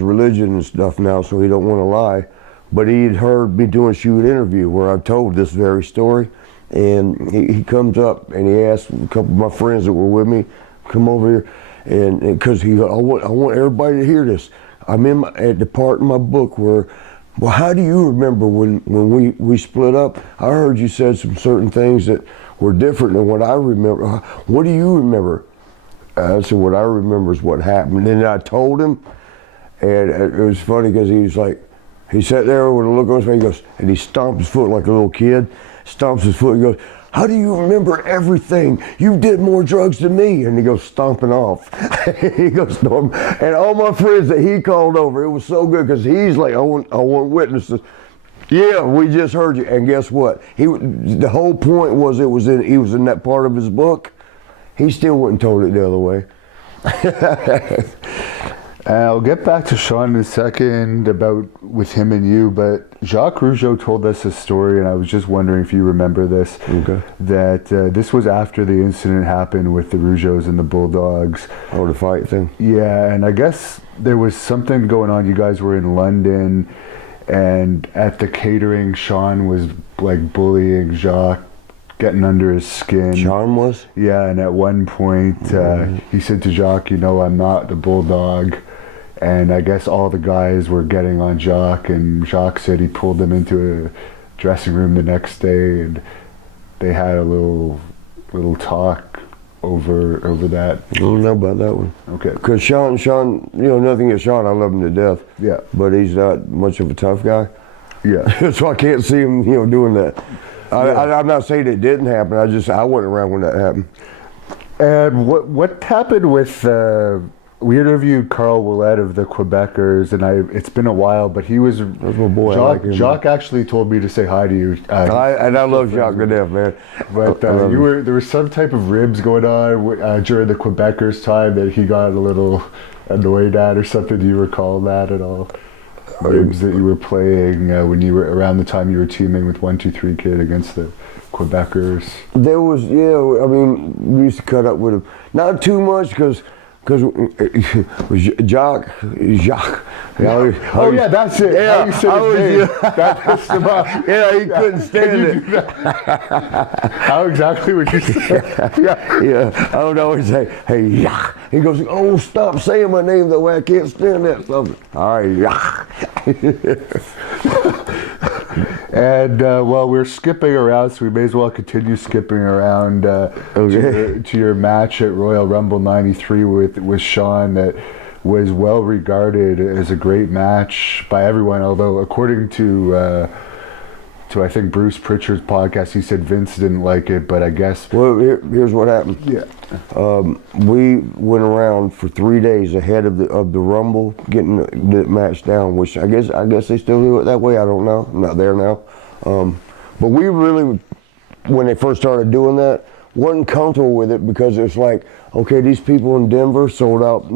religion and stuff now, so he don't want to lie. But he had heard me doing a shoot interview where I told this very story, and he comes up and he asked a couple of my friends that were with me, come over here, and because I want everybody to hear this. I'm at the part in my book where, well, how do you remember when we split up? I heard you said some certain things that were different than what I remember. What do you remember? I said, what I remember is what happened. And then I told him, and it was funny because he was like, he sat there with a look on his face, he goes, and he stomped his foot like a little kid, stomps his foot, and goes, how do you remember everything? You did more drugs than me. And he goes stomping off. He goes storm. And all my friends that he called over, it was so good because he's like, I want witnesses. Yeah, we just heard you. And guess what? The whole point was he was in that part of his book. He still wouldn't told it the other way. I'll get back to Sean in a second about with him and you, but Jacques Rougeau told us a story, and I was just wondering if you remember this. Okay. That this was after the incident happened with the Rougeaus and the Bulldogs. Oh, the fight thing? Yeah, and I guess there was something going on. You guys were in London, and at the catering, Sean was like bullying Jacques, getting under his skin. Sean was? Yeah, and at one point he said to Jacques, you know, I'm not the Bulldog. And I guess all the guys were getting on Jacques, and Jacques said he pulled them into a dressing room the next day, and they had a little talk over that. I don't know about that one. Okay. Because Sean, you know, nothing against Sean, I love him to death. Yeah. But he's not much of a tough guy. Yeah. So I can't see him, you know, doing that. I'm not saying it didn't happen. I wasn't around when that happened. And what happened with? We interviewed Carl Ouellet of the Quebecers, and it's been a while, but he was. That's my boy. Jacques actually told me to say hi to you. I love Jacques to death, man. But there was some type of ribs going on during the Quebecers time that he got a little annoyed at or something. Do you recall that at all? Ribs that you were playing when you were around the time you were teaming with 1-2-3 Kid against the Quebecers. There was, yeah. I mean, we used to cut up with him, not too much because it was Jacques. Oh yeah, that's it. Yeah, how you said his name. That pissed him off. Yeah, he couldn't stand it. How exactly would you say? Yeah. I would always say, hey, Jacques. He goes, oh, stop saying my name that way. I can't stand that. So, all right, Jacques. And well, we're skipping around, so we may as well continue skipping around to your match at Royal Rumble '93 with Sean. That was well regarded as a great match by everyone. Although, according to I think Bruce Pritchard's podcast, he said Vince didn't like it, but I guess. Well, here's what happened. Yeah. We went around for 3 days ahead of the Rumble, getting the match down, which I guess they still do it that way. I don't know. I'm not there now. But we really, when they first started doing that, wasn't comfortable with it because it's like, okay, these people in Denver sold out,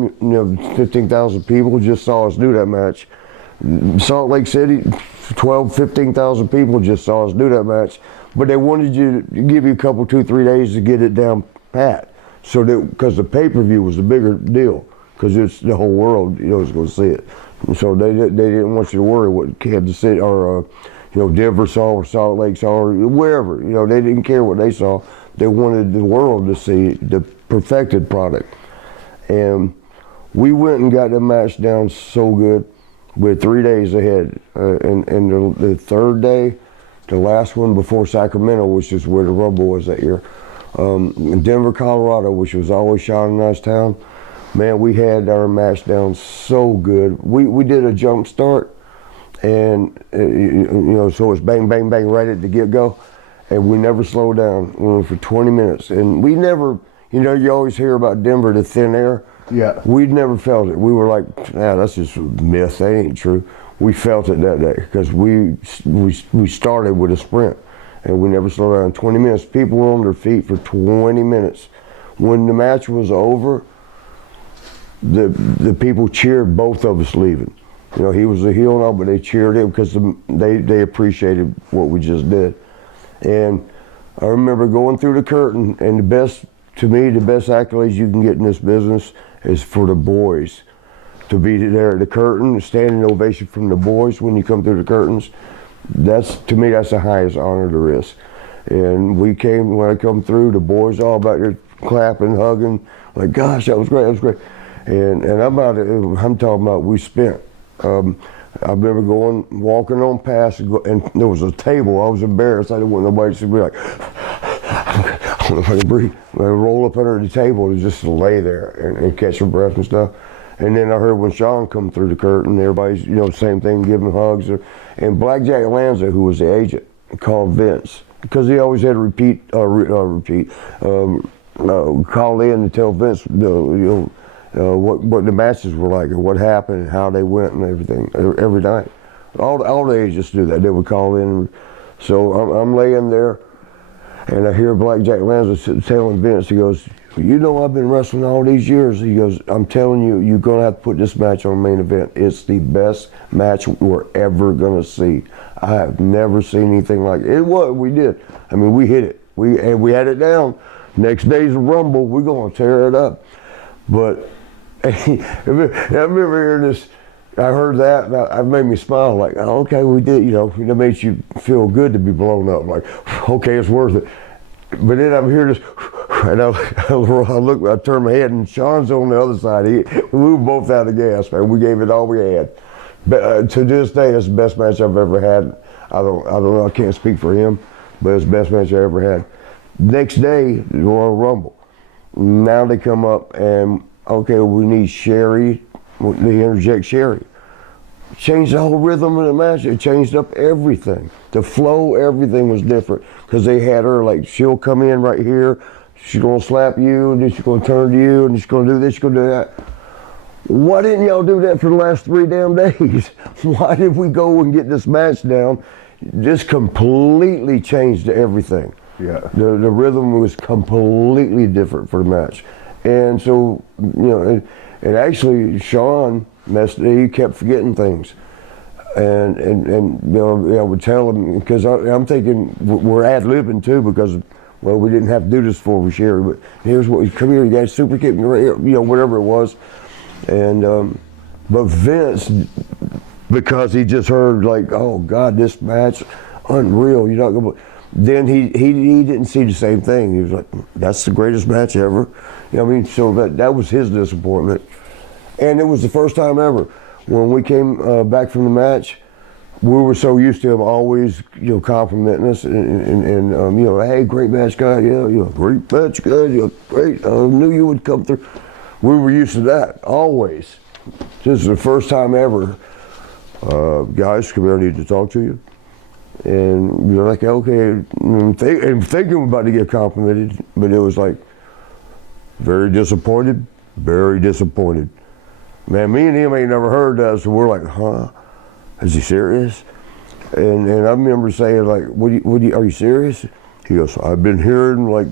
15,000 people just saw us do that match. Salt Lake City, 15,000 people just saw us do that match, but they wanted you to give you a couple, 2-3 days to get it down pat. So because the pay-per-view was a bigger deal, because it's the whole world, is going to see it. And so they didn't want you to worry what Kansas City or Denver saw or Salt Lake saw or wherever. They didn't care what they saw. They wanted the world to see the perfected product. And we went and got the match down so good. We're 3 days ahead, and the third day, the last one before Sacramento, which is where the Rumble was that year, in Denver, Colorado, which was always Sean and I's town, man, we had our match down so good. We did a jump start, and so it's bang, bang, bang right at the get-go, and we never slowed down. We went for 20 minutes, and we never, you always hear about Denver, the thin air. Yeah. We'd never felt it. We were like, that's just a myth. That ain't true. We felt it that day because we started with a sprint and we never slowed down. 20 minutes. People were on their feet for 20 minutes. when the match was over, the people cheered both of us leaving. You know, he was a heel and all, but they cheered him because they appreciated what we just did. And I remember going through the curtain, and the best accolades you can get in this business is for the boys. To be there at the curtain, standing ovation from the boys when you come through the curtains, to me, that's the highest honor there is. And when I come through, the boys all back there clapping, hugging, like, gosh, that was great, that was great. And I'm talking about we spent. I remember walking on past, and there was a table. I was embarrassed. I didn't want nobody to be like, I don't know if I can breathe. I roll up under the table and just lay there and catch your breath and stuff. And then I heard when Sean come through the curtain, everybody's, same thing, giving hugs. And Blackjack Lanza, who was the agent, called Vince, because he always had to call in to tell Vince, what the matches were like and what happened and how they went and everything every night. All the agents do that. They would call in. So I'm laying there, and I hear Blackjack Lanza telling Vince, he goes, I've been wrestling all these years. He goes, I'm telling you, you're going to have to put this match on main event. It's the best match we're ever going to see. I have never seen anything like it. We did. I mean, we hit it. We had it down. Next day's a Rumble. We're going to tear it up. But I remember hearing this. I heard that, and it made me smile. Like, oh, okay, we did. It makes you feel good to be blown up. Like, okay, it's worth it. But then I'm hearing this, and I turn my head, and Sean's on the other side. We were both out of gas, man. We gave it all we had. But to this day, it's the best match I've ever had. I don't know. I can't speak for him, but it's the best match I ever had. Next day, the Royal Rumble. Now they come up and, okay, we need Sherry. They interject Sherry. Changed the whole rhythm of the match. It changed up everything. The flow, everything was different. Because they had her, like, she'll come in right here. She's going to slap you, and then she's going to turn to you, and she's going to do this, she's going to do that. Why didn't y'all do that for the last 3 damn days? Why did we go and get this match down? This completely changed everything. Yeah. The rhythm was completely different for the match. And so, and actually Sean he kept forgetting things. And I would tell him, because I'm thinking we're ad-libbing too, because, well, we didn't have to do this before with Sherry, but here's what, come here, you got a super kick, whatever it was. And, but Vince, because he just heard like, oh God, this match, unreal, you're not gonna, then he didn't see the same thing. He was like, that's the greatest match ever. So that was his disappointment. And it was the first time ever. When we came back from the match, we were so used to him always, complimenting us and hey, great match, guy. Yeah, great match, guy. You're great. I knew you would come through. We were used to that always. This is the first time ever. Guys, come here, I need to talk to you. And you're like, okay, and thinking we're about to get complimented, but it was like, very disappointed, very disappointed. Man, me and him ain't never heard that, so we're like, huh? Is he serious? And I remember saying, like, are you serious? He goes, I've been hearing, like,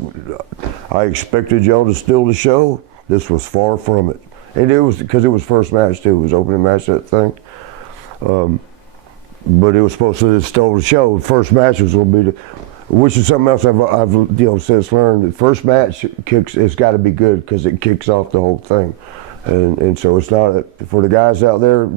I expected y'all to steal the show. This was far from it. And it was, because it was first match too, it was opening match, that thing. But it was supposed to steal the show. First match was going to be which is something else I've since learned. The first match it's got to be good because it kicks off the whole thing. And so it's not, for the guys out there,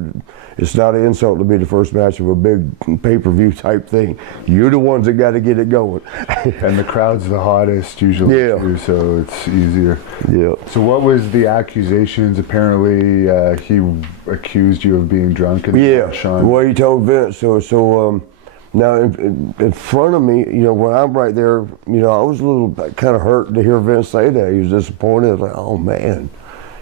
it's not an insult to be the first match of a big pay-per-view type thing. You're the ones that got to get it going. And the crowd's the hottest usually, too, so it's easier. Yeah. So what was the accusations? Apparently he accused you of being drunk. Sean. Well, he told Vince. So now in front of me, when I'm right there, I was a little kind of hurt to hear Vince say that. He was disappointed. I was like, oh man.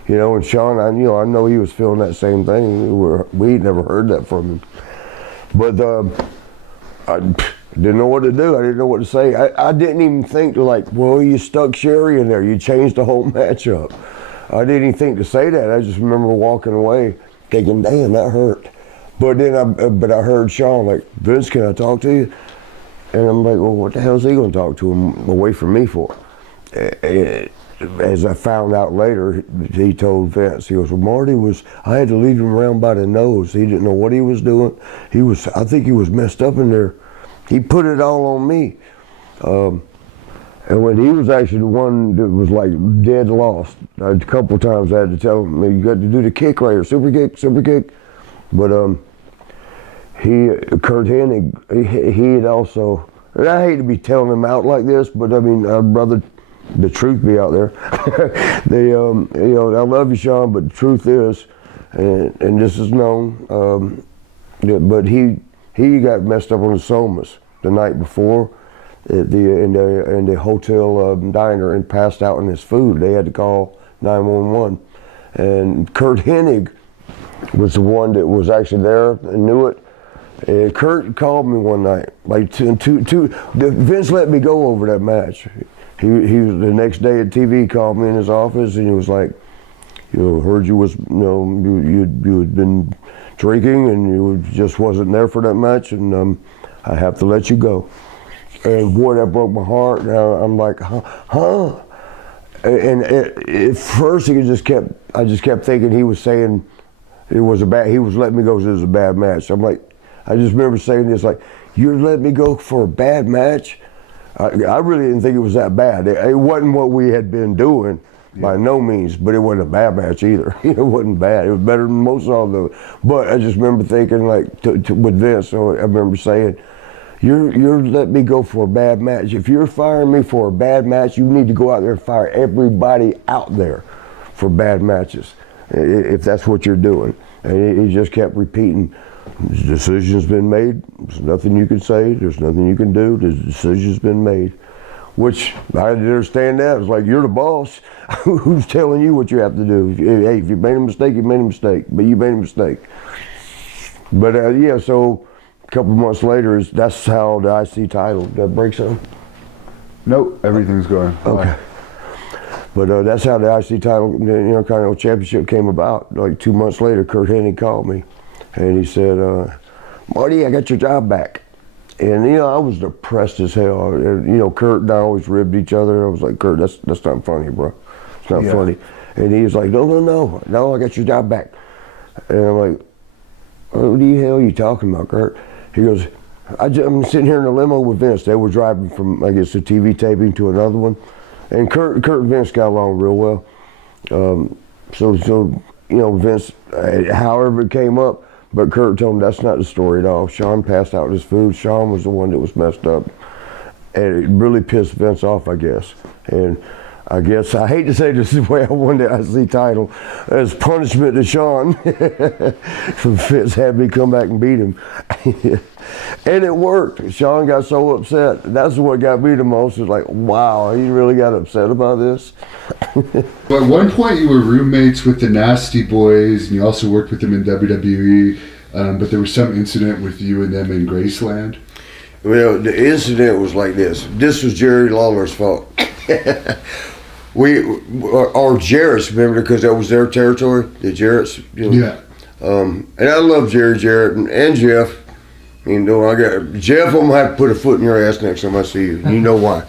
And Sean, I know he was feeling that same thing. We'd never heard that from him. But I didn't know what to do. I didn't know what to say. I didn't even think to well, you stuck Sherry in there. You changed the whole matchup. I didn't even think to say that. I just remember walking away thinking, damn, that hurt. But then I heard Sean like, Vince, can I talk to you? And I'm like, well, what the hell is he going to talk to him away from me for? as I found out later, he told Vince, he goes, well, I had to lead him around by the nose. He didn't know what he was doing. I think he was messed up in there. He put it all on me. And when he was actually the one that was like dead lost, a couple of times I had to tell him, you got to do the kick right here, super kick. But Kurt Hennig, he had also, and I hate to be telling him out like this, but I mean, I'd rather the truth be out there. I love you, Sean, but the truth is, and this is known, but he got messed up on the somas the night before in the hotel diner and passed out in his food. They had to call 911, and Kurt Hennig was the one that was actually there and knew it. And Kurt called me one night, like Vince let me go over that match. He was the next day at TV, called me in his office, and he was like, heard you was, you had been drinking and you just wasn't there for that match, and I have to let you go. And boy, that broke my heart. And I'm like, huh? And at first, I just kept thinking he was saying he was letting me go because it was a bad match. I'm like, I just remember saying this, like, you're letting me go for a bad match? I really didn't think it was that bad. It wasn't what we had been doing by no means, but it wasn't a bad match either. It wasn't bad. It was better than most of them. But I just remember thinking, like, with Vince, so I remember saying, you're letting me go for a bad match. If you're firing me for a bad match, you need to go out there and fire everybody out there for bad matches, if that's what you're doing. And he just kept repeating, the decision's been made. There's nothing you can say. There's nothing you can do. The decision's been made. Which I didn't understand that. It's like, you're the boss. Who's telling you what you have to do? Hey, if you made a mistake, you made a mistake. But you made a mistake. But so a couple months later, that's how the IC title, that breaks up. Nope, everything's going. Okay. But that's how the IC title, Continental Championship came about. Like 2 months later, Kurt Hennig called me. And he said, Marty, I got your job back. And, I was depressed as hell. Kurt and I always ribbed each other. I was like, Kurt, that's not funny, bro. It's not funny. And he was like, no, I got your job back. And I'm like, what the hell are you talking about, Kurt? He goes, I'm sitting here in the limo with Vince. They were driving from, I guess, a TV taping to another one. And Kurt and Vince got along real well. So Vince, however it came up, but Kurt told him that's not the story at all. Sean passed out his food. Sean was the one that was messed up. And it really pissed Vince off, I guess. And I guess, I hate to say this is the way I won the IC title, as punishment to Sean. Vince had me come back and beat him. And it worked. Sean got so upset. That's what got me the most. It's like, wow, he really got upset about this. But at one point you were roommates with the Nasty Boys, and you also worked with them in WWE, but there was some incident with you and them in Graceland. Well, the incident was like this. This was Jerry Lawler's fault. Our Jarrett's, remember, because that was their territory, the Jarrett's. Yeah. And I love Jerry Jarrett and Jeff. I got Jeff. I'm gonna have to put a foot in your ass next time I see you. You know why?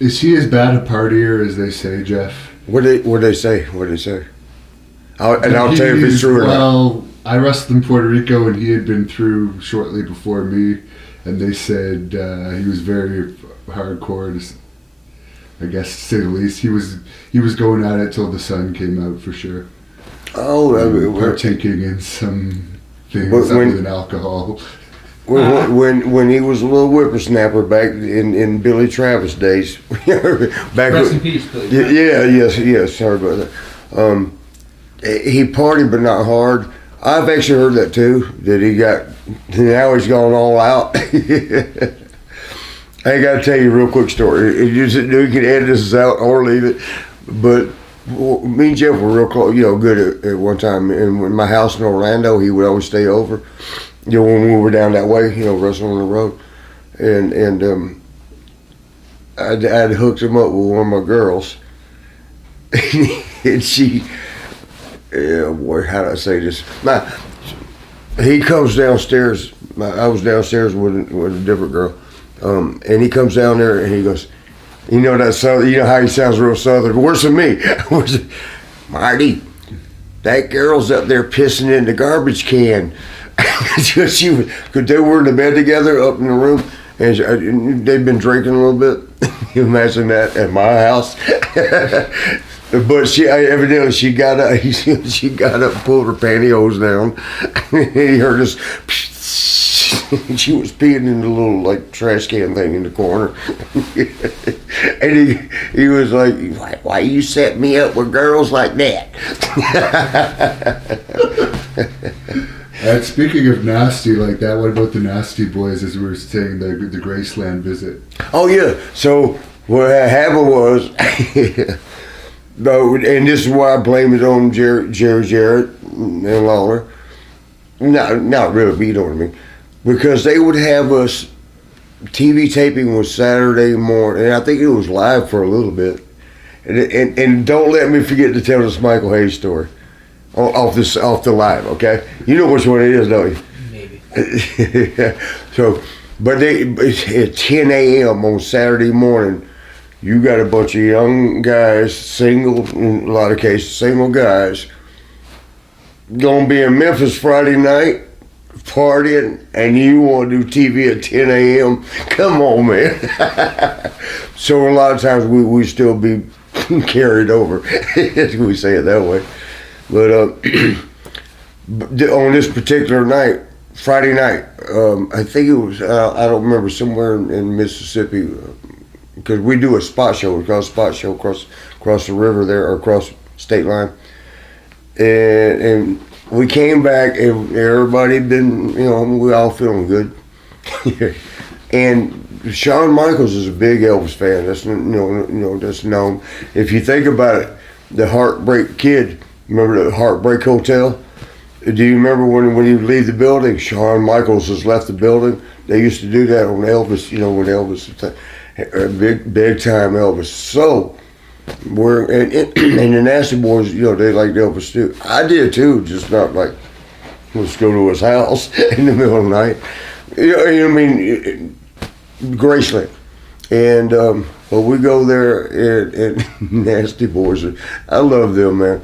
Is he as bad a partier as they say, Jeff? What they say? I'll tell you if it's true or not. Well, I wrestled in Puerto Rico, and he had been through shortly before me, and they said he was very hardcore. I guess, to say the least, he was going at it till the sun came out for sure. Oh, partaking in some things other than alcohol. When he was a little whippersnapper back in Billy Travis days. Rest in peace, Billy. Yes. Sorry about that. He partied, but not hard. I've actually heard that too. Now he's gone all out. I got to tell you a real quick story. You can edit this out or leave it, but me and Jeff were real close, good at one time. And in my house in Orlando, he would always stay over, when we were down that way, wrestling on the road. And I'd hooked him up with one of my girls. And she, how do I say this? He comes downstairs. I was downstairs with a different girl. And he comes down there and he goes, You know that you know how he sounds real southern. Worse than me. Marty, that girl's up there pissing in the garbage can. Because they were in the bed together up in the room, and they'd been drinking a little bit. You imagine that at my house. But evidently she got up, pulled her pantyhose down. He heard us. She was peeing in the little like trash can thing in the corner. And he was like, why you set me up with girls like that? And speaking of nasty like that, what about the Nasty Boys, as we were saying, the Graceland visit? Oh yeah. So what happened was, and this is why I blame it on Jerry Jarrett and Lawler. Not really, but you know what I mean. Because they would have us, TV taping was Saturday morning, and I think it was live for a little bit. And don't let me forget to tell this Michael Hayes story off the live, okay? You know which one it is, don't you? Maybe. So, but at 10 a.m. on Saturday morning, you got a bunch of young guys, single, in a lot of cases, single guys, gonna be in Memphis Friday night, partying, and you want to do TV at 10 a.m. Come on, man. So a lot of times we still be carried over, we say it that way. But on this particular night, Friday night, I think it was, I don't remember, somewhere in Mississippi, because we do a spot show. We call it a spot show across the river there, or across state line. And we came back, and everybody had been, we all feeling good. And Shawn Michaels is a big Elvis fan. That's that's known. If you think about it, the Heartbreak Kid, remember the Heartbreak Hotel? Do you remember when you leave the building, Shawn Michaels has left the building? They used to do that on Elvis. When Elvis, big time Elvis. So. And the Nasty Boys, they liked Elvis too. I did too, just not like, let's go to his house in the middle of the night. Graceland. And but we go there, and Nasty Boys, I love them, man.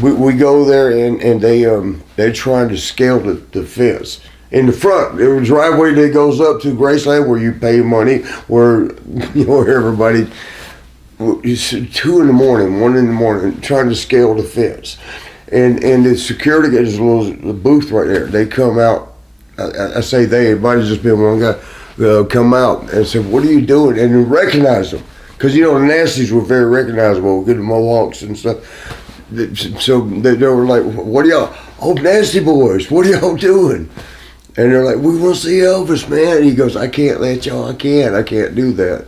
We go there, and they're trying to scale the fence. In the front, there was a driveway that goes up to Graceland where you pay money, where everybody. It's 2 in the morning, 1 in the morning, trying to scale the fence. And the security guard, there's a little booth right there. They come out, I say they, it might have just been one guy, come out and said, what are you doing? And recognize them. Because, the Nasties were very recognizable, good Mohawks and stuff. So they were like, what are y'all, Nasty Boys, what are y'all doing? And they're like, we want to see Elvis, man. And he goes, I can't let y'all, I can't do that.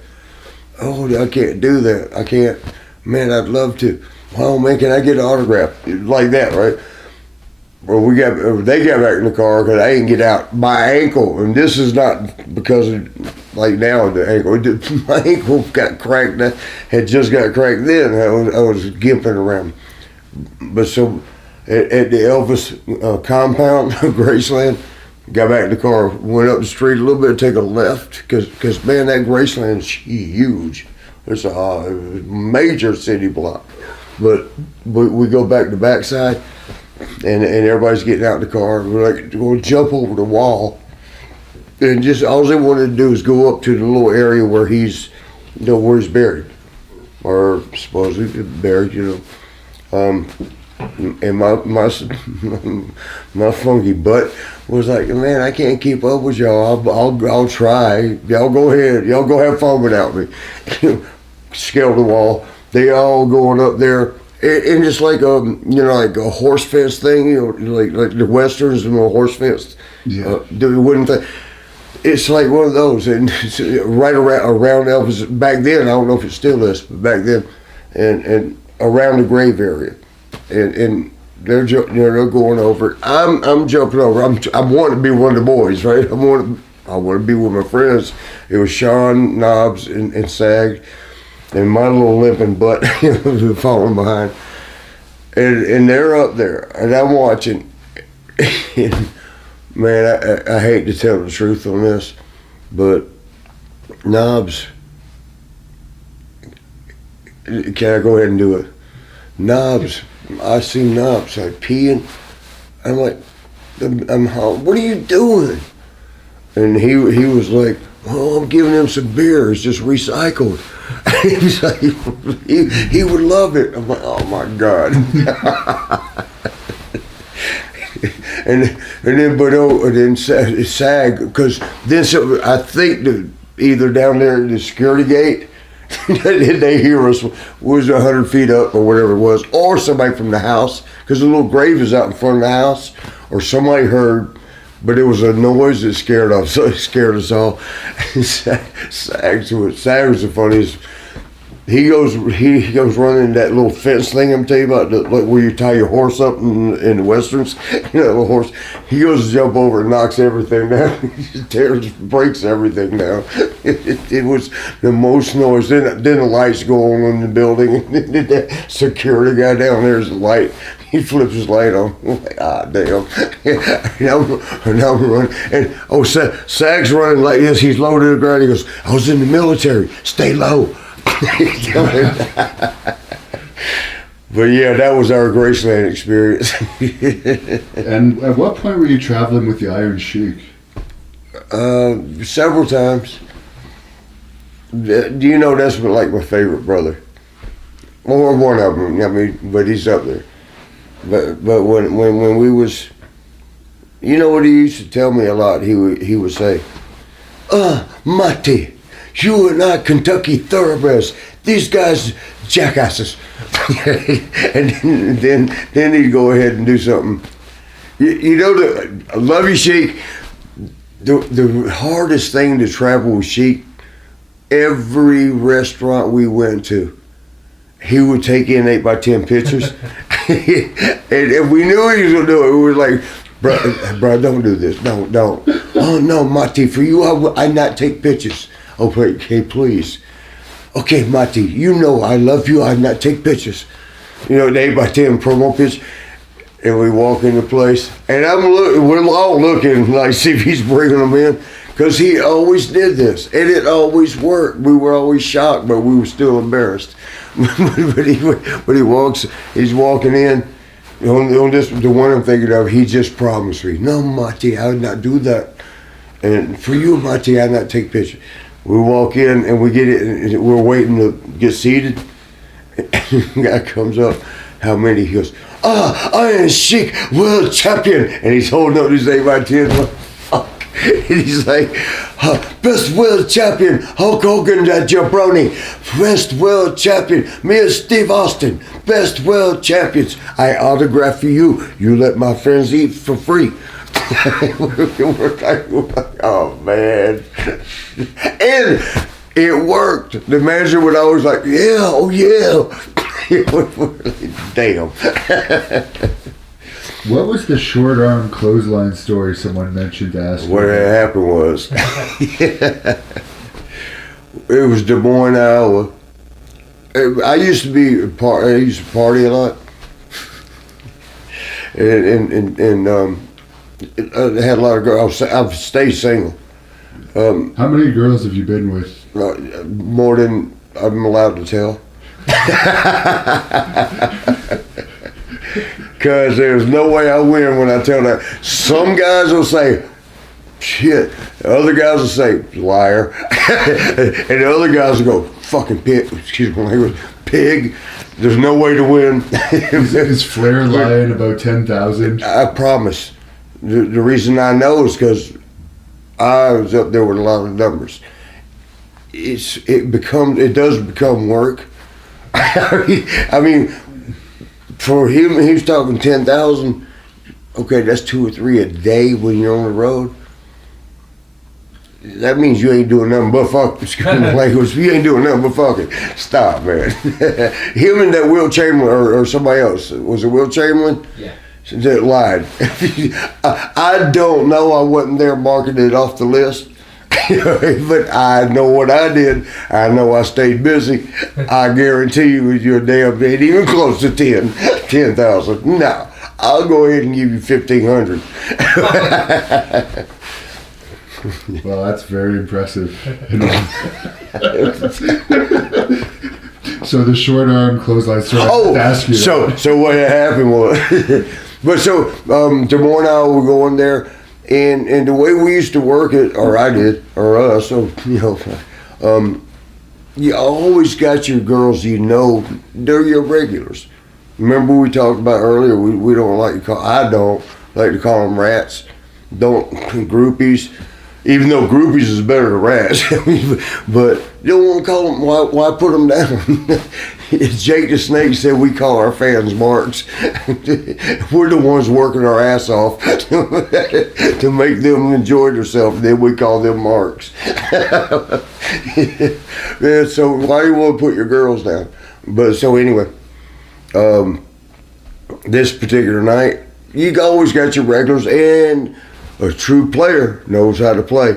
Oh, I can't do that. I can't. Man, I'd love to. Oh, man, can I get an autograph? Like that, right? Well, they got back in the car because I didn't get out. My ankle, and this is not because of, like now, the ankle. My ankle got cracked. Had just got cracked then. I was gimping around. But so, at the Elvis compound, Graceland, got back in the car, went up the street a little bit, take a left, because man, that Graceland's huge. It's a major city block. But we go back to the backside, and everybody's getting out in the car. We're like, we'll jump over the wall, and just all they wanted to do is go up to the little area where he's buried, or supposedly buried, And my funky butt was like, man, I can't keep up with y'all. I'll try. Y'all go ahead. Y'all go have fun without me. Scale the wall. They all going up there, and it's like like a horse fence thing. Like the westerns and the horse fence. Yeah. The wooden thing. It's like one of those, and it's right around Elvis back then. I don't know if it still is, but back then, and around the grave area. And they're going over it. I'm jumping over. I want to be one of the boys, right? I want to be with my friends. It was Sean, Knobs, and Sag, and my little limping butt falling behind. And they're up there, and I'm watching. And man, I hate to tell the truth on this, but Knobs Can I go ahead and do it? Knobs. I see knobs like peeing. I'm like, what are you doing? And he was like, well, I'm giving him some beer. It's just recycled. He was like, he would love it. I'm like, oh my God. and then SAG, because then I think that either down there at the security gate, they hear us was 100 feet up or whatever it was, or somebody from the house, because the little grave is out in front of the house, or somebody heard, but it was a noise that scared us, so it scared us all. Sag was the funniest. He goes running that little fence thing I'm telling you about, like where you tie your horse up in the westerns. You know, the horse. He goes to jump over and knocks everything down. He just breaks everything down. It was the most noise. Then the lights go on in the building. The security guy down there's the light. He flips his light on. I'm like, damn. And I'm running. And Sag's running like this. He's low to the ground. He goes, I was in the military. Stay low. But yeah, that was our Graceland experience. And at what point were you traveling with the Iron Sheik? Several times. Do you know that's like my favorite brother? Or one of them. I mean, but he's up there. But when we was, you know what he used to tell me a lot. He would say, Marty, you are not Kentucky thoroughbreds. These guys jackasses. And then he'd go ahead and do something. You know, I love you, Sheik. The hardest thing to travel with Sheik, every restaurant we went to, he would take in 8x10 pictures. and we knew he was going to do it. We were like, bro, don't do this. Don't. Oh, no, Marty, for you, I not take pictures. Okay, please. Okay, Marty, you know I love you. I not take pictures. You know, the 8x10 promo pitch. And we walk into place. And we're all looking, like, see if he's bringing them in. Because he always did this. And it always worked. We were always shocked, but we were still embarrassed. but he's walking in. On this, the one I'm thinking of, he just promised me, no, Marty, I would not do that. And for you, Marty, I not take pictures. We walk in and we get it, and we're waiting to get seated. The guy comes up, how many? He goes, Iron Sheik world champion. And he's holding up his 8x10. Fuck. And he's like, best world champion, Hulk Hogan, that jabroni. Best world champion, me and Steve Austin. Best world champions. I autograph for you. You let my friends eat for free. Oh man. And it worked. The manager would always like, yeah, oh yeah. Damn. What was the short arm clothesline story someone mentioned to ask? What had happened was, it was Des Moines, Iowa. I used to party a lot, and I had a lot of girls. I've stayed single. How many girls have you been with? More than I'm allowed to tell. Because there's no way I win when I tell that. Some guys will say, shit. The other guys will say, liar. And the other guys will go, fucking pig. Excuse my language. Pig. There's no way to win. Is Flair lying about 10,000? I promise. The reason I know is because I was up there with a lot of numbers. It does become work. I mean, for him, he was talking 10,000. Okay, that's 2 or 3 a day when you're on the road. That means you ain't doing nothing but fuck. Excuse my language. You ain't doing nothing but fucking. Stop, man. Him and that Will Chamberlain or somebody else. Was it Will Chamberlain? Yeah. That lied. I don't know. I wasn't there marking it off the list. But I know what I did. I know I stayed busy. I guarantee you your damn ain't even close to 10,000. No, I'll go ahead and give you 1,500. Well, that's very impressive. So the short arm clothesline. So I have to ask you that. so what happened was, but so Des Moines and I were going there, and the way we used to work it, or I did, or us, so you always got your girls. They're your regulars. Remember we talked about earlier. We don't like to call. I don't like to call them rats. Don't groupies. Even though groupies is better than rats, but you don't want to call them. Why put them down? Jake the Snake said we call our fans marks. We're the ones working our ass off to make them enjoy themselves. Then we call them marks. Yeah, so why do you want to put your girls down? But so anyway, this particular night, you always got your regulars, and a true player knows how to play.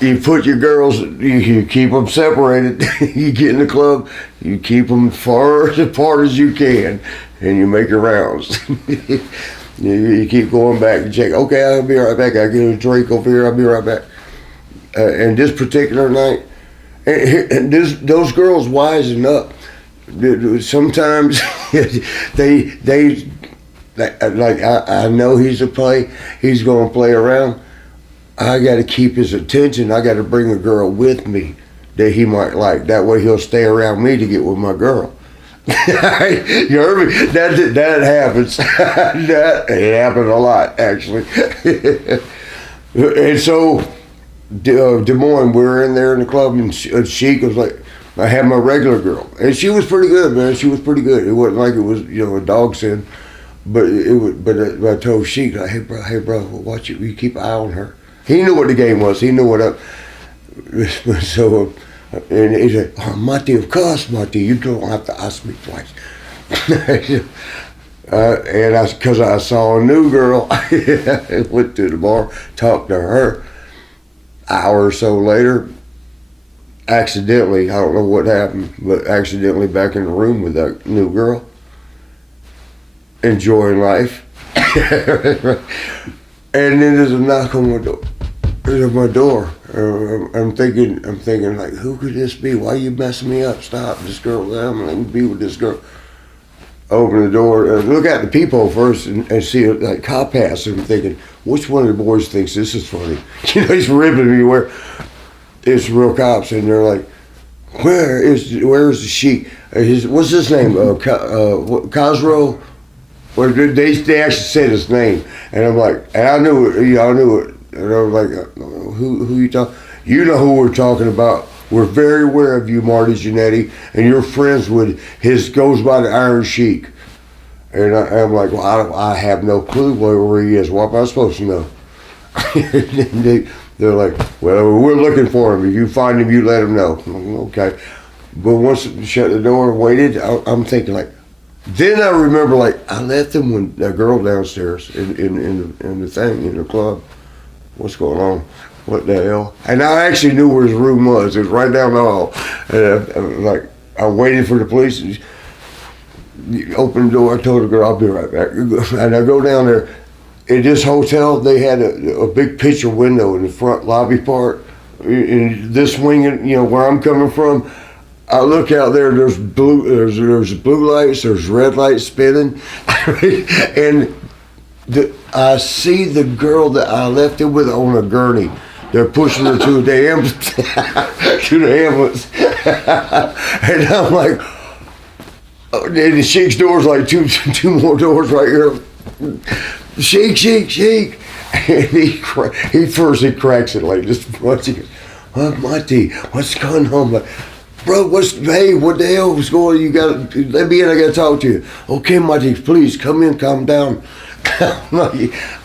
You put your girls, you keep them separated. You get in the club, you keep them far apart as you can, and you make your rounds. You keep going back and check. Okay, I'll be right back. I'll get a drink over here. I'll be right back. And this particular night, and those girls wisen up. Sometimes they like I know he's going to play around. I got to keep his attention. I got to bring a girl with me that he might like. That way he'll stay around me to get with my girl. You heard me? That happens. It happened a lot, actually. And so Des Moines, we were in there in the club, and she was like, I had my regular girl, and she was pretty good, man. She was pretty good. It wasn't like it was, a dog sin. But I told Sheik, like, hey bro, watch it. You keep an eye on her. He knew what the game was. He knew what up. So, and he said, "Oh, Marty, of course, Marty, you don't have to ask me twice." And because I saw a new girl, I went to the bar, talked to her. Hour or so later, accidentally, I don't know what happened, but accidentally back in the room with that new girl. Enjoying life. And then there's a knock on my door. There's my door. I'm thinking like, who could this be? Why are you messing me up? Stop, this girl. I'm gonna be with this girl. Open the door, look at the peephole first, and see like cop pass. And I'm thinking, which one of the boys thinks this is funny? He's ripping me where it's real cops, and they're like, where's the Sheik? What's his name? Cosro. Well, they actually said his name, and I'm like, and I knew it, and I was like, who you talking? You know who we're talking about. We're very aware of you, Marty Jannetty, and you're friends with goes by the Iron Sheik. And I'm like, well, I have no clue where he is. What am I supposed to know? They're like, well, we're looking for him. If you find him, you let him know. Okay. But once I shut the door and waited, I'm thinking like, then I remember, like, I left him with that girl downstairs in the club. What's going on? What the hell? And I actually knew where his room was. It was right down the hall. And I waited for the police. And opened the door. I told the girl, I'll be right back. And I go down there. In this hotel, they had a big picture window in the front lobby part. In this wing, where I'm coming from, I look out there. There's blue lights. There's red lights spinning, and I see the girl that I left it with on a gurney. They're pushing her to the ambulance, and I'm like, oh, and the Sheik's door's like two more doors right here. Sheik, and he cracks it like this. He goes, "Oh, Marty, what's going on?" I'm like, bro, what the hell was going on? You got let me in, I gotta talk to you. Okay, Marty, please come in, calm down.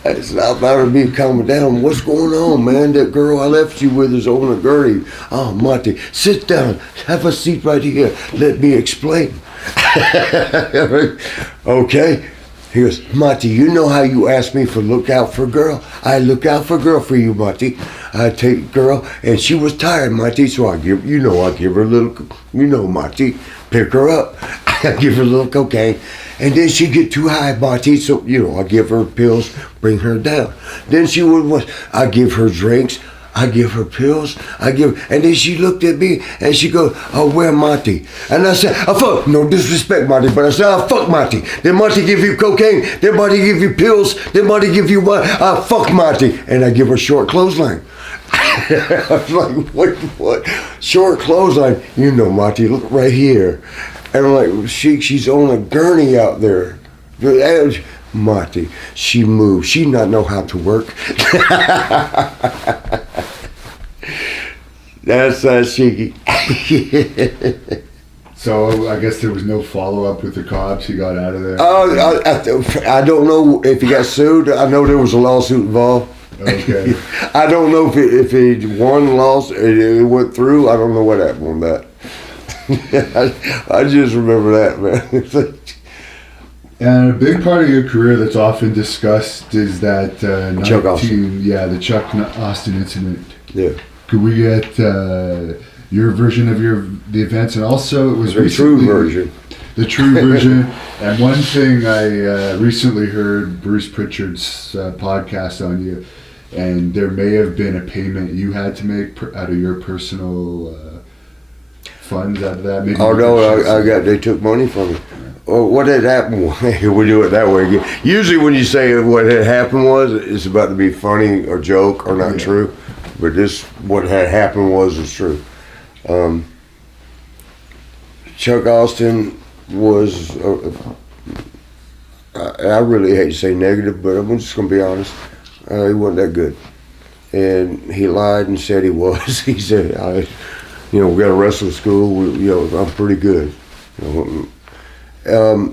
It's not about me calming down. What's going on, man? That girl I left you with is on a gurney. Oh, Marty, sit down, have a seat right here. Let me explain. Okay. He goes, Marty, you know how you asked me for look out for a girl? I look out for a girl for you, Marty. I take a girl, and she was tired, Marty, so I give her a little, Marty, pick her up. I give her a little cocaine, and then she get too high, Marty, so, I give her pills, bring her down. Then I give her drinks. I give her pills. And then she looked at me and she goes, "Oh, where Marty?" And I said, "I fuck." No disrespect, Marty, but I said, "I fuck Marty." Then Marty give you cocaine. Then Marty give you pills. Then Marty give you what? I fuck Marty, and I give her short clothesline. I was like, what? Short clothesline? You know, Marty, look right here. And I'm like, she's on a gurney out there. Marty, she moves. She not know how to work. That's cheeky. So I guess there was no follow-up with the cops. He got out of there. I don't know if he got sued. I know there was a lawsuit involved. Okay. I don't know if he won the lawsuit. It went through. I don't know what happened on that. I just remember that, man. And a big part of your career that's often discussed is that Chuck Austin. the Chuck Austin incident. Yeah. Could we get your version of the events? And also, it was The true version. The true version. And one thing I recently heard Bruce Pritchard's podcast on you, and there may have been a payment you had to make out of your personal funds out of that. Maybe Oh no, they took money from me. Well, what had happened? We do it that way again. Usually, when you say what had happened was, it's about to be funny or joke or not true. But what had happened was true. Chuck Austin was, I really hate to say negative, but I'm just going to be honest. He wasn't that good. And he lied and said he was. He said, we got a wrestling school, I'm pretty good. And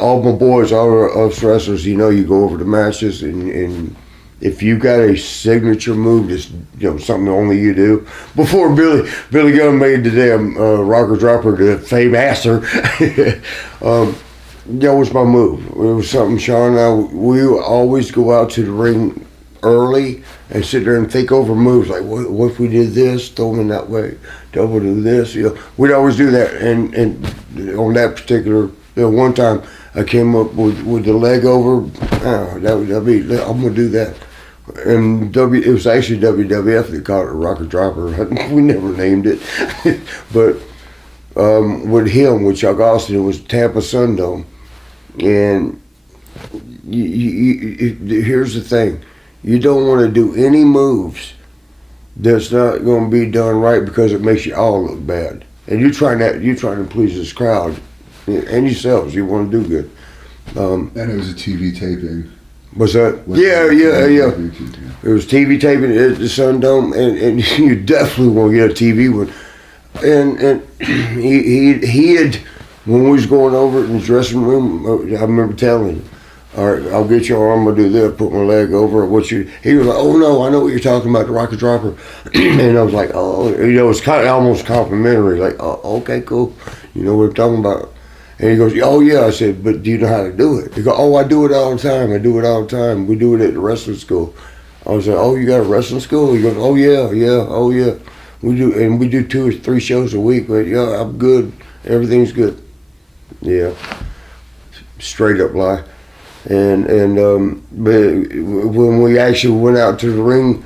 all my boys, all us wrestlers, you go over the matches, and if you got a signature move that's something only you do. Before Billy Gunn made the damn rocker dropper to Fame Asser, that was my move. It was something Sean and I, we would always go out to the ring early and sit there and think over moves, like what if we did this, throw them in that way, double do this, we'd always do that. And on that particular one time I came up with the leg over, I'm gonna do that. And it was actually WWF that called it a rocker dropper. We never named it. But with Chuck Austin, it was Tampa Sundome. And here's the thing. You don't want to do any moves that's not going to be done right, because it makes you all look bad. And you're trying to please this crowd and yourselves. You want to do good. And it was a TV taping. What's that? Yeah. It was TV taping at the Sundome, and you definitely want to get a TV one. And he had, when we was going over it in the dressing room, I remember telling him, "All right, I'll get your arm, I'll do this, put my leg over it." He was like, "Oh no, I know what you're talking about, the rocker dropper." And I was like, "Oh," it's kind of almost complimentary, like, "Oh, okay, cool, you know what I'm talking about." And he goes, "Oh yeah." I said, "But do you know how to do it?" He goes, "Oh, I do it all the time. We do it at the wrestling school." I was like, "Oh, you got a wrestling school?" He goes, "Oh yeah. We do, and we do 2 or 3 shows a week. But yeah, I'm good. Everything's good." Yeah, straight up lie. And but when we actually went out to the ring,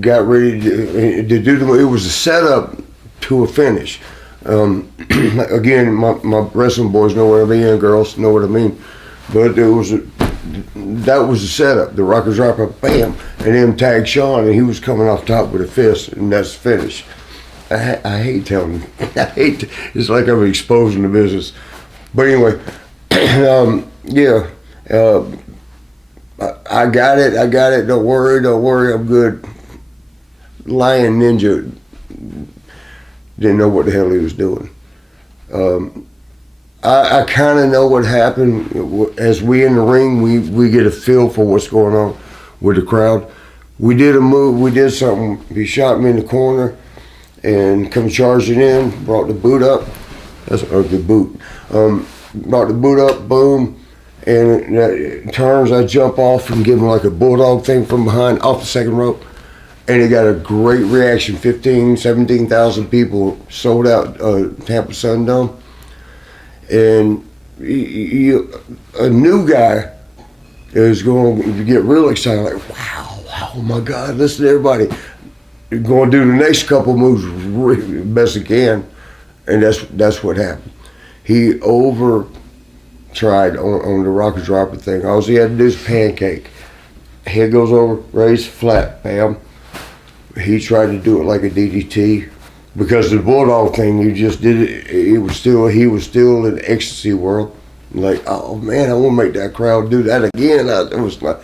got ready to do it was a setup to a finish. Again, my wrestling boys know what I mean, and girls know what I mean. But that was the setup. The rocker dropper, bam, and then tag Sean, and he was coming off top with a fist, and that's the finish. I hate telling. It's like I'm exposing the business. But anyway, yeah. I got it. Don't worry. I'm good. Lion Ninja didn't know what the hell he was doing. I kind of know what happened. As we in the ring, we get a feel for what's going on with the crowd. We did a move. We did something. He shot me in the corner and come charging in. Brought the boot up. That's the boot. Brought the boot up. Boom. And it turns, I jump off and give him like a bulldog thing from behind, off the second rope. And it got a great reaction. 17,000 people, sold out Tampa Sundome. And a new guy is going to get real excited, like, wow, oh my God, listen to everybody. Going to do the next couple moves really best he can, and that's what happened. He over tried on the rocker dropper thing. All he had to do is pancake. Head goes over, raise, flat, bam. He tried to do it like a DDT because the bulldog thing, you just did it. He was still in the ecstasy world. Like, oh man, I want to make that crowd do that again. It was not,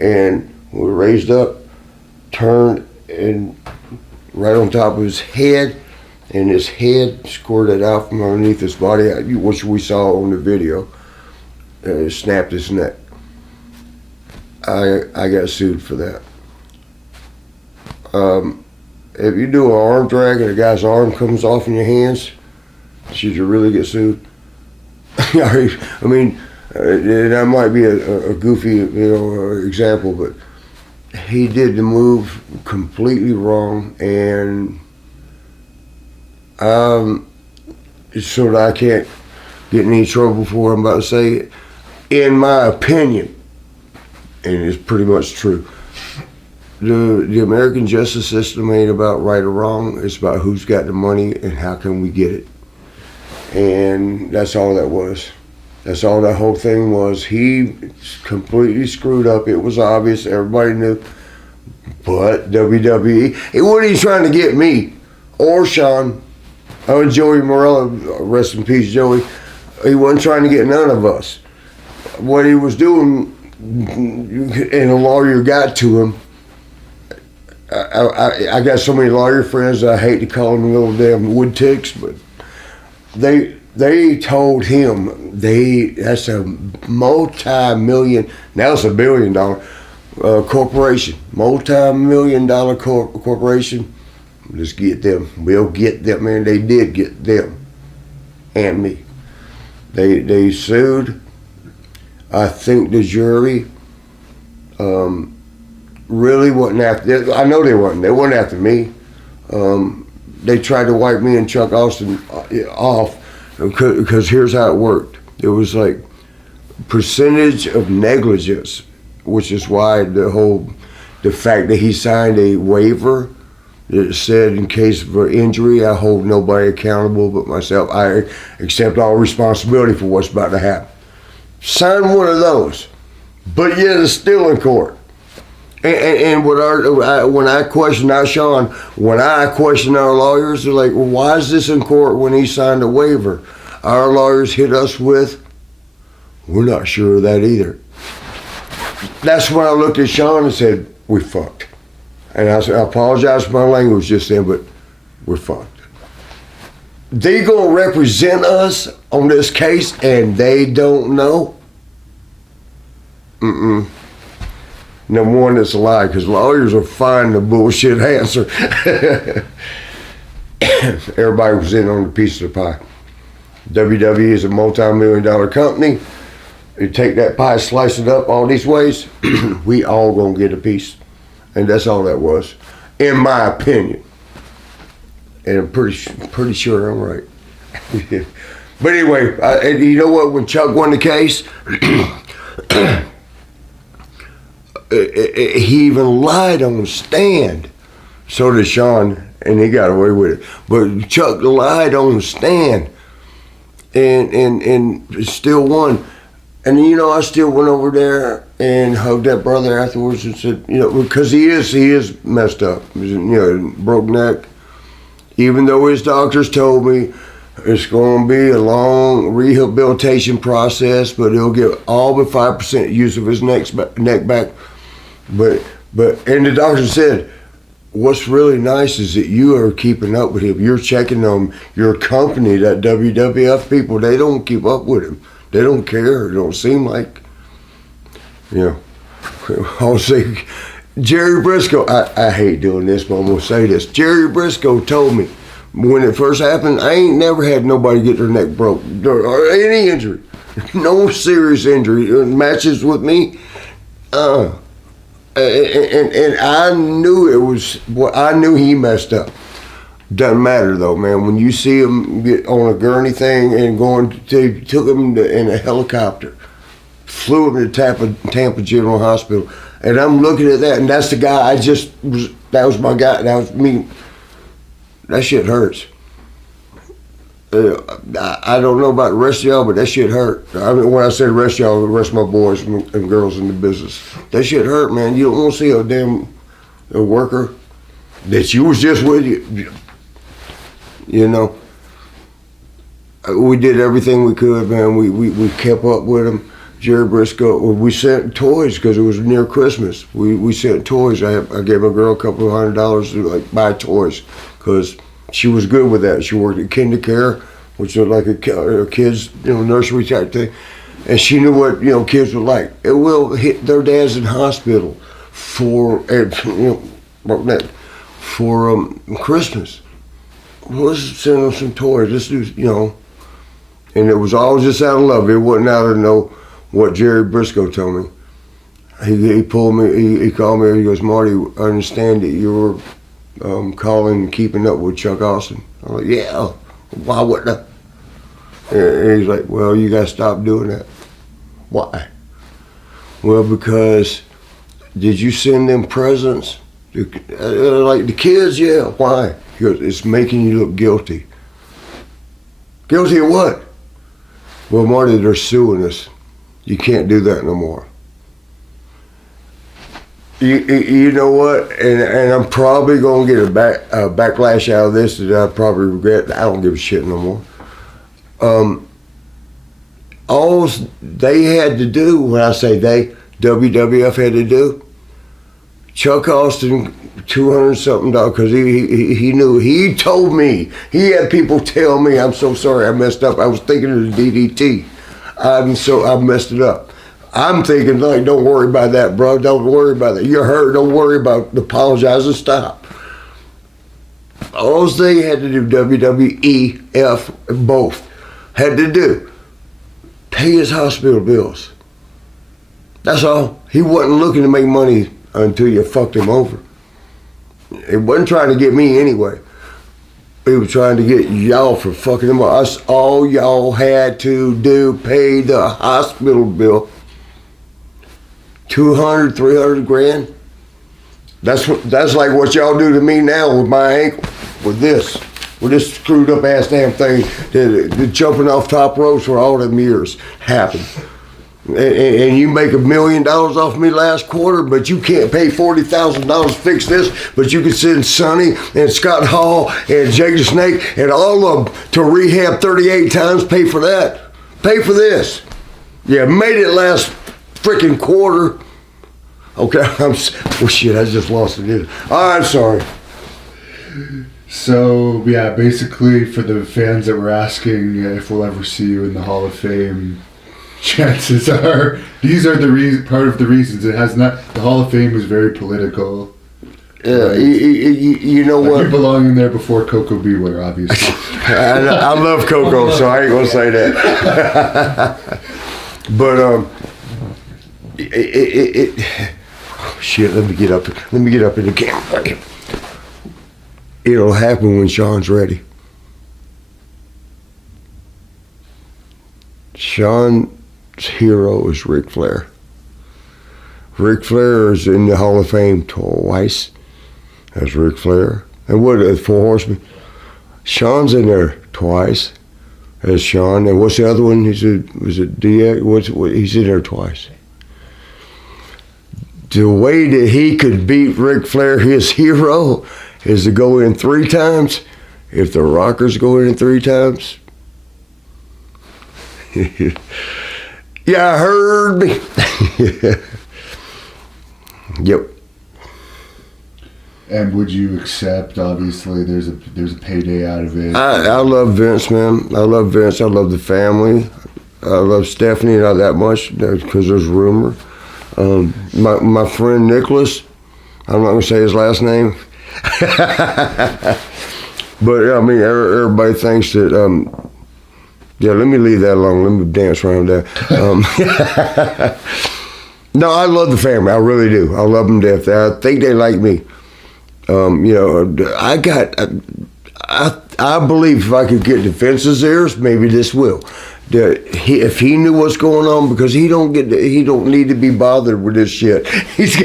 and we raised up, turned, and right on top of his head, and his head squirted out from underneath his body, which we saw on the video. Snapped his neck. I got sued for that. If you do an arm drag and a guy's arm comes off in your hands, should you really get sued? I mean, that might be a goofy, example, but he did the move completely wrong, and so that I can't get in any trouble for what I'm about to say. In my opinion, and it's pretty much true, the American justice system ain't about right or wrong. It's about who's got the money and how can we get it. And that's all that was. That's all that whole thing was. He completely screwed up. It was obvious. Everybody knew. But WWE, he wasn't even trying to get me or Sean. Oh, Joey Morello, rest in peace, Joey. He wasn't trying to get none of us. What he was doing, and a lawyer got to him. I got so many lawyer friends, I hate to call them little damn wood ticks, but they told him that's a multi-million, now it's $1 billion corporation, multi-million-dollar corporation. Let's get them. We'll get them, man. They did get them and me. They sued. I think the jury really wasn't after. I know they weren't. They weren't after me. They tried to wipe me and Chuck Austin off because here's how it worked. It was like percentage of negligence, which is why the fact that he signed a waiver that said in case of an injury, I hold nobody accountable but myself. I accept all responsibility for what's about to happen. Sign one of those, but yet it's still in court. And when I question our Sean, when I question our lawyers, they're like, well, why is this in court when he signed a waiver? Our lawyers hit us with, we're not sure of that either. That's when I looked at Sean and said, we fucked. And I said, I apologize for my language just then, but we're fucked. They gonna represent us on this case and they don't know? Number one, it's a lie, because lawyers will find the bullshit answer. Everybody was in on the piece of the pie. WWE is a multi-million-dollar company. You take that pie, slice it up all these ways, we all gonna get a piece. And that's all that was, in my opinion. And I'm pretty sure I'm right. But anyway, you know what? When Chuck won the case, he even lied on the stand. So did Sean, and he got away with it. But Chuck lied on the stand, and still won. And I still went over there and hugged that brother afterwards and said, because he is messed up. Broke neck. Even though his doctors told me it's going to be a long rehabilitation process, but he'll get all but 5% use of his neck back. But and the doctor said, what's really nice is that you are keeping up with him. You're checking on your company, that WWF people. They don't keep up with him. They don't care. It don't seem like. I'll say, Jerry Briscoe, I hate doing this, but I'm going to say this. Jerry Briscoe told me when it first happened, I ain't never had nobody get their neck broke or any injury. No serious injury. Matches with me. And I knew I knew he messed up. Doesn't matter though, man. When you see him get on a gurney thing and took him in a helicopter, flew him to Tampa General Hospital, And I'm looking at that, and that's the guy that was my guy. That was me. That shit hurts. I don't know about the rest of y'all, but that shit hurt. I mean, when I say the rest of y'all, the rest of my boys and girls in the business, that shit hurt, man. You don't want to see a worker that you was just with you. You know, we did everything we could, man. We kept up with him. Jerry Briscoe, we sent toys because it was near Christmas. We sent toys. I gave my girl a couple of $100 to like buy toys because she was good with that. She worked at kinder care, which was like a kids, nursery type thing, and she knew what kids were like. It will hit their dads in hospital for Christmas. Let's send them some toys. Let's do and it was all just out of love. It wasn't out of what Jerry Briscoe told me. He pulled me. He called me. He goes, Marty, I understand that you were calling and keeping up with Chuck Austin. I'm like, yeah. Why wouldn't I? And he's like, well, you got to stop doing that. Why? Well, because did you send them presents? Like the kids, yeah. Why? He goes, it's making you look guilty. Guilty of what? Well, Marty, they're suing us. You can't do that no more. You know what? And I'm probably going to get a backlash out of this that I probably regret. I don't give a shit no more. All they had to do, when I say they, WWF had to do, Chuck Austin, $200-something, because he knew, he told me, he had people tell me, I'm so sorry I messed up. I was thinking of the DDT. I messed it up. I'm thinking, like, don't worry about that, bro. Don't worry about it. You're hurt. Don't worry about it. Apologize and stop. All they had to do, WWEF, both, had to do, pay his hospital bills. That's all. He wasn't looking to make money until you fucked him over. He wasn't trying to get me anyway. He was trying to get y'all for fucking him up. All y'all had to do, pay the hospital bill. 200, 300 grand. That's like what y'all do to me now with my ankle, with this screwed up ass damn thing, the jumping off top ropes for all them years happened. And you make $1 million off me last quarter, but you can't pay $40,000 to fix this, but you can send Sonny and Scott Hall and Jake the Snake and all of them to rehab 38 times, pay for that. Pay for this. Yeah, made it last freaking quarter. Okay, shit, I just lost it. I'm sorry. So, yeah, basically for the fans that were asking if we'll ever see you in the Hall of Fame, chances are these are part of the reasons. It has not. The Hall of Fame is very political. Yeah, right? you know what? You belong in there before Coco Beware, obviously. I love Coco, so I ain't gonna say that. But shit. Let me get up in the camera. It'll happen when Sean's ready. Sean's hero is Ric Flair. Ric Flair is in the Hall of Fame twice. That's Ric Flair. And what, Four Horsemen? Sean's in there twice as Sean. And what's the other one? Was it DX? He's in there twice. The way that he could beat Ric Flair, his hero, is to go in 3 times. If the Rockers go in 3 times, yeah, heard me. Yep. And would you accept? Obviously, there's a payday out of it. I love Vince, man. I love Vince. I love the family. I love Stephanie not that much because there's rumor. My friend Nicholas. I'm not gonna say his last name. But I mean, everybody thinks that. Yeah, let me leave that alone. Let me dance around that. No, I love the family. I really do. I love them to death. I think they like me. I believe if I could get to Vince's ears, maybe this will. if he knew what's going on, because he don't need to be bothered with this shit. He's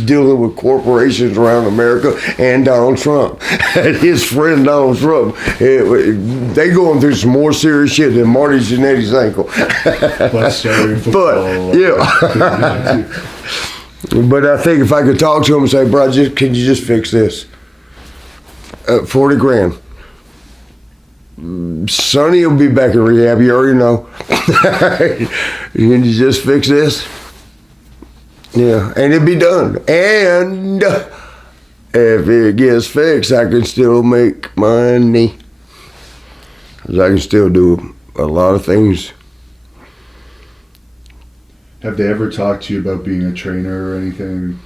dealing with corporations around America and Donald Trump. And his friend Donald Trump, they going through some more serious shit than Marty Jannetty's ankle. But yeah. But I think if I could talk to him and say, bro, can you just fix this? 40 grand. Sonny will be back in rehab, you already know. Can you just fix this? Yeah, and it'd be done. And if it gets fixed, I can still make money. Because I can still do a lot of things. Have they ever talked to you about being a trainer or anything?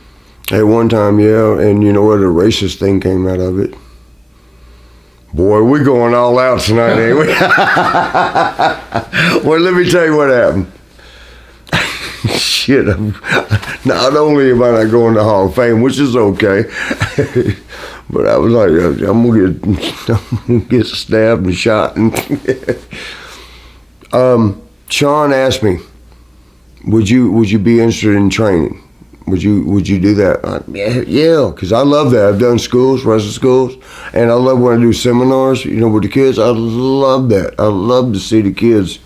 At one time, yeah, and you know what? A racist thing came out of it. Boy, we're going all out tonight, ain't we? Well, let me tell you what happened. Shit, not only am I not going to Hall of Fame, which is okay, but I was like, I'm gonna get stabbed and shot. And Sean asked me, would you be interested in training? Would you do that? Yeah, because I love that. I've done schools, wrestling schools, and I love when I do seminars, with the kids. I love that. I love to see the kids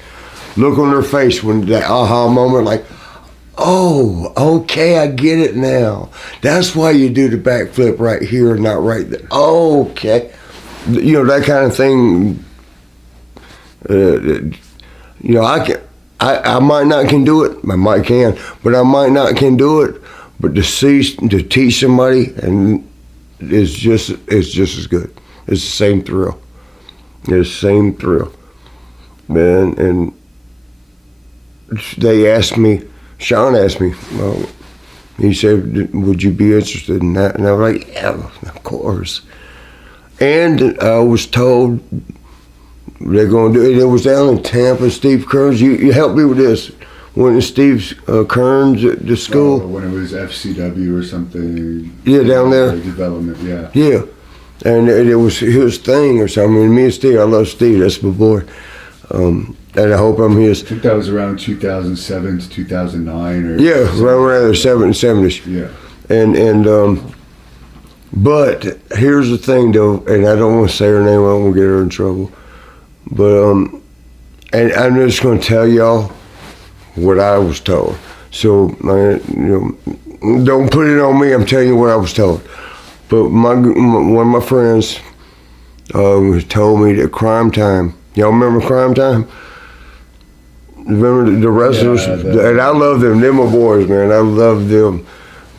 look on their face when that aha moment, like, oh, okay, I get it now. That's why you do the backflip right here and not right there. Okay. That kind of thing. I might not can do it. I might can, but I might not can do it. But to teach somebody and is just as good. It's the same thrill. It's the same thrill, man. And they asked me. Sean asked me. Well, he said, "Would you be interested in that?" And I was like, "Yeah, of course." And I was told they're going to do it. It was down in Tampa. Steve Kearns, you help me with this. When Steve Kearns at the school. When it was FCW or something. Yeah, down there. Development, yeah. Yeah. And it was his thing or something. And me and Steve, I love Steve. That's my boy. And I hope I'm his. I think that was around 2007 to 2009. Or yeah, around the 70s. Yeah. And but here's the thing, though, and I don't want to say her name. I don't want to get her in trouble. But and I'm just going to tell y'all what I was told. So don't put it on me. I'm telling you what I was told. But one of my friends told me that Crime Time. Y'all remember Crime Time? Remember the wrestlers? Yeah, and I love them. They're my boys, man. I love them.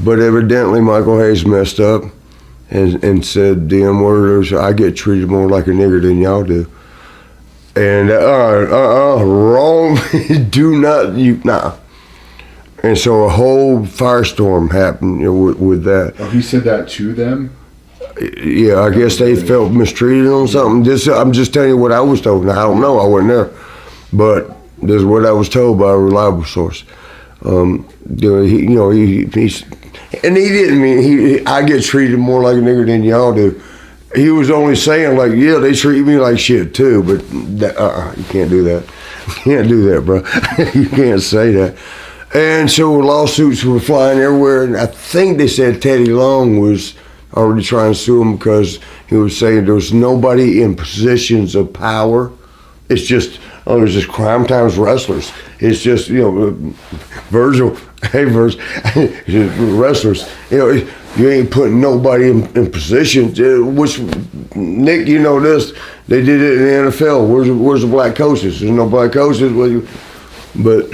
But evidently Michael Hayes messed up and said damn words. I get treated more like a nigger than y'all do. And wrong. Do not nah. And so a whole firestorm happened with that. Oh, he said that to them? Yeah, I guess they felt mistreated on something. I'm just telling you what I was told. Now, I don't know. I wasn't there, but this is what I was told by a reliable source. He's and he didn't mean I get treated more like a nigger than y'all do. He was only saying, like, yeah, they treat me like shit too, but you can't do that. You can't do that, bro. You can't say that. And so lawsuits were flying everywhere, and I think they said Teddy Long was already trying to sue him because he was saying there was nobody in positions of power. It's just, there's just Crime Time's wrestlers. It's just, Virgil, hey, Virgil, wrestlers, you ain't putting nobody in positions. Which, Nick, you know this, they did it in the NFL. Where's the black coaches? There's no black coaches. But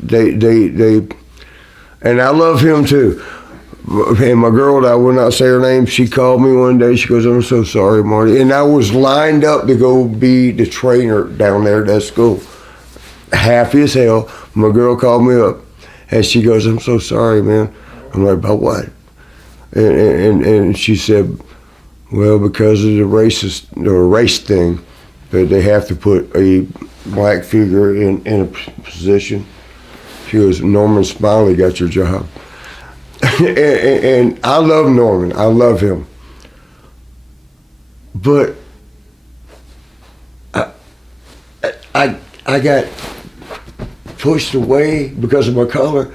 they, and I love him too. And my girl, I will not say her name, she called me one day. She goes, I'm so sorry, Marty. And I was lined up to go be the trainer down there at that school. Happy as hell. My girl called me up and she goes, I'm so sorry, man. I'm like, about what? And she said, well, because of the race thing, that they have to put a black figure in a position. She goes, Norman Smiley got your job. and I love Norman. I love him. But I got pushed away because of my color.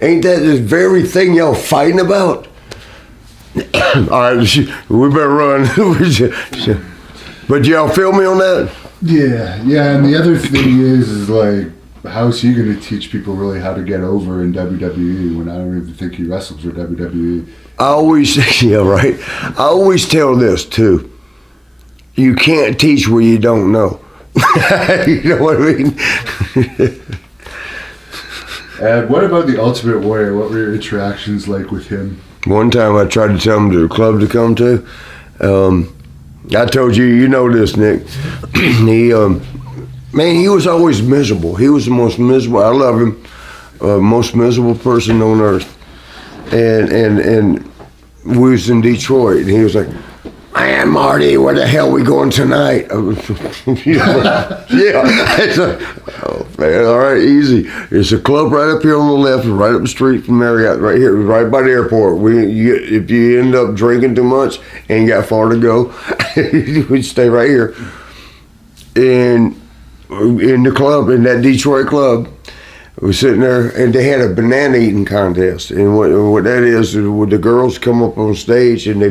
Ain't that the very thing y'all fighting about? All right, we better run. But y'all feel me on that? Yeah, and the other thing is like, how's he going to teach people really how to get over in WWE when I don't even think he wrestles for WWE? I always, yeah, right. I always tell this too. You can't teach what you don't know. You know what I mean? And what about the Ultimate Warrior? What were your interactions like with him? One time I tried to tell him to the club to come to. I told you, you know this, Nick. He was always miserable. He was the most miserable. I love him. Most miserable person on earth. And we was in Detroit, and he was like, "Man, Marty, where the hell we going tonight?" Yeah. It's like, oh man, all right, easy. It's a club right up here on the left, right up the street from Marriott, right here, right by the airport. If you end up drinking too much, ain't got far to go. We stay right here. And in the club, in that Detroit club, we were sitting there, and they had a banana eating contest. And what that is, the girls come up on stage, and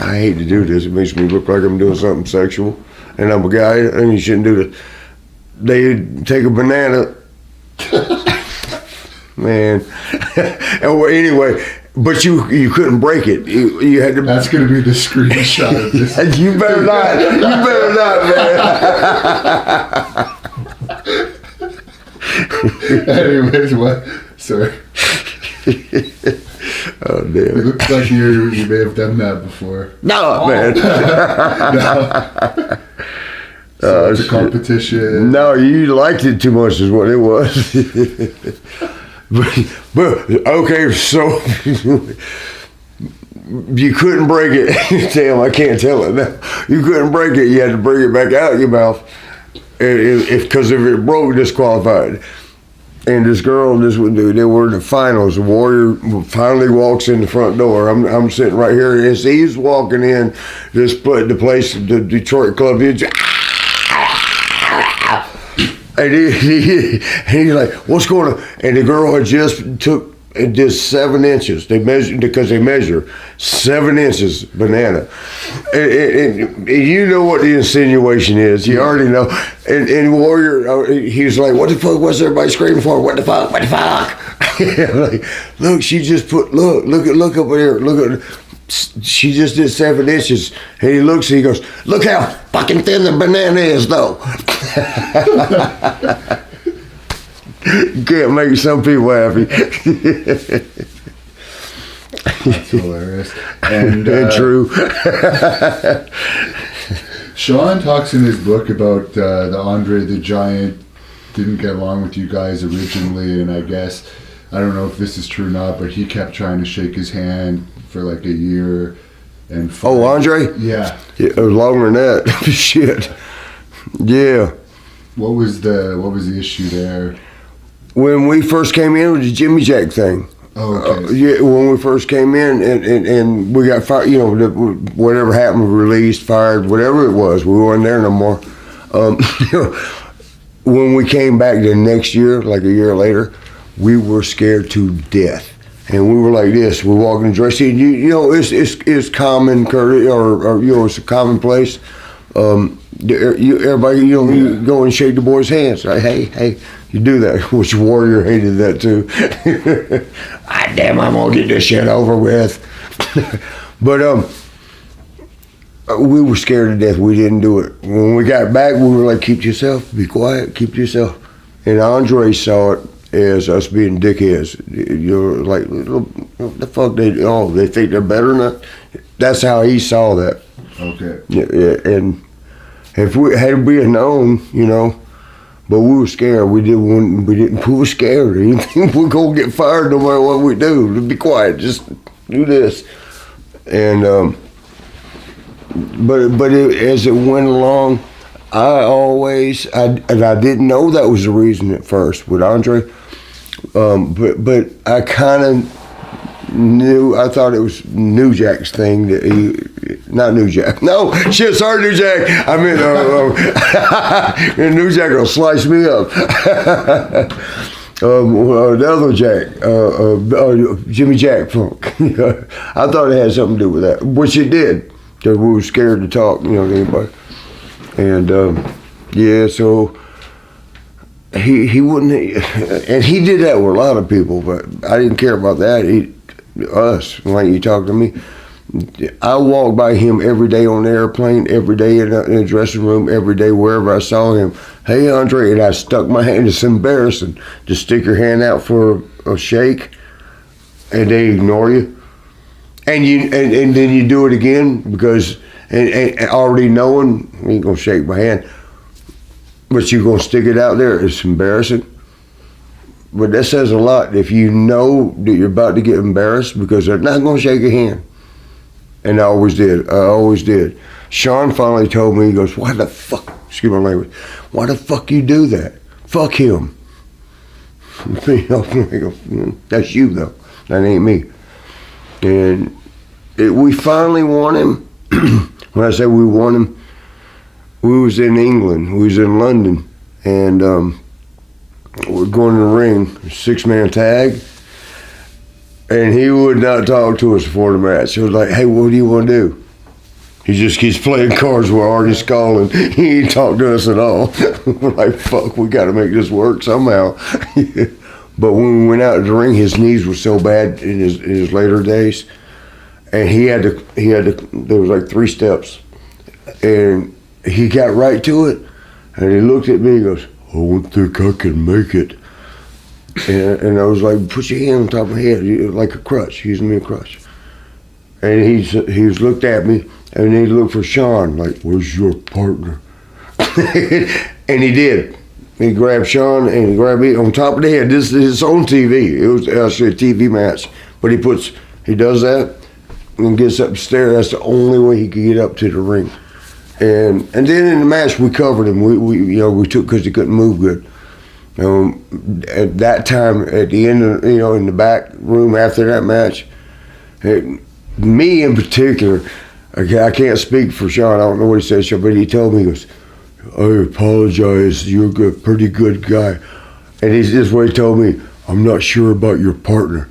I hate to do this, it makes me look like I'm doing something sexual, and I'm a guy, and you shouldn't do this. They take a banana, man. Anyway, but you couldn't break it. You had to. That's going to be the screenshot of this. You better not. You better not, man. Anyways, what? Sorry. Oh damn! It looks like you may have done that before. No, man. No. So it's a competition. No, you liked it too much, is what it was. but okay, so you couldn't break it. Damn, I can't tell it now. You couldn't break it. You had to bring it back out of your mouth, because if it broke, disqualified. And this girl, they were in the finals. The Warrior finally walks in the front door. I'm sitting right here. As he's walking in, the place, the Detroit club, and he's like, "What's going on?" And the girl had just 7 inches. They measured, because they measure 7 inches banana. And you know what the insinuation is. You already know. And Warrior, he's like, "What the fuck was everybody screaming for? What the fuck? What the fuck?" Like, look, she just put, look up here. Look at, she just did 7 inches. And he looks and he goes, "Look how fucking thin the banana is, though." You can't make some people happy. That's hilarious. And true. Sean talks in his book about the Andre the Giant didn't get along with you guys originally, and I guess, I don't know if this is true or not, but he kept trying to shake his hand for like a year. And Oh, Andre? Yeah. It was longer than that. Shit. Yeah. What was the issue there? When we first came in, it was the Jimmy Jack thing. Oh, okay. Yeah, when we first came in, and we got fired, whatever happened, released, fired, whatever it was, we weren't there no more. When we came back the next year, like a year later, we were scared to death. And we were like this, we're walking the dressing, it's common courtesy, or it's a commonplace. Everybody, you go and shake the boys' hands. Like, hey, you do that. Which Warrior hated that too. Damn, I'm gonna get this shit over with. But we were scared to death. We didn't do it. When we got back, we were like, keep to yourself, be quiet, keep to yourself. And Andre saw it as us being dickheads. You're like, what the fuck they think they're better than us? That's how he saw that. Okay. Yeah, and if we had known, but we were scared. We were scared. We're gonna get fired no matter what we do. Be quiet. Just do this. And as it went along, I didn't know that was the reason at first with Andre. But I kind of I thought it was New Jack's thing that not New Jack. No, shit, sorry, New Jack. I mean, New Jack will slice me up. The other Jack, Jimmy Jack Funk. I thought it had something to do with that, which it did, because we were scared to talk, to anybody. And so he wouldn't, and he did that with a lot of people, but I didn't care about that. Us, like you talk to me, I walked by him every day on the airplane, every day in the dressing room, every day wherever I saw him. Hey, Andre, and I stuck my hand. It's embarrassing to stick your hand out for a shake, and they ignore you, and then you do it again because and already knowing you ain't gonna shake my hand, but you gonna stick it out there. It's embarrassing. But that says a lot if you know that you're about to get embarrassed because they're not going to shake your hand. And I always did. Sean finally told me, he goes, why the fuck, excuse my language, why the fuck you do that? Fuck him. That's you though. That ain't me. And we finally won him. When I say we won him, we was in England. We was in London. And we're going to the ring, 6-man tag, and he would not talk to us before the match. He was like, hey, what do you want to do? He just keeps playing cards with Artie's calling. He ain't talk to us at all. We're like, fuck, we got to make this work somehow. But when we went out to the ring, his knees were so bad in his later days, and he had to, there was like 3 steps, and he got right to it, and he looked at me, he goes, I don't think I can make it. And I was like, put your hand on top of my head, like a crutch, using me a crutch. And he looked at me, and he looked for Sean, like, where's your partner? And he did. He grabbed Sean, and he grabbed me on top of the head. This is on TV. It was actually a TV match. But he does that, and gets up the stairs. That's the only way he could get up to the ring. And then in the match we covered him. We took because he couldn't move good. At that time, at the end of in the back room after that match, me in particular, I can't speak for Sean. I don't know what he said, but he told me, he goes, I apologize. You're a pretty good guy, and this is what he told me. I'm not sure about your partner.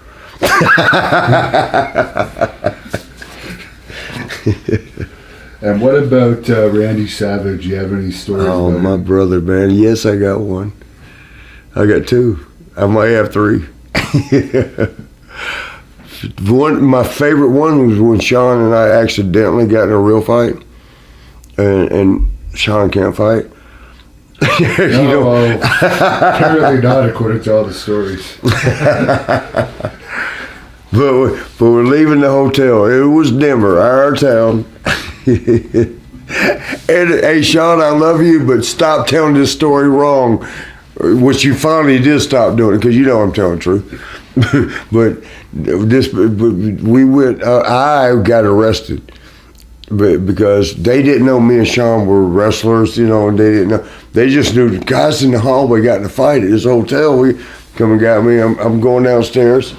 And what about Randy Savage? Do you have any stories about him? My brother, man. Yes, I got one. I got 2. I might have 3. My favorite one was when Sean and I accidentally got in a real fight. And Sean can't fight. Apparently not, according to all the stories. But we're leaving the hotel. It was Denver, our town. And hey, Sean, I love you, but stop telling this story wrong, which you finally did stop doing it because I'm telling the truth. But we went. I got arrested, but because they didn't know me and Sean were wrestlers, and they didn't know. They just knew the guys in the hallway got in a fight at this hotel. We come and got me. I'm going downstairs,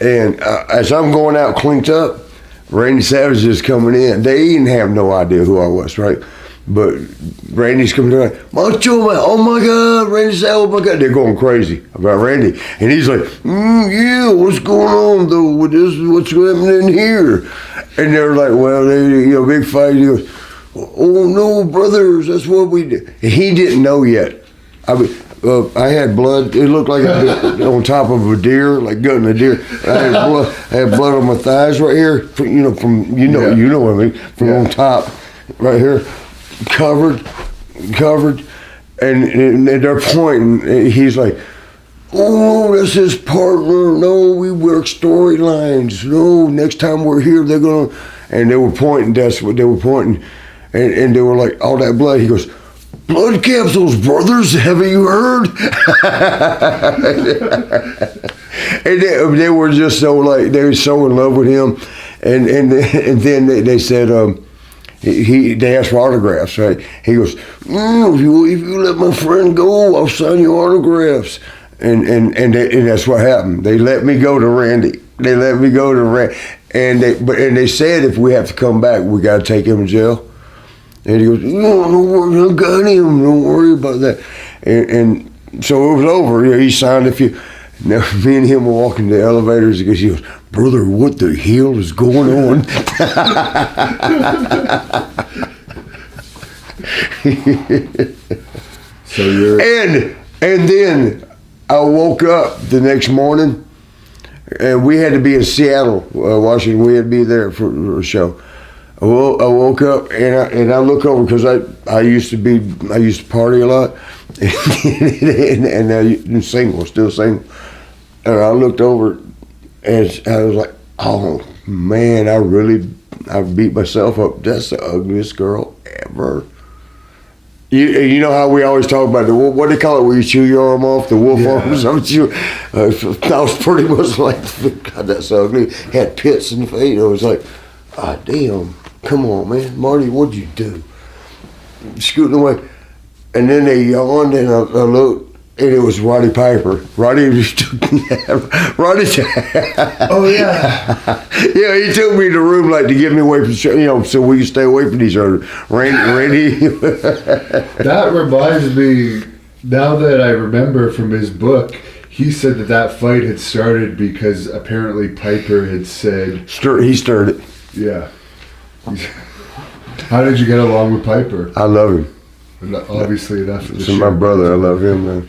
and as I'm going out clinked up, Randy Savage is coming in. They didn't have no idea who I was, right? But Randy's coming in, Macho Man, oh my God, Randy Savage, oh my God. They're going crazy about Randy. And he's like, yeah, what's going on though with this? What's happening here? And they're like, well, big fight. He goes, oh no, brothers, that's what we did. And he didn't know yet. I had blood. It looked like on top of a deer, like gutting a deer. I had blood on my thighs right here. From what I mean, from on top, right here, covered, and they're pointing. He's like, "Oh, that's his partner. No, we work storylines. No, next time we're here, they're gonna." And they were pointing. That's what they were pointing, and they were like, all that blood. He goes, blood capsules, brothers, haven't you heard? And they were just so they were so in love with him. And then they said, they asked for autographs, right? He goes, if you let my friend go, I'll sign your autographs. And that's what happened. They let me go to Randy. They let me go to rent, and they said if we have to come back, we got to take him to jail. And he goes, no, don't worry, I got him. Don't worry about that. And so it was over. You know, he signed a few. Now me and him were walking the elevators because he goes, brother, what the hell is going on? So you're and then I woke up the next morning, and we had to be in Seattle, Washington. We had to be there for a show. I woke up and I look over because I used to party a lot, and I'm single, still single. And I looked over and I was like, oh man, I beat myself up. That's the ugliest girl ever. You know how we always talk about what do they call it where you chew your arm off, the wolf arm or something? I was pretty much like, God, that's ugly. Had pits in the face. I was like, ah, damn, come on, man. Marty, what'd you do? Scooting away. And then they yawned, and I looked, and it was Roddy Piper. Roddy oh yeah. Yeah, he took me to the room like to get me away from, so we could stay away from each other. Randy. That reminds me, now that I remember from his book, he said that fight had started because apparently Piper had said... He stirred it. Yeah. How did you get along with Piper? I love him. Obviously enough. He's my brother. I love him, man.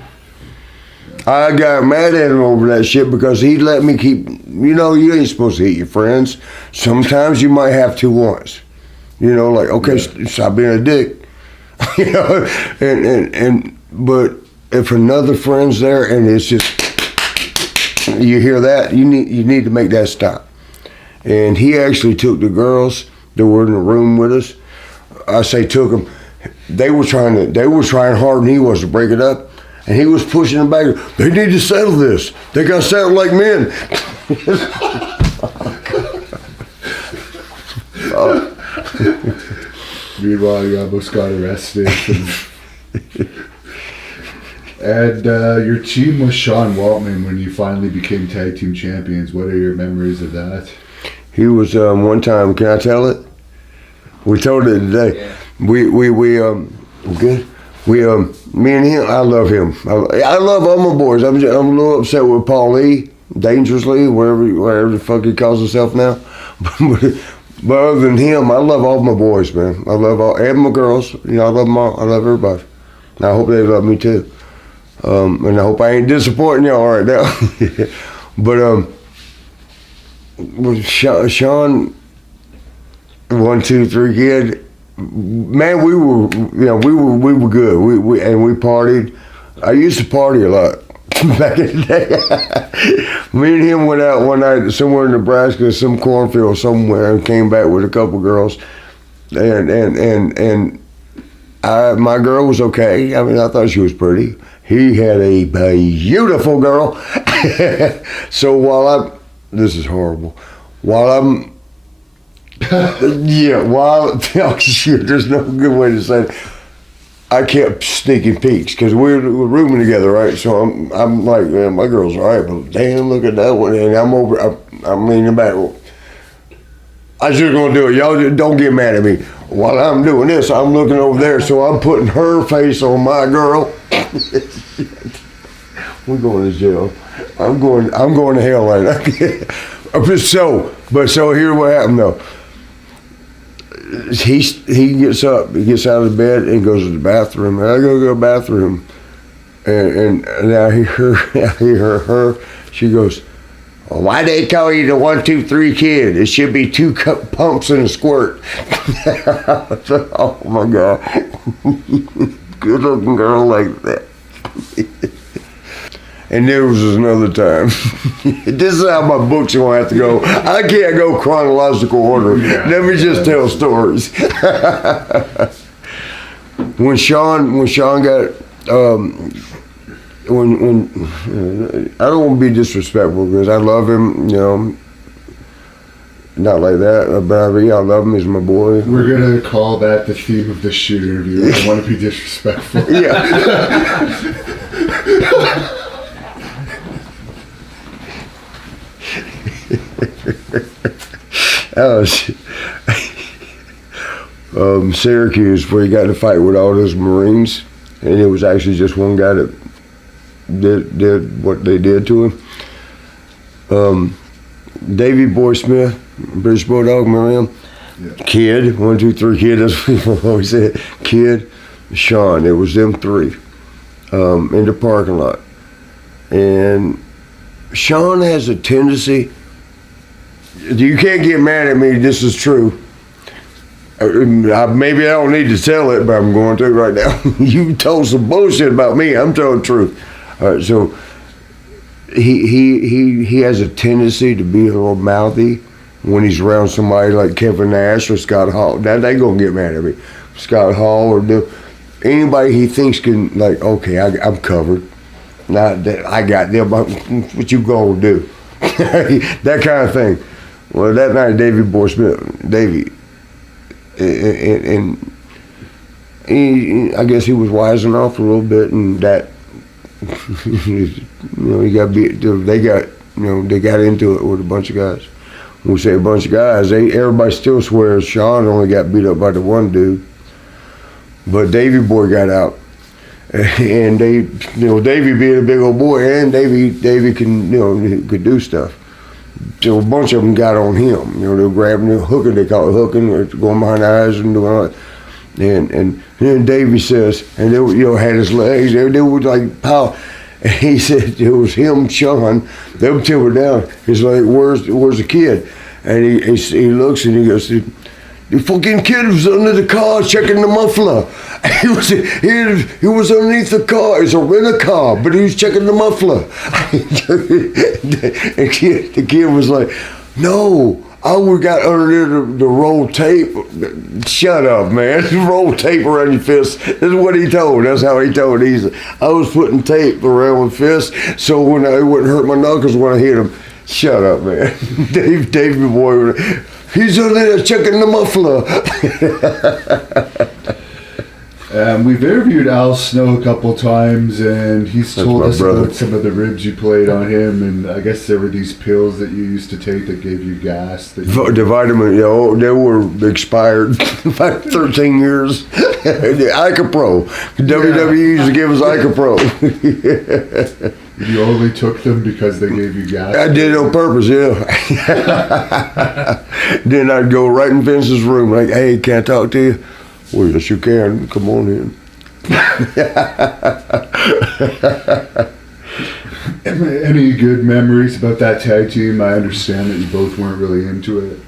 I got mad at him over that shit because he let me keep, you ain't supposed to hit your friends. Sometimes you might have to once. Like, okay, stop being a dick. But if another friend's there and it's just, you hear that, you need to make that stop. And he actually took the girls that were in the room with us. I say took them. They were trying hard, and he was to break it up. And he was pushing them back. They need to settle this. They got to settle like men. Meanwhile, you almost got arrested. And your team was Sean Waltman when you finally became tag team champions. What are your memories of that? He was one time. Can I tell it? We told it today. Yeah. We good. Me and him, I love him. I love all my boys. I'm a little upset with Paul Lee, dangerously, wherever the fuck he calls himself now. But other than him, I love all my boys, man. I love and my girls. I love them all. I love everybody. And I hope they love me too. And I hope I ain't disappointing y'all right now. But with Sean, 1, 2, 3 kid. Man, we were good. We partied. I used to party a lot back in the day. Me and him went out one night somewhere in Nebraska, some cornfield somewhere, and came back with a couple girls. And my girl was okay. I mean, I thought she was pretty. He had a beautiful girl. So this is horrible. There's no good way to say it. I kept sneaking peeks because we were rooming together, right? So I'm like, man, my girl's all right, but damn, look at that one. And I'm leaning back. I was just gonna do it. Y'all don't get mad at me. While I'm doing this, I'm looking over there, so I'm putting her face on my girl. We're going to jail. I'm going to hell right now. So here's what happened though. He gets up, he gets out of bed and goes to the bathroom. And I go to the bathroom, and I hear her. She goes, well, "Why they call you the 1, 2, 3 kid? It should be 2 pumps and a squirt." I said, oh my God, good looking girl like that. And there was another time. This is how my books are gonna have to go. I can't go chronological order. Let me just tell stories. When Sean got, when I don't want to be disrespectful because I love him, not like that, but I love him. He's my boy. We're gonna call that the theme of this shoot interview. I don't want to be disrespectful. Yeah. Syracuse, where he got in a fight with all those Marines, and it was actually just one guy that did what they did to him. Davey Boy Smith, British Bulldog, remember him? Yeah. Kid, 1, 2, 3, Kid, that's what people always said. Kid, Sean, it was them three in the parking lot. And Sean has a tendency, you can't get mad at me, this is true. Maybe I don't need to tell it, but I'm going to right now. You told some bullshit about me, I'm telling the truth. So he has a tendency to be a little mouthy when he's around somebody like Kevin Nash or Scott Hall. Now they gonna get mad at me. Scott Hall or anybody he thinks can, like, okay, I'm covered. Now that I got them, what you gonna do? That kind of thing. Well, that night, Davey Boy Smith, Davey, and I guess he was wising off a little bit, and that, he got beat. They got into it with a bunch of guys. When we say a bunch of guys, everybody still swears Sean only got beat up by the one dude, but Davey Boy got out, and Davey being a big old boy, and Davey can could do stuff. So a bunch of them got on him. They were grabbing, hooking. They call it hooking, or going behind the eyes and doing all that. And then Davey says, and they had his legs. They were like pow. And he said it was him, Sean. Them two were down. He's like, "Where's the kid?" And he looks and he goes, "The fucking kid was under the car checking the muffler. He was underneath the car. It's a rent-a-car, but he was checking the muffler." The kid was like, "No, I would got under the roll tape." Shut up, man. Roll tape around your fist. This is what he told. That's how he told it. He said, "I was putting tape around my fist so when it wouldn't hurt my knuckles when I hit him." Shut up, man. Davey Boy, he's under there checking the muffler. We've interviewed Al Snow a couple times, and he's told us about some of the ribs you played on him, and I guess there were these pills that you used to take that gave you gas. The vitamin, they were expired about 13 years. Icapro. WWE used to give us Icapro. You only took them because they gave you gas? I did it on purpose, yeah. Then I'd go right in Vince's room, like, "Hey, can I talk to you?" "Well, yes, you can. Come on in." Any good memories about that tag team? I understand that you both weren't really into it.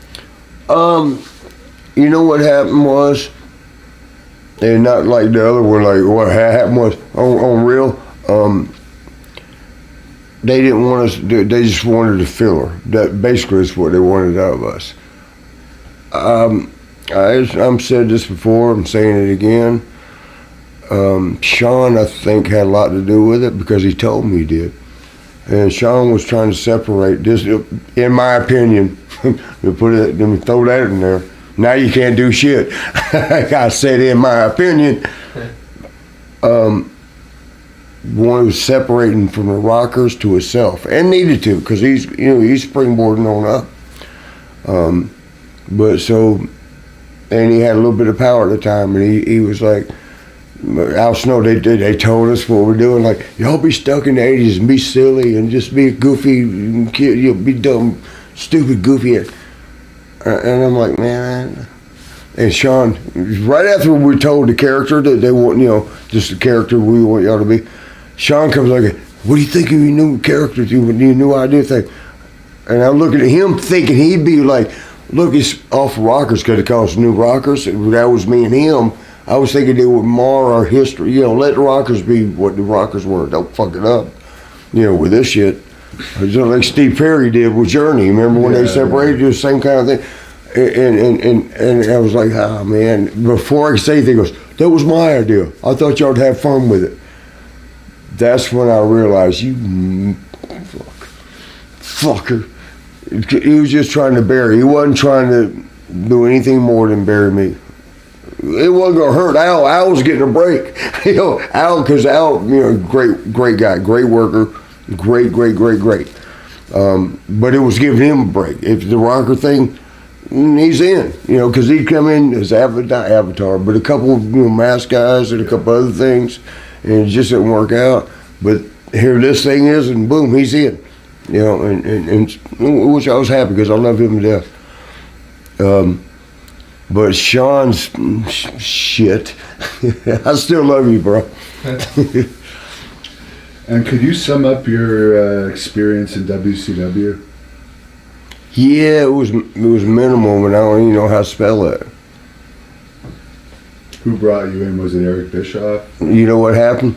You know what happened was, and not like the other one, like what happened was, on real, they didn't want us to do it. They just wanted a filler. That basically is what they wanted out of us. I've said this before, I'm saying it again. Sean, I think, had a lot to do with it because he told me he did. And Sean was trying to separate this, in my opinion. Let me throw that in there. Now you can't do shit. I said, in my opinion. One was separating from the Rockers to himself, and needed to, because he's springboarding on up. But so. And he had a little bit of power at the time, and he was like, Al Snow, they told us what we're doing, like, y'all be stuck in the 80s and be silly and just be goofy, be dumb, stupid, goofy. And I'm like, man. And Sean, right after we told the character that they want, just the character we want y'all to be, Sean comes like, "What do you think of your new character, your new idea thing?" And I'm looking at him thinking he'd be like, "Look, it's off Rockers because it calls New Rockers." That was me and him. I was thinking they would mar our history. Let the Rockers be what the Rockers were. Don't fuck it up, with this shit. Just like Steve Perry did with Journey. Remember when they separated? It was the same kind of thing. And I was like, "Ah, man." Before I could say anything, he goes, "That was my idea. I thought y'all would have fun with it." That's when I realized, you fucker. He was just trying to bury. He wasn't trying to do anything more than bury me. It wasn't gonna hurt Al. Al was getting a break. Al, because Al, great guy, great worker, great. But it was giving him a break. If the rocker thing, he's in, because he'd come in as Avatar, but a couple of mask guys and a couple other things, and it just didn't work out. But here this thing is, and boom, he's in, and which I was happy because I love him to death. But Sean's shit, I still love you, bro. And could you sum up your experience in WCW? Yeah, it was minimal, but I don't even know how to spell it. Who brought you in? Was it Eric Bischoff? You know what happened?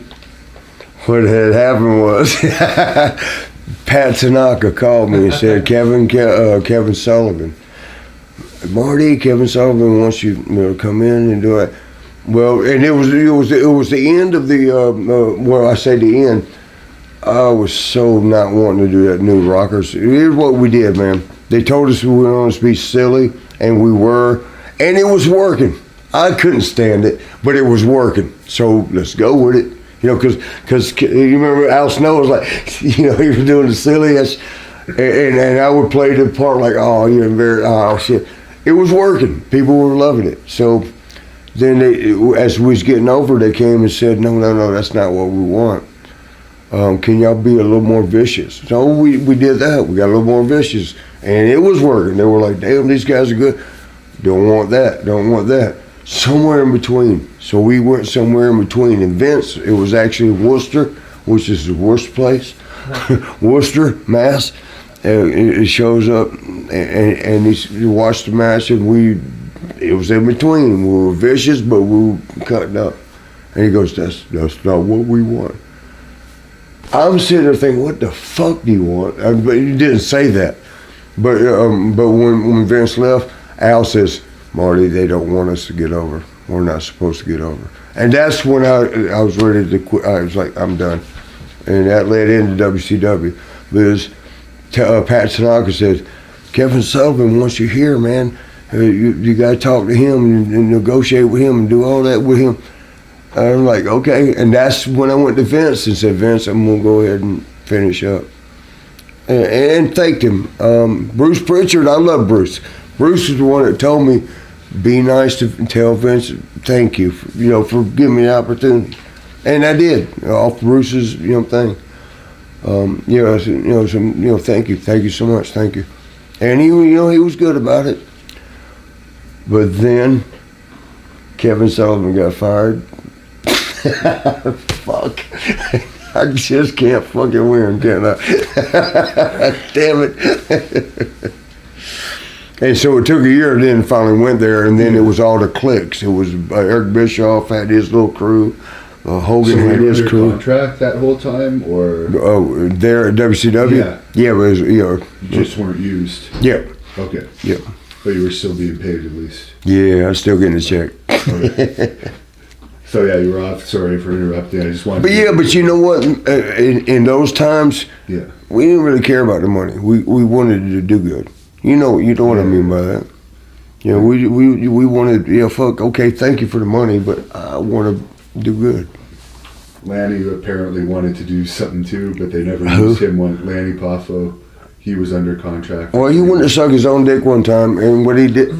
What had happened was Pat Tanaka called me and said, Kevin Sullivan, Marty, Kevin Sullivan wants you, to come in and do it. Well, and it was the end of the well, I say the end. I was so not wanting to do that new Rockers. Here's what we did, man. They told us we were going to be silly, and we were, and it was working. I couldn't stand it, but it was working. So let's go with it, because you remember Al Snow was like, he was doing the silliest, and I would play the part like, oh, you're embarrassed, oh shit. It was working. People were loving it. So then as we was getting over, they came and said, no, that's not what we want. Can y'all be a little more vicious? So we did that. We got a little more vicious, and it was working. They were like, damn, these guys are good. Don't want that. Somewhere in between. So we went somewhere in between. And Vince, it was actually Worcester, which is the worst place. Worcester, Mass. It shows up, and he watched the match, and it was in between. We were vicious, but we were cutting up. And he goes, that's not what we want. I'm sitting there thinking, what the fuck do you want? But he didn't say that. But when Vince left, Al says, Marty, they don't want us to get over. We're not supposed to get over. And that's when I was ready to quit. I was like, I'm done. And that led into WCW. Because Pat Tanaka said, Kevin Sullivan wants you here, man. You got to talk to him and negotiate with him and do all that with him. I'm like, okay. And that's when I went to Vince and said, Vince, I'm going to go ahead and finish up. And thanked him. Bruce Pritchard, I love Bruce. Bruce is the one that told me, be nice to tell Vince, thank you, for giving me the opportunity. And I did, off Bruce's, thing. I said, thank you so much, thank you. And he was good about it. But then Kevin Sullivan got fired. Fuck. I just can't fucking win, can I? Damn it. And so it took a year, and then finally went there, and then it was all the cliques. It was Eric Bischoff had his little crew. Hogan had his crew. Contract that whole time, or there at WCW? Yeah, it was, you just weren't used. Yeah. Okay. Yeah. But you were still being paid at least. Yeah, I was still getting a check. Okay. So yeah, you were off. Sorry for interrupting. I just wanted. But you know what? In those times, yeah, we didn't really care about the money. We wanted to do good. You know what I mean by that. We wanted. Fuck. Okay, thank you for the money, but I want to do good. Lanny apparently wanted to do something too, but they never used him. Lanny Poffo, he was under contract. Well, he wanted to suck his own dick one time, and what he did.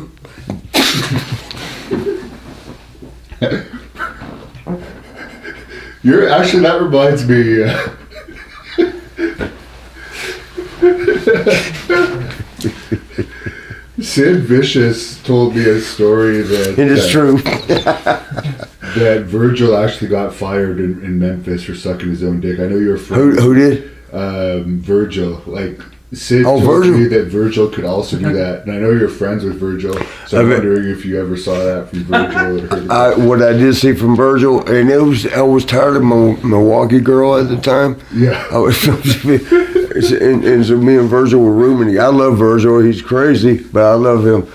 That reminds me. Sid Vicious told me a story that it is true. That Virgil actually got fired in Memphis for sucking his own dick. I know you're friends. Who did? Virgil. Like Sid told me that Virgil could also do that, and I know you're friends with Virgil, so I'm wondering if you ever saw that from Virgil. Or what I did see from Virgil, and I was tired of my Milwaukee girl at the time. Yeah. And so me and Virgil were rooming. I love Virgil. He's crazy, but I love him.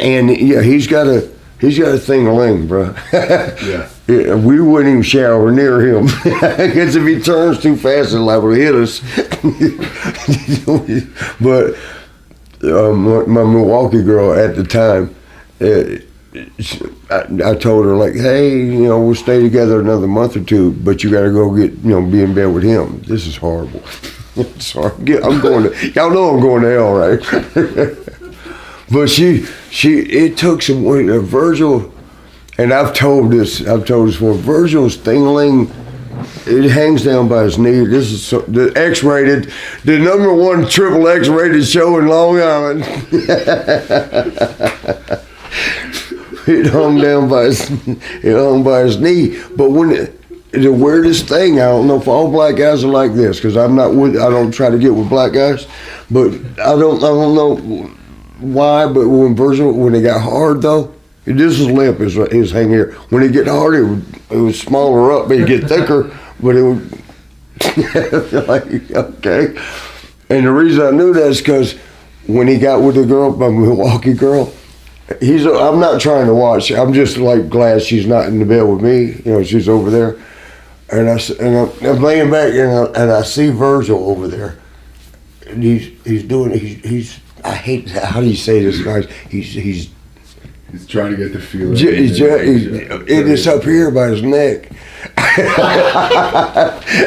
And yeah, he's got a thing-a-ling, bro. Yeah. We wouldn't even shower near him because if he turns too fast, it'll liable to hit us. But my Milwaukee girl at the time, I told her like, hey, we'll stay together another month or two, but you got to go be in bed with him. This is horrible. Sorry, I'm going to. Y'all know I'm going to hell, right? But it took some. Virgil, and I've told this before. Virgil's thingling, it hangs down by his knee. This is the X-rated, the #1 triple X-rated show in Long Island. It hung down by his knee. But the weirdest thing, I don't know if all black guys are like this, because I don't try to get with black guys, but I don't know why. But when it got hard though, this is limp, his hang here. When it get hard, it would smaller up, it'd get thicker, but it would like, okay. And the reason I knew that is because when he got with the girl, my Milwaukee girl, I'm not trying to watch. I'm just like glad she's not in the bed with me. She's over there, and I'm laying back and I see Virgil over there, and he's I hate, how do you say this, guys? He's trying to get the feel. It's up here by his neck.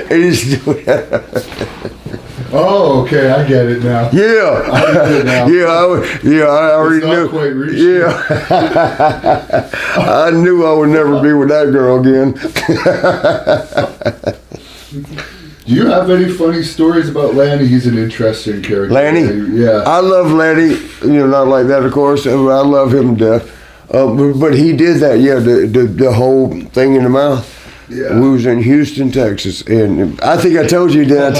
And he's doing that. Oh, okay, I get it now. Yeah, I get it now. I already knew. Quite reaching. Yeah, I knew I would never be with that girl again. Do you have any funny stories about Lanny? He's an interesting character. Lanny? Yeah. I love Lanny, not like that, of course. I love him to death. But he did that, the whole thing in the mouth. Yeah. We was in Houston, Texas, and I think I told you that.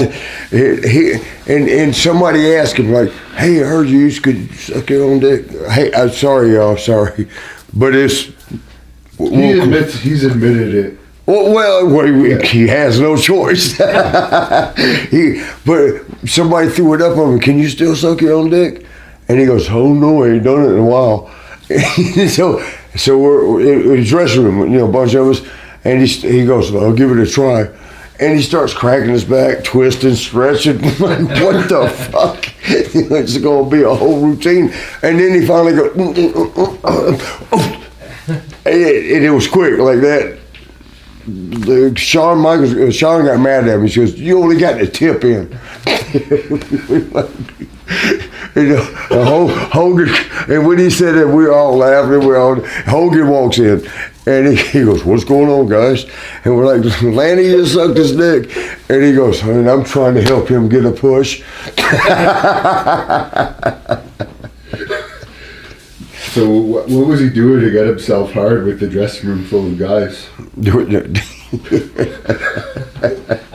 And somebody asked him, like, hey, I heard you could suck your own dick. Hey, I'm sorry, y'all, sorry. But it's... He's admitted it. Well, he has no choice. But somebody threw it up on him. Can you still suck your own dick? And he goes, oh no, I ain't done it in a while. so we're in his dressing room, a bunch of us, and he goes, well, I'll give it a try. And he starts cracking his back, twisting, stretching. What the fuck? It's going to be a whole routine. And then he finally goes, and it was quick like that. Shawn got mad at me. She goes, you only got the tip in. Hogan, and when he said that, we were all laughing. Hogan walks in, and he goes, what's going on, guys? And we're like, Lanny just sucked his dick. And he goes, and I'm trying to help him get a push. So what was he doing to get himself hard with the dressing room full of guys? I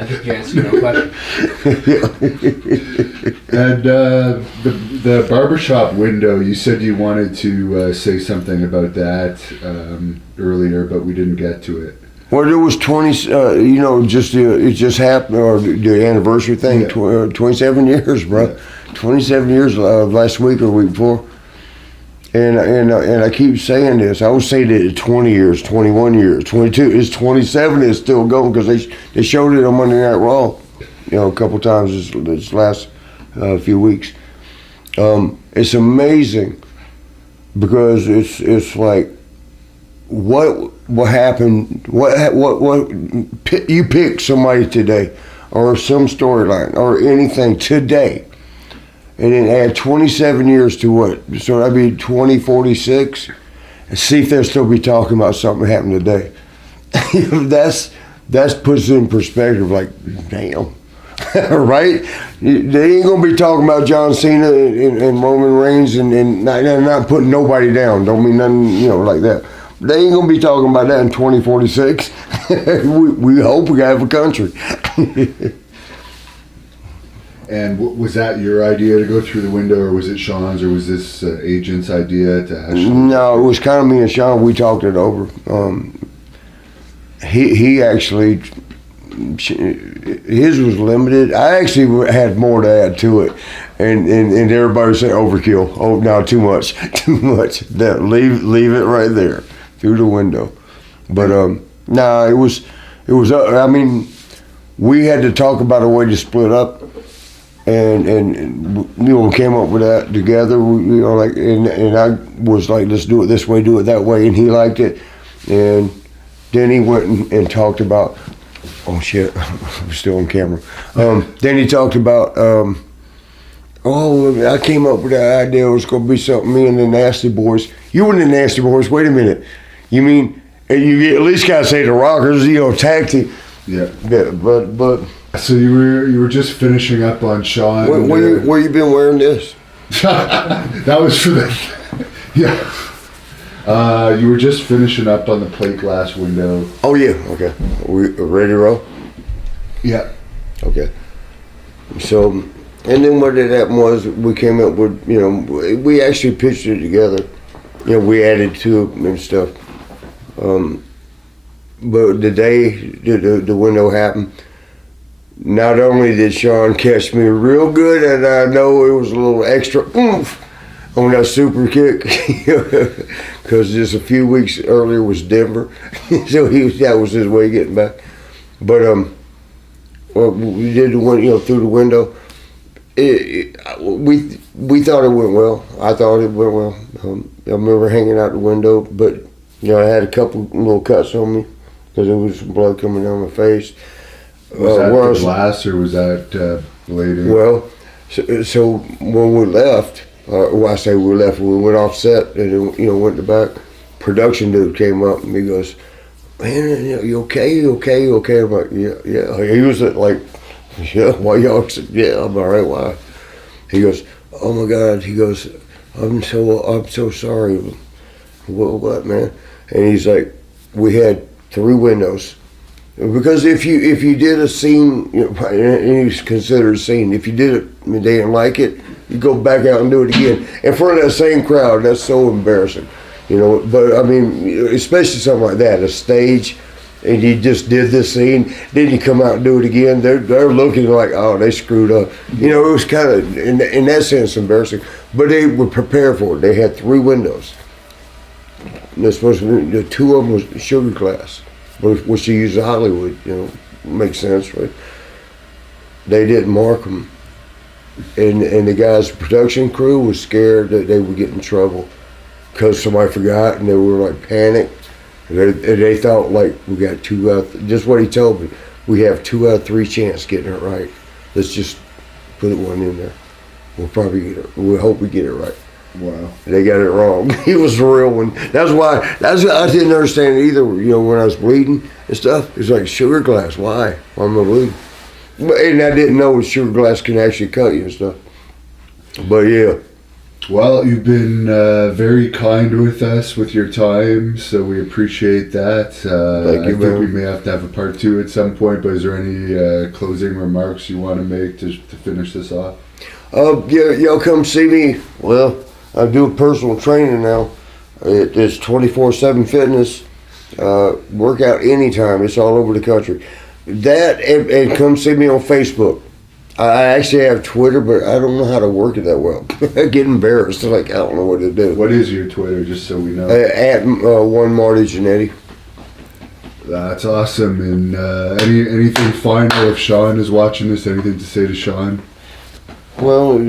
think you answered no question. And the barbershop window, you said you wanted to say something about that earlier, but we didn't get to it. Well, there was 20, it just happened, or the anniversary thing, 27 years, bro. Yeah. 27 years last week or the week before. And I keep saying this. I always say that 20 years, 21 years, 22. It's 27 is still going because they showed it on Monday Night Raw, a couple times this last few weeks. It's amazing because it's like what happened. What you pick somebody today, or some storyline, or anything today. And then add 27 years to what? So that'd be 2046. And see if they'll still be talking about something that happened today. That's puts it in perspective. Like, damn, right? They ain't gonna be talking about John Cena and Roman Reigns and not putting nobody down. Don't mean nothing, like that. They ain't gonna be talking about that in 2046. we hope we have a country. And was that your idea to go through the window, or was it Sean's, or was this agent's idea to actually? No, it was kind of me and Sean. We talked it over. He actually, his was limited. I actually had more to add to it, and everybody said overkill. Oh, no, too much. Leave it right there through the window. But it was. I mean, we had to talk about a way to split up. And came up with that together. And I was like, let's do it this way, do it that way, and he liked it. And then he went and talked about, Oh shit, I'm still on camera. Then he talked about, I came up with the idea it was going to be something, me and the Nasty Boys. You were the Nasty Boys, wait a minute. You mean, you at least got to say the Rockers, tag team. Yeah. Yeah, but. So you were just finishing up on Sean. Where you been wearing this? That was for the, yeah. You were just finishing up on the plate glass window. Oh yeah, okay. We ready to roll? Yeah. Okay. So, and then what had happened was we came up with, we actually pitched it together. We added to it and stuff. But the day the window happened, not only did Sean catch me real good, and I know it was a little extra oomph on that super kick, because just a few weeks earlier was Denver, so that was his way of getting back. But we did the one, through the window. We thought it went well. I thought it went well. I remember hanging out the window, but I had a couple little cuts on me because there was some blood coming down my face. Was that the glass or was that later? Well, so when we left, I say we left, we went off set and then, went to back. Production dude came up and he goes, "Man, you okay? You okay? You okay?" I'm like, yeah. He was like, "Yeah, why y'all?" Yeah, I'm all right. Why? He goes, "Oh my God." He goes, I'm so sorry." What, man? And he's like, "We had 3 windows." Because if you did a scene, it's considered a scene. If you did it and they didn't like it, you go back out and do it again in front of that same crowd. That's so embarrassing, But I mean, especially something like that, a stage, and you just did this scene, then you come out and do it again. They're looking like, oh, they screwed up. It was kind of in that sense embarrassing. But they were prepared for it. They had 3 windows. And they're supposed to be, 2 of them was sugar glass. Which you use in Hollywood, makes sense, right? They didn't mark them, and the guys' production crew was scared that they would get in trouble because somebody forgot, and they were like panicked. They thought like we got 2 out. Just what he told me, we have 2 out of 3 chance getting it right. Let's just put one in there. We'll probably get it. We hope we get it right. Wow. They got it wrong. He was the real one. That's why I didn't understand it either. When I was bleeding and stuff, it's like sugar glass. Why am I bleeding? And I didn't know sugar glass can actually cut you and stuff. But yeah. Well, you've been very kind with us with your time, so we appreciate that. Thank you, I think we may have to have a part 2 at some point, but is there any closing remarks you want to make to finish this off? Y'all come see me. Well, I do personal training now. It's 24/7 fitness. Workout anytime. It's all over the country. That and come see me on Facebook. I actually have Twitter, but I don't know how to work it that well. I get embarrassed. I don't know what to do. What is your Twitter, just so we know? At one Marty Jannetty. That's awesome. And anything final if Sean is watching this? Anything to say to Sean? Well,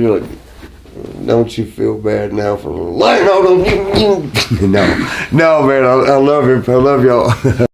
don't you feel bad now for lying all those? No, man. I love him. I love y'all.